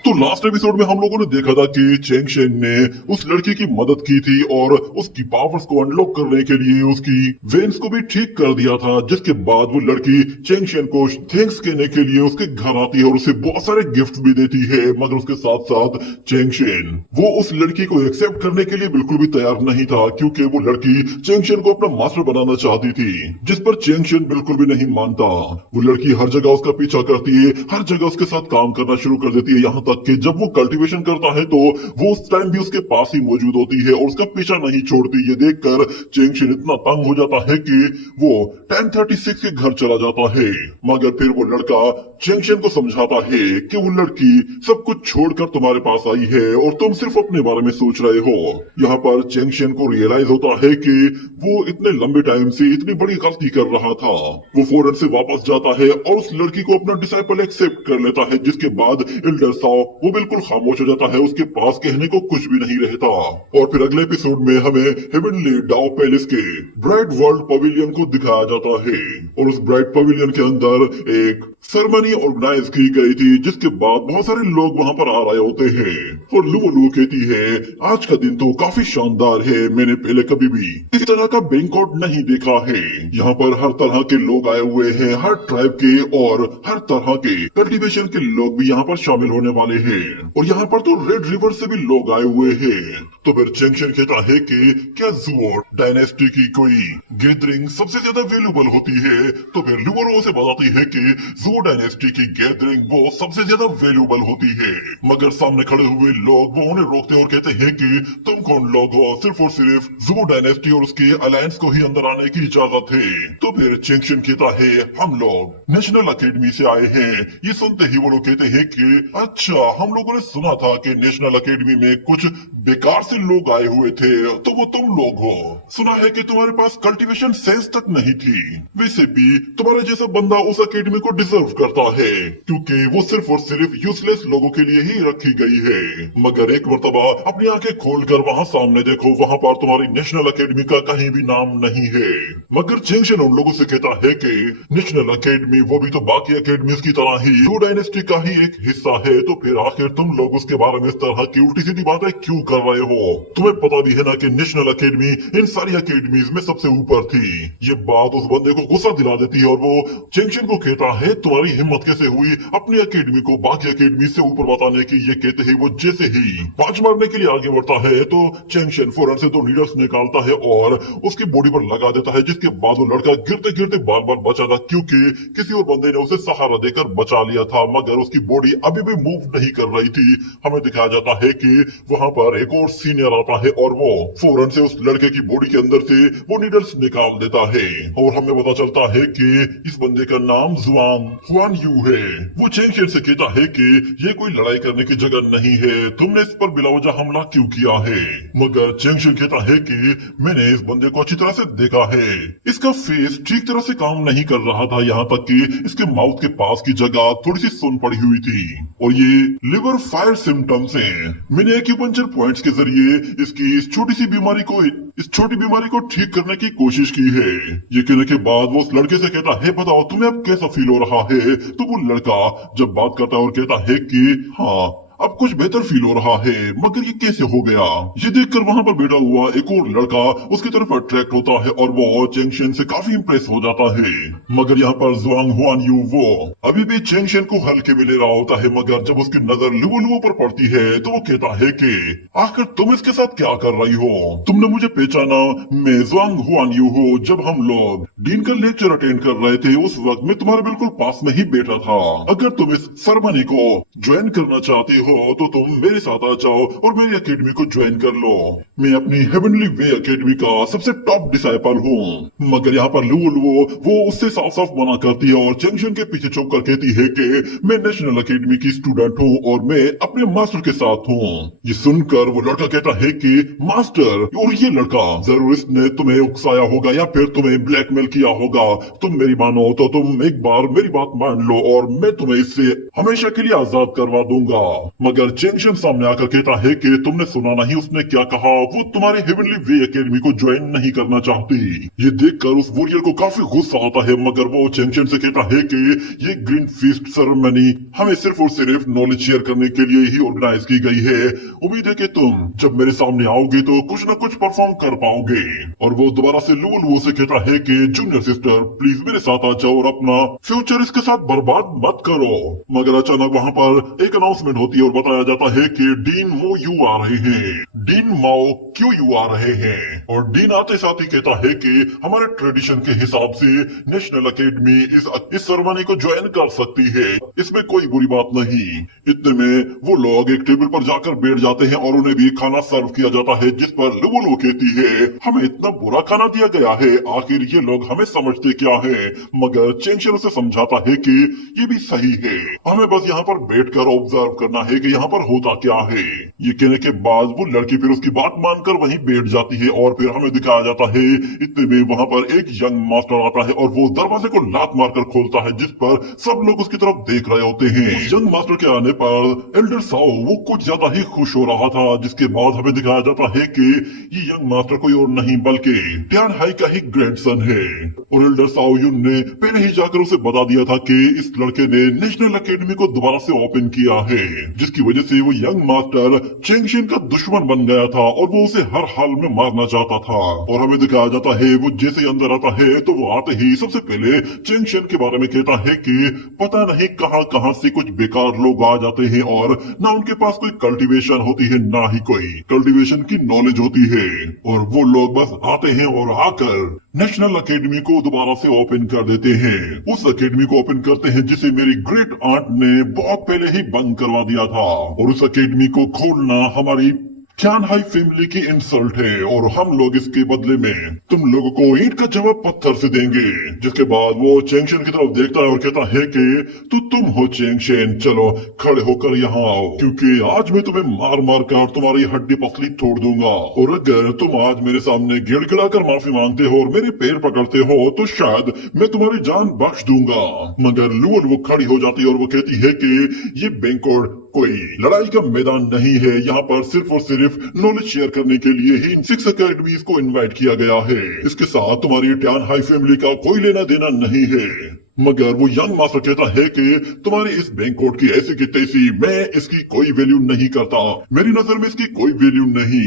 तो लास्ट एपिसोड में हम लोगों ने देखा था कि चेंग शेन ने उस लड़की की मदद की थी और उसकी पावर्स को अनलॉक करने के लिए उसकी वेन्स को भी ठीक कर दिया था। जिसके बाद वो लड़की चेंग शेन को थैंक्स कहने के लिए उसके घर आती है और उसे बहुत सारे गिफ्ट भी देती है, मगर उसके साथ साथ चेंग शेन वो उस लड़की को एक्सेप्ट करने के लिए बिल्कुल भी तैयार नहीं था क्योंकि वो लड़की चेंग शेन को अपना मास्टर बनाना चाहती थी, जिस पर चेंग शेन बिल्कुल भी नहीं मानता। वो लड़की हर जगह उसका पीछा करती है, हर जगह उसके साथ काम करना शुरू कर देती है, यहाँ तक कि जब वो कल्टीवेशन करता है तो वो उस टाइम भी उसके पास ही मौजूद होती है और उसका पीछा नहीं छोड़ती। ये देखकर चेंग शेन इतना तंग हो जाता है कि वो 1036 के घर चला जाता है, मगर फिर वो लड़का चेंग शेन को समझाता है कि वो लड़की सब कुछ छोड़कर तुम्हारे पास आई है और तुम सिर्फ अपने बारे में सोच रहे हो। यहाँ पर चेंग शेन को रियलाइज होता है कि वो इतने लंबे टाइम से इतनी बड़ी गलती कर रहा था। वो फौरन से वापस जाता है और उस लड़की को अपना डिसाइपल एक्सेप्ट कर लेता है, जिसके बाद एल्डर साओ वो बिल्कुल खामोश हो जाता है, उसके पास कहने को कुछ भी नहीं रहता। और फिर अगले एपिसोड में हमें हेवनली डाओ पैलेस के ब्राइट वर्ल्ड पवेलियन को दिखाया जाता है और उस ब्राइट पवेलियन के अंदर एक सेरेमनी ऑर्गेनाइज की गई थी, जिसके बाद बहुत सारे लोग वहां पर आ रहे होते हैं और लुवलू कहती है आज का दिन तो काफी शानदार है, मैंने पहले कभी भी इस तरह का बैंक्वेट नहीं देखा है। यहाँ पर हर तरह के लोग आए हुए हैं, हर ट्राइब के और हर तरह के कल्टीवेशन के लोग भी यहाँ पर शामिल होने वाले हैं और यहाँ पर तो रेड रिवर से भी लोग आए हुए हैं। तो फिर चेंग शेन कहता है कि क्या जुओ डायनेस्टी की कोई गैदरिंग सबसे ज्यादा वैल्यूबल होती है, तो फिर लुवरो से बताती है कि जुओ डायनेस्टी की गैदरिंग वो सबसे ज्यादा वैल्यूबल होती है, मगर सामने खड़े हुए लोग वो उन्हें रोकते और कहते हैं कि तुम कौन लोग हो, सिर्फ और सिर्फ जुओ डायनेस्टी और उसके अलायंस को ही अंदर आने की इजाजत है। तो फिर चेंग शेन कहता है हम लोग नेशनल अकेडमी से आए हैं। ये सुनते ही वो लोग कहते हैं कि अच्छा हम लोगों ने सुना था कि नेशनल अकेडमी में कुछ बेकार से लोग आए हुए थे, तो वो तुम लोग हो। सुना है कि तुम्हारे पास कल्टीवेशन सेंस तक नहीं थी, वैसे भी तुम्हारे जैसा बंदा उस अकेडमी को डिजर्व करता है क्योंकि वो सिर्फ और सिर्फ यूजलेस लोगों के लिए ही रखी गई है। मगर एक मर्तबा अपनी आंखें खोलकर वहाँ सामने देखो, वहाँ पर तुम्हारी नेशनल अकेडमी का कहीं भी नाम नहीं है। मगर चेंग शेन उन लोगों से कहता है कि नेशनल अकेडमी वो भी तो बाकी अकेडमीज की तरह ही जुओ डायनेस्टी का ही एक हिस्सा है, तो फिर आखिर तुम लोग उसके बारे में इस तरह की उल्टी सीधी बातें क्यों कर रहे हो? तुम्हें पता भी है ना कि नेशनल अकेडमी इन सारी अकेडमीज में सबसे ऊपर थी। ये बात उस बंदे को गुस्सा दिला देती है और वो चेंग शेन को कहता है तुम्हारी हिम्मत कैसे हुई अपनी अकेडमी को बाकी अकेडमी से ऊपर बताने की। ये कहते ही वो जैसे ही पांच मारने के लिए आगे बढ़ता है तो चेंग शेन फौरन से 2 नीडल्स निकालता है और उसकी बॉडी पर लगा देता है, जिसके बाद वो लड़का गिरते गिरते बार बार बचा था क्योंकि किसी और बंदे ने उसे सहारा देकर बचा लिया था, मगर उसकी बॉडी अभी भी मूव नहीं कर रही थी। हमें दिखाया जाता है कि वहां पर एक और सीनियर आता है और वो फौरन से उस लड़के की बॉडी के अंदर से वो नीडल्स निकाल देता है और हमें पता चलता है कि इस बंदे का नाम हुआन यू है। वो चेंग शेन से कहता है कि ये कोई लड़ाई करने की जगह नहीं है, तुमने इस पर बिलावजह हमला क्यों किया है? मगर चेंग शेन कहता है कि मैंने इस बंदे को अच्छी तरह से देखा है, इसका फेस ठीक तरह से काम नहीं कर रहा था, यहाँ तक कि इसके माउथ के पास की जगह थोड़ी सी सुन पड़ी हुई थी और ये लिवर फायर सिम्टम्स हैं। मैंने एक्यूपंक्चर पॉइंट्स के जरिए इसकी इस छोटी बीमारी को ठीक करने की कोशिश की है। ये कहने के बाद वो उस लड़के से कहता है बताओ तुम्हें अब कैसा फील हो रहा है? तो वो लड़का जब बात करता है और कहता है कि हाँ अब कुछ बेहतर फील हो रहा है, मगर ये कैसे हो गया? ये देखकर वहाँ पर बैठा हुआ एक और लड़का उसकी तरफ अट्रैक्ट होता है और वो चेंगशन से काफी इंप्रेस हो जाता है। मगर यहाँ पर जुआंग हुआन यू वो अभी भी चेंगशन को हल्के में ले रहा होता है, मगर जब उसकी नजर लुओ लुओ पर पड़ती है तो वो कहता है कि आखिर तुम इसके साथ क्या कर रही हो? तुमने मुझे पहचाना? मैं जुआंग हुआन यू हूँ। जब हम लोग डीन का लेक्चर अटेंड कर रहे थे उस वक्त मैं तुम्हारे बिल्कुल पास में ही बैठा था। अगर तुम इस सेरेमनी को ज्वाइन करना चाहती हो तो तुम मेरे साथ आ जाओ और मेरी अकेडमी को ज्वाइन कर लो। मैं अपनी हेवनली वे अकेडमी का सबसे टॉप डिसाइपल हूँ। मगर यहाँ पर लुओ लुओ वो उससे साफ साफ मना करती है और चेंगशन के पीछे छुप कर कहती है कि मैं नेशनल अकेडमी की स्टूडेंट हूँ और मैं अपने मास्टर के साथ हूँ। ये सुनकर वो लड़का कहता है कि मास्टर, और ये लड़का जरूर इसने तुम्हें उकसाया होगा या फिर तुम्हें ब्लैकमेल किया होगा। तुम मेरी मानो तो तुम एक बार मेरी बात मान लो और मैं तुम्हें इससे हमेशा के लिए आजाद करवा दूंगा। मगर चेंगशन सामने आकर कहता है कि तुमने सुना नहीं उसने क्या कहा? वो तुम्हारे हेवनली वे अकेडमी को ज्वाइन नहीं करना चाहती। ये देखकर उस वॉरियर को काफी गुस्सा आता है, मगर वो चेंगशन से कहता है कि ये ग्रीन फीस्ट सेरेमनी हमें सिर्फ और सिर्फ नॉलेज शेयर करने के लिए ही ऑर्गेनाइज की गई है। उम्मीद है कि तुम जब मेरे सामने आओगे तो कुछ न कुछ परफॉर्म कर पाओगे। और वो दोबारा से लुओ लुओ से कहता है कि जूनियर सिस्टर प्लीज मेरे साथ आ जाओ और अपना फ्यूचर इसके साथ बर्बाद मत करो। मगर अचानक वहाँ पर एक अनाउंसमेंट होती है और बताया जाता है कि डीन मो यू आ रहे हैं। डीन माओ क्यों यू आ रहे हैं? और डीन आते साथ ही कहता है कि हमारे ट्रेडिशन के हिसाब से नेशनल अकेडमी इस सेरेमनी को ज्वाइन कर सकती है, इसमें कोई बुरी बात नहीं। इतने में वो लोग एक टेबल पर जाकर बैठ जाते हैं और उन्हें भी खाना सर्व किया जाता है, जिस पर लुओ लुओ कहती है हमें इतना बुरा खाना दिया गया है, आखिर ये लोग हमें समझते क्या है? मगर चेंगशन उसे समझाता है कि ये भी सही है, हमें बस यहाँ पर बैठकर ऑब्जर्व करना है कि यहाँ पर होता क्या है। ये कहने के बाद वो लड़की फिर उसकी बात मानकर वहीं बैठ जाती है और फिर हमें दिखाया जाता है इतने में वहाँ पर एक यंग मास्टर आता है और वो दरवाजे को लात मारकर खोलता है, जिस पर सब लोग उसकी तरफ देख रहे होते हैं। यंग मास्टर के आने पर एल्डर साओ वो कुछ ज्यादा ही खुश हो रहा था, जिसके बाद हमें दिखाया जाता है कि ये यंग मास्टर कोई और नहीं बल्कि टियान हाई का ही ग्रैंडसन है। और एल्डर साओ युन ने पहले ही जाकर उसे बता दिया था कि इस लड़के ने नेशनल अकेडमी को दोबारा से ओपन किया है, जिसकी वजह से वो यंग मास्टर चेंगशन का दुश्मन बन गया था और वो उसे हर हाल में मारना चाहता था। और हमें दिखाया जाता है वो जैसे अंदर आता है तो वो आते ही सबसे पहले चेंगशन के बारे में कहता है कि पता नहीं कहां कहां से कुछ बेकार लोग आ जाते हैं और ना उनके पास कोई कल्टीवेशन होती है ना ही कोई कल्टीवेशन की नॉलेज होती है, और वो लोग बस आते हैं और आकर नेशनल अकेडमी को दोबारा से ओपन कर देते हैं। उस अकेडमी को ओपन करते हैं जिसे मेरी ग्रेट आंट ने बहुत पहले ही बंद करवा दिया था, और उस अकेडमी को खोलना हमारी टियान हाई फैमिली की इंसल्ट है और हम लोग इसके बदले में तुम लोगों को ईंट का जवाब पत्थर से देंगे। जिसके बाद वो चेंगशन की तरफ देखता है और कहता है कि तो तुम हो चेंगशन, चलो खड़े होकर यहाँ आओ, क्योंकि आज मैं तुम्हें मार मार कर तुम्हारी हड्डी पसली तोड़ दूंगा। और अगर तुम आज मेरे सामने गिड़गिड़ा कर माफी मांगते हो और मेरे पैर पकड़ते हो तो शायद मैं तुम्हारी जान बख्श दूंगा। मगर लुओल वो खड़ी हो जाती है और वो कहती है कि ये बैंकोड कोई लड़ाई का मैदान नहीं है, यहाँ पर सिर्फ और सिर्फ नॉलेज शेयर करने के लिए ही इन 6 अकेडमीज को इनवाइट किया गया है। इसके साथ तुम्हारी टियान हाई फैमिली का कोई लेना देना नहीं है। मगर वो यंग मास्टर कहता है कि तुम्हारी इस बैंकोट की ऐसी की तैसी, मैं इसकी कोई वैल्यू नहीं करता, मेरी नजर में इसकी कोई वैल्यू नहीं।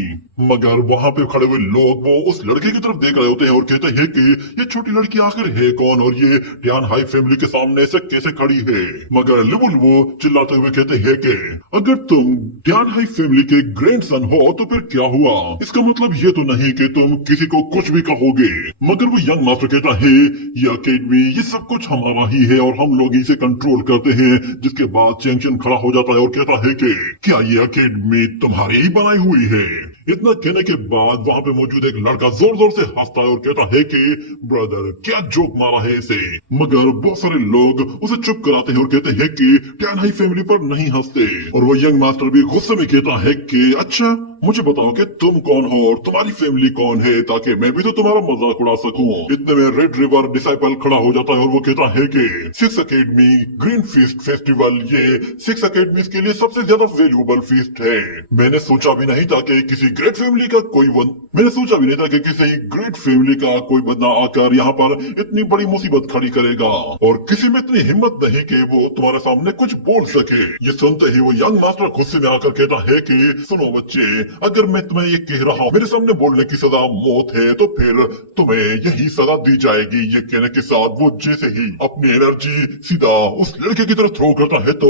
मगर वहाँ पे खड़े हुए लोग वो उस लड़के की तरफ देख रहे होते हैं और कहते हैं कि ये छोटी लड़की आखिर है कौन और ये टियान हाई फैमिली के सामने ऐसे कैसे खड़ी है। मगर लिबुल वो चिल्लाते हुए कहते हैं कि अगर तुम टियान हाई फैमिली के ग्रैंडसन हो तो फिर क्या हुआ, इसका मतलब ये तो नहीं कि तुम किसी को कुछ भी कहोगे। मगर वो यंग मास्टर कहता है ये अकेडमी ये सब कुछ हमारा ही है और हम लोग इसे कंट्रोल करते हैं। जिसके बाद चेंगशन खड़ा हो जाता है और कहता है कि क्या ये अकेडमी तुम्हारी ही बनाई हुई है। इतना कहने के बाद वहाँ पे मौजूद एक लड़का जोर जोर से हंसता है और कहता है कि ब्रदर क्या जोक मारा है इसे। मगर बहुत सारे लोग उसे चुप कराते हैं और कहते हैं कि टियान हाई फैमिली पर नहीं हंसते। और वो यंग मास्टर भी गुस्से में कहता है कि अच्छा मुझे बताओ कि तुम कौन हो और तुम्हारी फैमिली कौन है, ताकि मैं भी तो तुम्हारा मजाक उड़ा सकूं। इतने में रेड रिवर डिसाइपल खड़ा हो जाता है और वो कहता है कि six academy green feast festival ये सिक्स अकेडमी के लिए सबसे ज्यादा वैल्यूएबल फीस्ट है। मैंने सोचा भी नहीं था कि किसी ग्रेट फैमिली का कोई बंदा आकर यहाँ पर इतनी बड़ी मुसीबत खड़ी करेगा, और किसी में इतनी हिम्मत नहीं कि वो तुम्हारे सामने कुछ बोल सके। ये सुनते ही वो यंग मास्टर गुस्से में आकर कहता है कि सुनो बच्चे, अगर मैं तुम्हें ये कह रहा हूँ मेरे सामने बोलने की सजा मौत है, तो फिर तुम्हें यही सजा दी जाएगी। ये कहने के साथ वो जैसे ही अपनी एनर्जी सीधा उस लड़के की तरफ थ्रो करता है, तो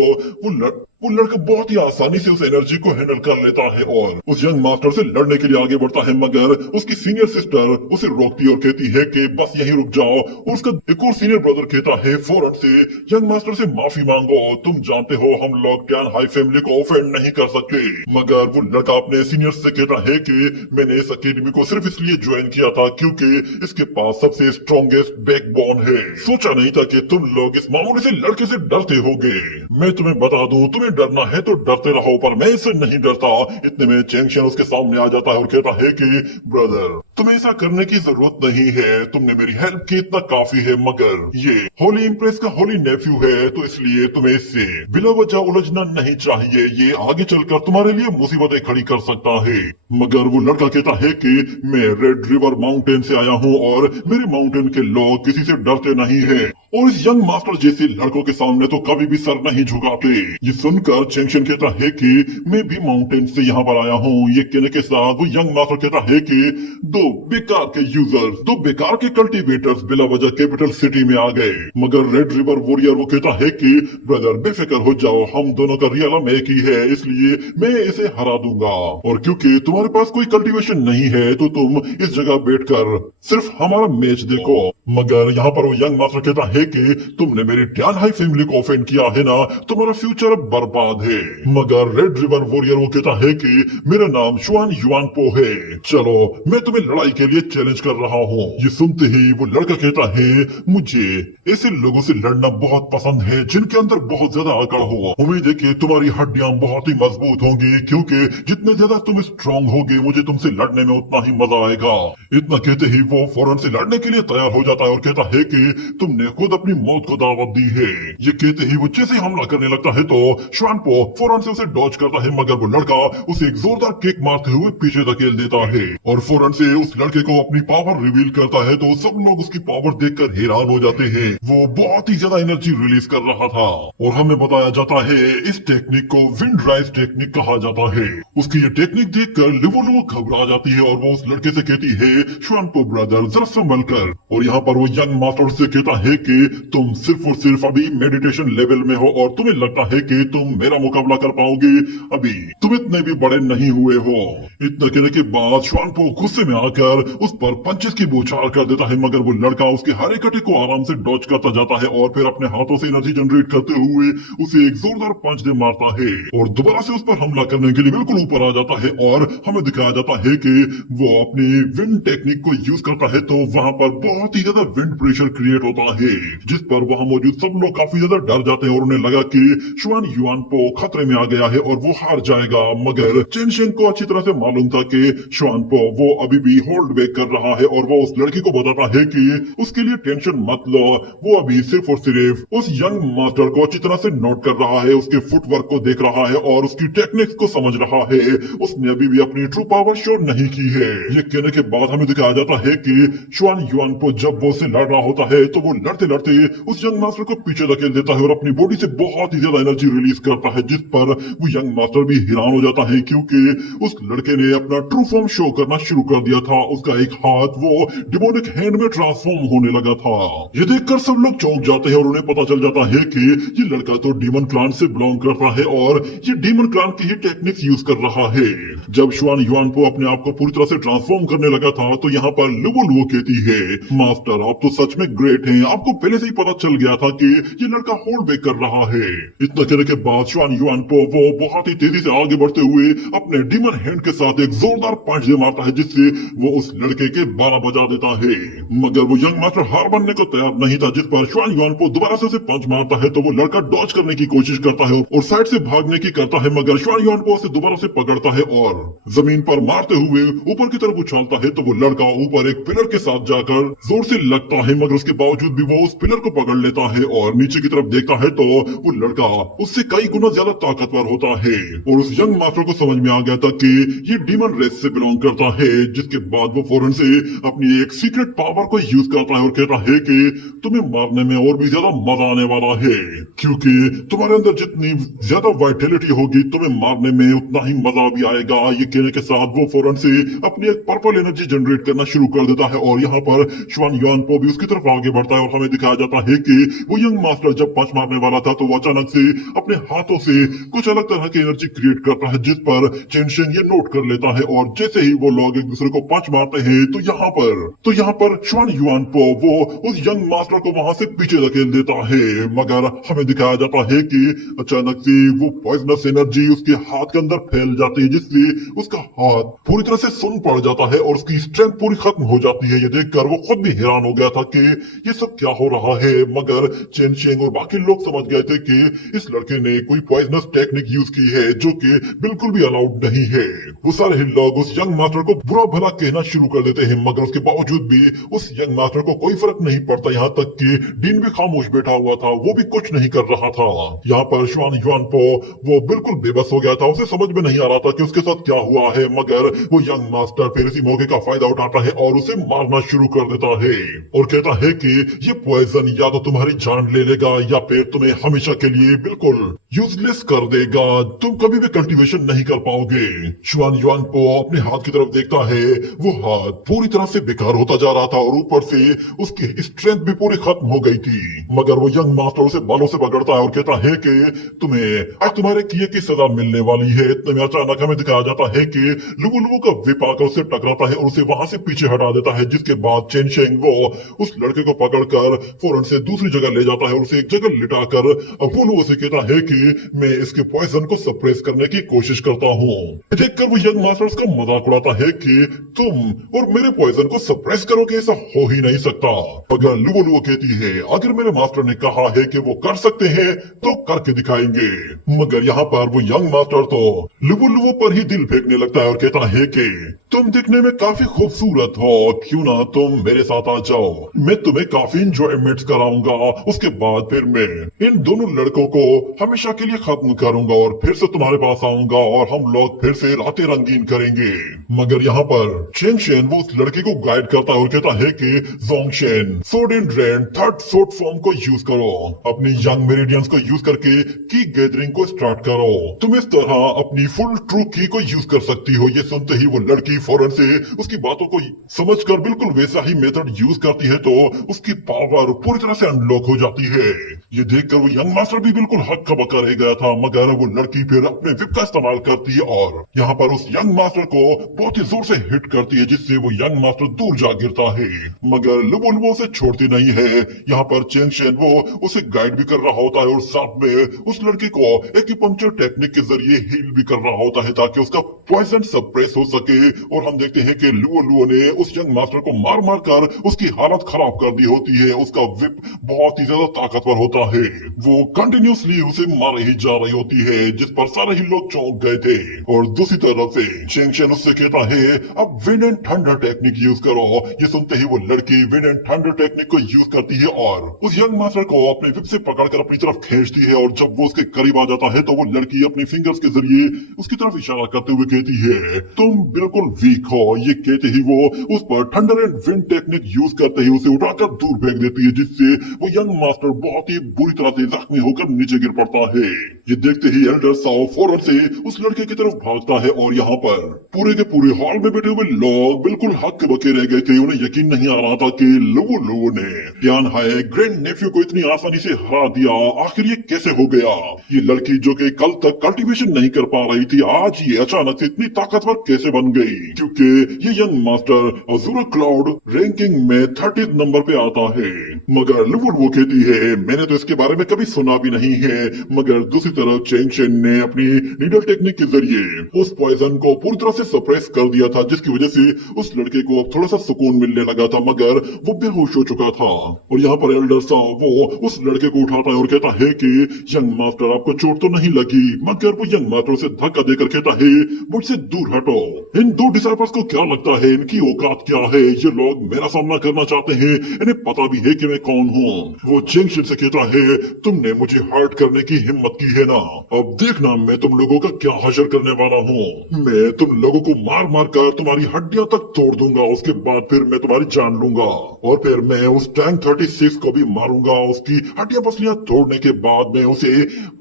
वो लड़का बहुत ही आसानी से उस एनर्जी को हैंडल कर लेता है और उस यंग मास्टर से लड़ने के लिए आगे बढ़ता है। मगर उसकी सीनियर सिस्टर उसे रोकती और कहती है कि बस यहीं रुक जाओ। और उसका एक और सीनियर ब्रदर कहता है फौरन से यंग मास्टर से माफी मांगो, तुम जानते हो हम लोग टैन हाई फैमिली को ऑफेंड नहीं कर सकते। मगर वो लड़का अपने सीनियर से कहता है कि मैंने इस अकेडमी को सिर्फ इसलिए ज्वाइन किया था क्योंकि इसके पास सबसे स्ट्रॉन्गेस्ट बैकबोन है। सोचा नहीं था कि तुम लोग इस मामूली से लड़के से डरते होगे। मैं तुम्हें बता दूं, तुम्हें डरना है तो डरते रहो, पर मैं इससे नहीं डरता। इतने में चेंगशन उसके सामने आ जाता है और कहता है कि ब्रदर, तुम्हें ऐसा करने की जरूरत नहीं है, तुमने मेरी हेल्प की इतना काफी है। मगर ये होली इंप्रेस का होली नेफ्यू है, तो इसलिए तुम्हें इससे बिला वजह उलझना नहीं चाहिए। ये आगे चलकर तुम्हारे लिए मुसीबतें खड़ी कर सकता है। मगर वो लड़का कहता है कि मैं रेड रिवर माउंटेन से आया हूँ और मेरे माउंटेन के लोग किसी से डरते नहीं है, और इस यंग मास्टर जैसे लड़कों के सामने तो कभी भी सर नहीं झुकाते। ये सुनकर चेंगशन कहता है कि मैं भी माउंटेन से यहाँ पर आया हूँ। ये कहने के साथ वो यंग मास्टर कहता है कि दो बेकार के यूजर्स, दो बेकार के कल्टीवेटर्स बिला वजह कैपिटल सिटी में आ गए। मगर रेड रिवर वॉरियर वो कहता है कि ब्रदर बेफिक्र हो जाओ, हम दोनों का रियल एक ही है, इसलिए मैं इसे हरा दूंगा। और क्योंकि तुम्हारे पास कोई कल्टीवेशन नहीं है, तो तुम इस जगह बैठकर सिर्फ हमारा मैच देखो। मगर यहाँ पर वो यंग मास्टर कहता है कि तुमने मेरी टैन हाई फैमिली को ऑफेंड किया है ना, तुम्हारा फ्यूचर अब बर्बाद है। मगर रेड रिवर वॉरियर वो कहता है कि मेरा नाम शुआन युआन पो है, चलो मैं तुम्हें लड़ाई के लिए चैलेंज कर रहा हूँ। ये सुनते ही वो लड़का कहता है मुझे ऐसे लोगों से लड़ना बहुत पसंद है जिनके अंदर बहुत ज्यादा आकड़ हो। उम्मीद है कि तुम्हारी हड्डियां बहुत ही मजबूत होंगी, क्योंकि जितने ज्यादा तुम स्ट्रांग होगे मुझे तुमसे लड़ने में उतना ही मजा आएगा। इतना कहते ही वो फौरन से लड़ने के लिए तैयार हो जाता है और कहता है कि तुमने खुद अपनी मौत को दावत दी है। ये कहते ही वो जैसे हमला करने लगता है तो श्वानपो फौरन से उसे डॉज करता है, मगर वो लड़का उसे एक जोरदार किक मारते हुए पीछे धकेल देता है और फौरन से उस लड़के को अपनी पावर रिवील करता है। तो सब लोग उसकी पावर देखकर हैरान हो जाते हैं। वो बहुत ही ज्यादा एनर्जी रिलीज कर रहा था और हमें बताया जाता है इस टेक्निक को विंड राइज टेक्निक कहा जाता है। उसकी ये टेक्निक देखकर लिवोलो घबरा जाती है और वो उस लड़के से कहती है श्वानपो ब्रदर जरा संभल कर। और यहाँ पर वो यंग मास्टर से कहता है कि तुम सिर्फ और सिर्फ अभी मेडिटेशन लेवल में हो और तुम्हें लगता है कि तुम मेरा मुकाबला कर पाओगे, अभी तुम इतने भी बड़े नहीं हुए हो। इतना कहने के बाद श्वानपो गुस्से में आकर उस पर पंचेस की बौछार कर देता है, मगर वो लड़का उसके हर एक अटैक को आराम से डॉज करता जाता है और फिर अपने हाथों से एनर्जी जनरेट करते हुए उसे एक जोरदार पंच दे मारता है और दोबारा से उस पर हमला करने के लिए बिल्कुल ऊपर आ जाता है। और हमें दिखाया जाता है कि वो अपनी विंड टेक्निक को यूज करता है, तो वहां पर बहुत ही ज्यादा विंड प्रेशर क्रिएट होता है, जिस पर वहां मौजूद सब लोग काफी ज्यादा डर जाते हैं और उन्हें लगा कि शुआन युआन पो खतरे में आ गया है और वो हार जाएगा। मगर चेनशेंग को अच्छी तरह से मालूम था कि शुआन पो वो अभी भी होल्ड बैक कर रहा है और वो उस लड़की को बताता है कि उसके लिए टेंशन मत लो, वो अभी सिर्फ और सिर्फ उस यंग मास्टर को अच्छी तरह से नोट कर रहा है, उसके फुटवर्क को देख रहा है और उसकी टेक्निक्स को समझ रहा है। उसने अभी भी अपनी ट्रू पावर शो नहीं की है। ये कहने के बाद हमें दिखाया जाता है कि शुआन युआन पो जब वो से लड़ रहा होता है तो वो लड़ते लड़ते उस यंग मास्टर को पीछे धकेल देता है और अपनी बॉडी से बहुत ही ज्यादा एनर्जी रिलीज करता है, जिस पर वो यंग मास्टर भी हैरान हो जाता है, क्योंकि उस लड़के ने अपना ट्रू फॉर्म शो करना शुरू कर दिया था। उसका एक हाथ वो डिमोनिक हैंड में ट्रांसफॉर्म होने लगा था। ये देखकर सब लोग चौंक जाते हैं और उन्हें पता चल जाता है कि ये लड़का तो डीमन क्लान से बिलोंग करता है और ये डीमन क्लान की ही टेक्निक्स यूज कर रहा है। जब शुआन युआन पो अपने आप को पूरी तरह से ट्रांसफॉर्म करने लगा था तो यहाँ पर लुवो लुवो कहती है मास्टर आप तो सच में ग्रेट हैं, आपको पहले से ही पता चल गया था कि ये लड़का होल्ड बैक कर रहा है। इतना कहने के बाद शुआन युआन पो वो बहुत ही तेजी से आगे बढ़ते हुए अपने डीमन हैंड के साथ एक जोरदार पंच दे मारता है जिससे वो उस लड़के के 12 बजा देता है। मगर वो यंग मास्टर हार मानने को तैयार नहीं था, जिस पर शुआन युआनपो दोबारा से उसे पंच मारता है तो वो लड़का डॉज करने की कोशिश करता है और साइड से भागने की करता है, मगर शुआन युआनपो उसे दोबारा से पकड़ता है और जमीन पर मारते हुए ऊपर की तरफ उछालता है तो वो लड़का ऊपर एक पिलर के साथ जाकर जोर से लगता है, मगर उसके बावजूद भी वो उस पिलर को पकड़ लेता है और नीचे की तरफ देखता है तो वो लड़का उससे कई गुना ज्यादा ताकतवर होता है। और उस यंग मास्टर को समझ में आ गया था कि ये डीमन रेस से बिलोंग करता है, जिसके बाद वो फौरन से अपनी एक सीक्रेट पावर को यूज करता है और कहता है कि तुम्हें मारने में और भी ज्यादा मजा आने वाला है, क्योंकि तुम्हारे अंदर जितनी ज्यादा वाइटलिटी होगी तुम्हें मारने में उतना ही मजा भी आएगा। ये कहने के साथ वो फौरन से अपनी एक पर्पल एनर्जी जनरेट करना शुरू कर देता है और यहाँ पर शुआन युआनपो भी उसकी तरफ आगे बढ़ता है और हमें दिखाया जाता है कि वो यंग मास्टर जब पंच मारने वाला था तो वो अचानक से अपने हाथों से कुछ अलग तरह की एनर्जी क्रिएट करता है, जिस पर चेन शेन ये नोट कर लेता है और जैसे ही वो लोग एक दूसरे को पंच मारते हैं तो यहाँ पर शुआन युआनपो वो उस यंग मास्टर को वहां से पीछे धकेल देता है। मगर हमें दिखाया जाता है कि अचानक से वो पॉइजनस एनर्जी उसके हाथ के अंदर फैल जाती है, जिससे उसका हाथ पूरी तरह से सुन्न पड़ जाता है और उसकी स्ट्रेंथ पूरी खत्म हो जाती है। ये देखकर वो खुद भी हैरान हो गया था कि ये सब क्या हो रहा है, मगर चेन शेंग और बाकी लोग समझ गए थे कि इस लड़के ने कोई पॉइजनस टेक्निक यूज की है जो कि बिल्कुल भी अलाउड नहीं है। वो सारे ही लोग उस यंग मास्टर को बुरा भला कहना शुरू कर देते हैं, मगर उसके बावजूद भी उस यंग मास्टर को कोई फर्क नहीं पड़ता। यहाँ तक कि डीन भी खामोश बैठा हुआ था, वो भी कुछ नहीं कर रहा था। यहाँ पर शुआन युआनपो वो बिल्कुल बेबस हो गया था, उसे समझ में नहीं आ रहा था कि उसके साथ क्या हुआ है, मगर वो यंग मास्टर फिर इसी मौके का फायदा उठाता है और उसे मारना शुरू कर देता है और कहता है कि ये पॉइजन या तो तुम्हारी जान ले लेगा या फिर तुम्हें हमेशा के लिए बिल्कुल यूजलेस कर देगा, तुम कभी भी कल्टीवेशन नहीं कर पाओगे। शुआन युआनपो अपने हाथ की तरफ देखता है, वो हाथ पूरी तरह से बेकार होता जा रहा था और ऊपर से उसकी स्ट्रेंथ भी पूरी खत्म हो गई थी। मगर वो यंग मास्टर उसे बालों से पकड़ता है और कहता है कि तुम्हें आज तुम्हारे किए की सजा मिलने वाली है। इतने में अचानक हमें दिखाया जाता है कि लुवो लुवो का विप आकर उसे टकराता है और उसे वहां से पीछे हटा देता है, जिसके बाद चेन शेंग वो उस लड़के को पकड़कर फौरन से दूसरी जगह ले जाता है और उसे एक जगह लिटाकर वो लुवो से कहता है कि मैं इसके पॉइजन को सप्रेस करने की कोशिश करता हूँ। देखकर वो यंग मास्टर का मजाक उड़ाता है कि तुम और मेरे पॉइजन को सप्रेस करोगे, ऐसा हो ही नहीं सकता। अगर लुवो लुवो कहती है अगर मेरे मास्टर ने कहा है कि वो कर सकते हैं तो करके दिखाएंगे। मगर यहाँ पर वो यंग मास्टर तो लुवो लुवो पर ही दिल फेंकने लगता है और कहता है कि तुम दिखने में काफी खूबसूरत हो, क्यों ना तुम मेरे साथ आ जाओ, मैं तुम्हें काफी इंजॉयमेंट कराऊंगा। उसके बाद फिर मैं इन दोनों लड़कों को हमेशा के लिए खत्म करूंगा और फिर से तुम्हारे पास आऊंगा और हम लोग फिर से रातें रंगीन करेंगे। मगर यहाँ पर चेंग शेन वो उस लड़के को गाइड करता है और कहता है कि जोंगशेन सोड इन रेन थर्ड सोड फॉर्म को यूज करो, अपनी यंग मेरिडियंस को यूज करके की गैदरिंग को स्टार्ट करो, तुम इस तरह अपनी फुल ट्रू की को यूज कर सकती हो। ये सुनते ही वो लड़की फौरन से उसकी बातों को समझकर बिल्कुल वैसा ही मेथड यूज करती है तो उसकी पावर पूरी तरह से अनलॉक हो जाती है। ये देखकर वो यंग मास्टर भी बिल्कुल हक्का बक्का रह गया था, मगर वो लड़की फिर अपने विप का इस्तेमाल करती है और यहाँ पर उस यंग मास्टर को बहुत ही जोर से हिट करती है, जिससे वो यंग मास्टर दूर जा गिरता है। मगर लुवो लुवो उसे छोड़ती नहीं है। यहाँ पर चेंग शेन वो उसे गाइड भी कर रहा होता है और साथ में उस लड़की को एक्यूपंक्चर टेक्निक के जरिए हील भी कर रहा होता है ताकि उसका पॉइजन सप्रेस हो सके। और हम देखते हैं कि लुवो लुवो ने उस यंग मास्टर को मार मार कर उसकी हालत खराब कर दी होती है। उसका विप बहुत ही ज्यादा ताकतवर होता है, वो कंटिन्यूसली उसे मार ही जा रही होती है, जिस पर सारे ही लोग चौंक गए थे। और दूसरी तरफ से चेंग शेन उससे कहता है अब wind and thunder technique use करो। ये सुनते ही वो लड़की विंड एंड थंडर टेक्निक को यूज करती है और उस यंग मास्टर को अपने विप से पकड़कर अपनी तरफ खींचती है। और जब वो उसके करीब आ जाता है तो वो लड़की अपनी फिंगर्स के जरिए उसकी तरफ इशारा करते हुए कहती है तुम बिल्कुल वीक हो। ये कहते ही वो उस पर thunder and wind technique use करते ही उसे उठाकर दूर फेंक देती है, जिससे वो यंग मास्टर बहुत ही बुरी तरह से जख्मी होकर नीचे गिर पड़ता है। ये देखते ही एल्डर साओ फौरन से उस लड़के की तरफ भागता है और यहाँ पर पूरे के पूरे हॉल में बैठे हुए लोग बिल्कुल हक्के बके रह गए थे। उन्हें यकीन नहीं आ रहा था कि लुवो लुवो ने यान हाय ग्रैंड नेफ्यू को इतनी आसानी से हरा दिया। आखिर ये कैसे हो गया? ये लड़की जो कि कल तक कल्टीवेशन नहीं कर पा रही थी, आज ये अचानक से इतनी ताकतवर कैसे बन गई? क्योंकि ये यंग मास्टर अज़ूरा क्लाउड रैंकिंग में 30 नंबर पे आता है। मगर लुवो लुवो कहती है मैंने तो इसके बारे में कभी सुना भी नहीं है। मगर दूसरी तरफ चेंग शेन ने अपनी नीडल टेक्निक के जरिए उस पॉइजन को पूरी तरह से सप्रेस कर दिया था, जिसकी वजह से उस लड़के को अब थोड़ा सा सुकून मिलने लगा था, मगर वो बेहोश हो चुका था। और यहाँ पर एल्डर साहब वो उस लड़के को उठाता है और कहता है कि यंग मास्टर आपको चोट तो नहीं लगी, मगर वो यंग मास्टर उसे धक्का देकर कहता है मुझसे दूर हटो। इन दो डिसाइपल्स को क्या लगता है इनकी औकात क्या है, ये लोग मेरा सामना करना चाहते हैं, इन्हें पता भी है कि मैं कौन हूँ। वो चेंगशिन से कहता है तुमने मुझे हर्ट करने की हिम्मत की है ना, अब देखना मैं तुम लोगों का क्या हशर करने वाला हूँ। मैं तुम लोगों को मार मार कर तुम्हारी हड्डियां तक तोड़ दूंगा, उसके बाद फिर मैं तुम्हारी जान लूंगा और फिर मैं उस टैंक 36 को भी मारूंगा। उसकी हड्डियां पसलियां तोड़ने के बाद मैं उसे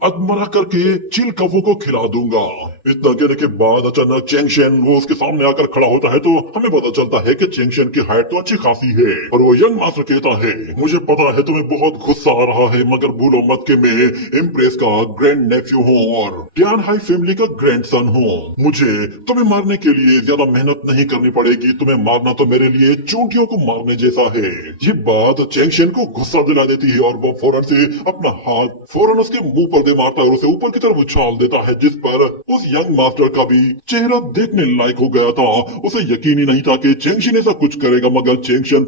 अधमरा करके चिल कफू को खिला दूंगा। इतना कहने के बाद अचानक चेंगशिन वो उसके सामने आकर खड़ा होता है, तो हमें पता चलता है कि चेंगशिन की हाइट तो अच्छी खासी है। और वो यंग मास्टर कहता है मुझे पता है तुम्हें बहुत गुस्सा आ रहा है, मगर भूलो मत कि मैं इम्प्रेस का ग्रैंड नेफ्यू हूँ और टियान हाई फैमिली का ग्रैंडसन हूँ। मुझे तुम्हें मारने के लिए ज्यादा मेहनत नहीं करनी पड़ेगी, तुम्हें मारना तो मेरे लिए चूंटियों को मारने जैसा है। ये बात चेंगशिन को गुस्सा दिला देती है और वो फौरन से अपना हाथ फौरन उसके मुंह पर दे मारता है और उसे ऊपर की तरफ उछाल देता है, जिस पर उस यंग मास्टर का भी चेहरा देखने लायक हो गया था। उसे यकीन ही नहीं था कि चेंगशिन ऐसा कुछ करेगा, मगर चेंगशिन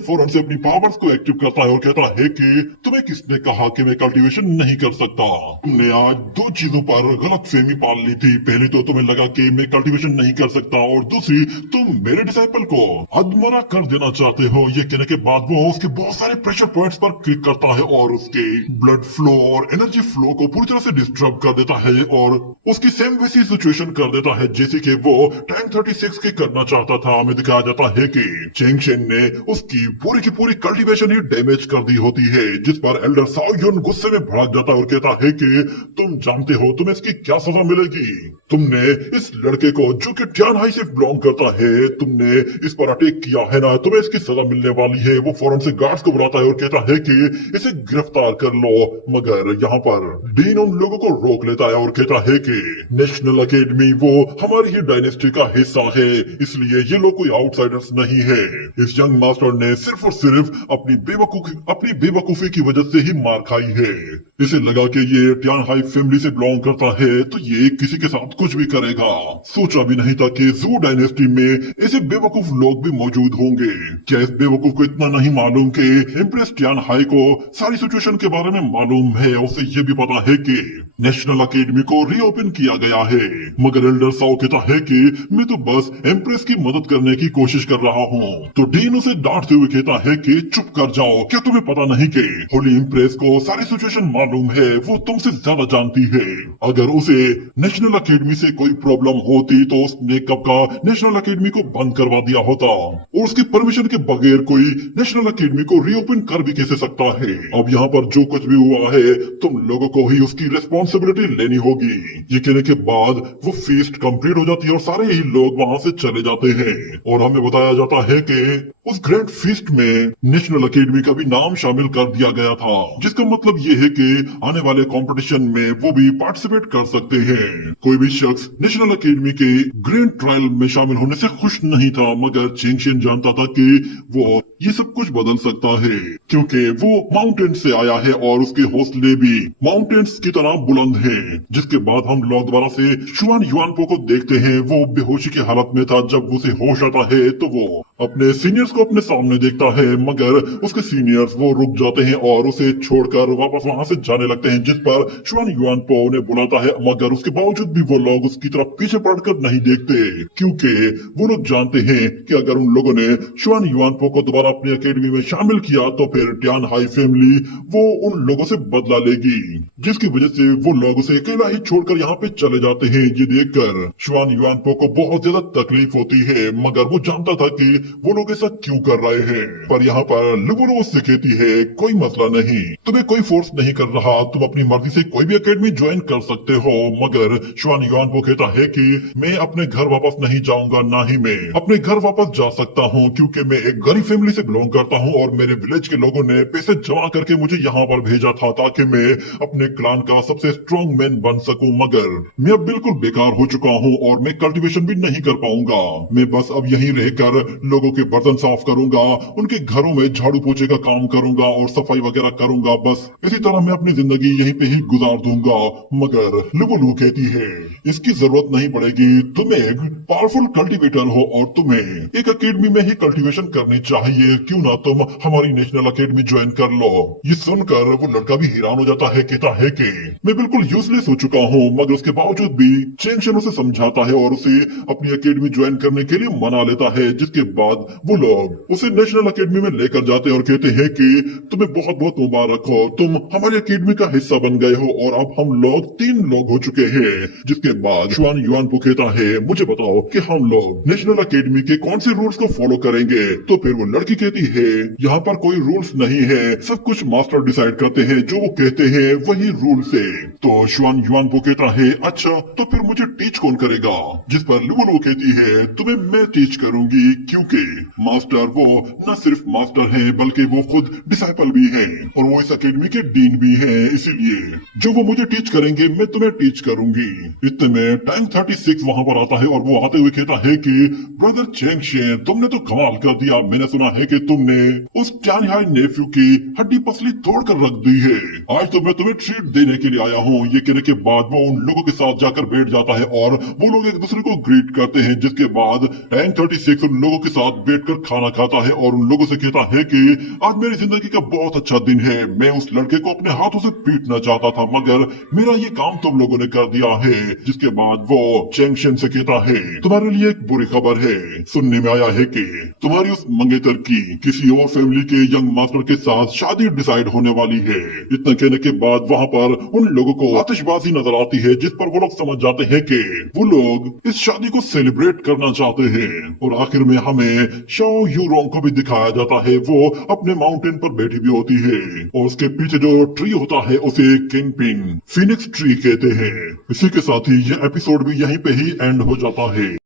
फौरन से अपनी पावर्स को एक्टिव करता है और कहता है कि तुम्हें किसने कहा कि मैं कल्टीवेशन नहीं कर सकता। तुमने आज दो चीजों पर गलत फहमी पाल ली थी, पहली तो तुम्हें लगा कि मैं कल्टीवेशन नहीं कर सकता और दूसरी तुम मेरे डिसाइपल को अधमरा कर देना चाहते हो। ये कहने के बाद वो उसके बहुत सारे प्रेशर पॉइंट्स पर क्लिक करता है और उसके ब्लड फ्लो और एनर्जी फ्लो को पूरी तरह से डिस्टर्ब कर देता है और उसकी सेम वैसी सिचुएशन कर देता है जैसे कि वो टैंक 36 की करना चाहता था। हमें दिखाया जाता है कि चेंगशिन ने उसकी पूरी की पूरी कल्टीवेशन ही डैमेज कर दी होती है, जिस पर एल्डर साओ युन गुस्से में भड़क जाता है और कहता है कि तुम जानते हो तुम्हें इसकी क्या सजा मिलेगी। तुमने इस लड़के को जो कि टियान हाई से बिलोंग करता है, तुमने इस पर अटैक किया है ना, तुम्हें इसकी सजा मिलने वाली है। वो फौरन से गार्ड्स को बुलाता है और कहता है कि इसे गिरफ्तार कर लो, मगर यहाँ पर डीन उन लोगों को रोक लेता है और कहता है कि नेशनल अकेडमी वो हमारी ही डायनेस्टी का हिस्सा है, इसलिए ये लोग कोई आउटसाइडर्स नहीं है। इस यंग मास्टर ने सिर्फ और सिर्फ अपनी बेवकूफी की वजह से ही मार खाई है। इसे लगा कि ये टियान हाई फैमिली से बिलोंग करता है तो ये किसी के साथ कुछ भी करेगा। सोचा भी नहीं था कि जू डायनेस्टी में ऐसे बेवकूफ लोग भी मौजूद होंगे। क्या इस बेवकूफ को इतना नहीं मालूम कि इम्प्रेस टियान हाई को सारी सिचुएशन के बारे में मालूम है, उसे ये भी पता है कि नेशनल अकेडमी को रीओपन किया गया है। मगर एल्डर साओ कहता है कि मैं तो बस एम्प्रेस की मदद करने की कोशिश कर रहा हूँ। तो डीन उसे डांटते हुए कहता है कि चुप कर जाओ, क्या तुम्हें पता नहीं कि होली इम्प्रेस को सारी सिचुएशन मालूम है, वो तुमसे ज्यादा जानती है। अगर उसे नेशनल अकेडमी से कोई प्रॉब्लम होती तो उसने कब का नेशनल अकेडमी को बंद करवा दिया होता और उसकी परमिशन के बगैर कोई नेशनल अकेडमी को रीओपन कर भी कैसे सकता है। अब यहाँ पर जो कुछ भी हुआ है तुम लोगों को ही उसकी रिस्पॉन्सिबिलिटी लेनी होगी। ये कहने के बाद वो फीस्ट कंप्लीट हो जाती है और सारे ही लोग वहां से चले जाते हैं और हमें बताया जाता है कि उस ग्रैंड फीस्ट में नेशनल अकेडमी का भी नाम शामिल कर दिया गया था, जिसका मतलब ये है कि आने वाले कंपटीशन में वो भी पार्टिसिपेट कर सकते हैं। कोई भी शख्स नेशनल अकेडमी के ग्रैंड ट्रायल में शामिल होने से खुश नहीं था, मगर चेंगशिन जानता था कि वो ये सब कुछ बदल सकता है, क्योंकि वो माउंटेन से आया है और उसके हौसले भी माउंटेन्स की तरह बुलंद हैं। जिसके बाद हम लोग दोबारा से शुआन युआनपो को देखते हैं। वो बेहोशी की हालत में था। जब उसे होश आता है तो वो अपने सीनियर्स को अपने सामने देखता है, मगर उसके सीनियर्स वो रुक जाते हैं और उसे छोड़कर वापस वहां से जाने लगते हैं, जिस पर शुआन युआनपो उन्हें बुलाता है, मगर उसके बावजूद भी वो लोग उसकी तरफ पीछे पड़कर नहीं देखते, क्योंकि वो लोग जानते हैं कि अगर उन लोगों ने शुआन युआनपो को दोबारा अपनी अकेडमी में शामिल किया तो फिर टियान हाई फैमिली वो उन लोगों से बदला लेगी, जिसकी वजह से वो लोग उसे अकेला ही छोड़कर यहाँ पे चले जाते हैं। ये देखकर शुआन युआनपो को बहुत ज्यादा तकलीफ होती है, मगर वो जानता था कि वो लोग ऐसा क्यों कर रहे हैं। पर यहाँ पर लिबुरो उससे कहती है कोई मसला नहीं, तुम्हें कोई फोर्स नहीं कर रहा, तुम अपनी मर्जी से कोई भी अकेडमी ज्वाइन कर सकते हो। मगर शुआन युआनपो कहता है कि मैं अपने घर वापस नहीं जाऊंगा, ना ही मैं अपने घर वापस जा सकता हूँ, क्योंकि मैं एक गरीब फैमिली से बिलोंग करता हूँ और मेरे विलेज के लोगों ने पैसे जमा करके मुझे यहाँ पर भेजा था ताकि मैं अपने क्लान का सबसे स्ट्रॉन्ग मैन बन सकूं। मगर मैं अब बिल्कुल बेकार हो चुका हूँ और मैं कल्टीवेशन भी नहीं कर पाऊंगा। मैं बस अब यहीं रहकर लोगों के बर्तन साफ करूंगा, उनके घरों में झाड़ू पोछे का काम करूंगा और सफाई वगैरह करूंगा, बस इसी तरह मैं अपनी जिंदगी यहीं पे ही गुजार दूंगा। मगर लुबुलु कहती है इसकी जरूरत नहीं पड़ेगी, तुम एक पावरफुल कल्टीवेटर हो और तुम्हें एक अकेडमी में ही कल्टीवेशन करनी चाहिए, क्यों ना तुम हमारी नेशनल अकेडमी ज्वाइन कर लो। ये सुनकर वो लड़का भी हैरान हो जाता है, कहता है कि मैं बिल्कुल यूजलेस हो चुका हूँ, मगर उसके बावजूद भी चेंगशन उसे समझाता है और उसे अपनी अकेडमी ज्वाइन करने के लिए मना लेता है। जिसके बाद वो लोग उसे नेशनल अकेडमी में लेकर जाते हैं और कहते हैं कि तुम्हें बहुत बहुत मुबारक हो, तुम हमारी अकेडमी का हिस्सा बन गए हो और अब हम लोग 3 लोग हो चुके हैं। जिसके बाद शुआन युआन को कहता है मुझे बताओ कि हम लोग नेशनल अकेडमी के कौन से रूल्स को फॉलो करेंगे। तो फिर वो लड़की कहती है यहाँ पर कोई रूल्स नहीं है, सब कुछ मास्टर डिसाइड करते हैं, जो वो कहते हैं वही रूल्स है। तो शुआन युआन को कहता है अच्छा तो फिर मुझे टीच कौन करेगा। जिस पर लुबुलु कहती है तुम्हें मैं टीच करूंगी, क्योंकि मास्टर वो न सिर्फ मास्टर हैं बल्कि वो खुद डिसाइपल भी हैं और वो इस अकेडमी के डीन भी हैं, इसीलिए जो वो मुझे टीच करेंगे मैं तुम्हें टीच करूंगी। इतने में टाइम 36 वहां पर आता है और वो आते हुए कहता है कि ब्रदर चेंगशेन तुमने तो कमाल कर दिया, मैंने सुना है कि तुमने उस चानहाई नेफ्यू की हड्डी पसली तोड़कर रख दी है, आज तो मैं तुम्हें ट्रीट देने के लिए आया हूँ। ये कहने के बाद वो उन लोगों के साथ जाकर बैठ जाता है और वो लोग एक दूसरे को ग्रीट करते हैं। जिसके बाद टाइम 36 उन लोगों के साथ बैठकर खाना खाता है और उन लोगों से कहता है कि आज मेरी जिंदगी का बहुत अच्छा दिन है, मैं उस लड़के को अपने हाथों से पीटना चाहता था मगर मेरा ये काम तुम लोगों ने कर दिया है। जिसके बाद वो चेंगशन से कहता है तुम्हारे लिए एक बुरी खबर है, सुनने में आया है कि तुम्हारी उस मंगेतर की किसी और फैमिली के यंग मास्टर के साथ शादी डिसाइड होने वाली है। इतना कहने के बाद वहाँ पर उन लोगों को आतिशबाजी नजर आती है, जिस पर वो लोग समझ जाते हैं कि वो लोग इस शादी को सेलिब्रेट करना चाहते हैं। और आखिर में हमें शाओ यूरोंग को भी दिखाया जाता है, वो अपने माउंटेन पर बैठी भी होती है और उसके पीछे जो ट्री होता है उसे किंगपिन फीनिक्स ट्री कहते हैं। इसी के साथ ही ये एपिसोड भी यहीं पे ही एंड हो जाता है।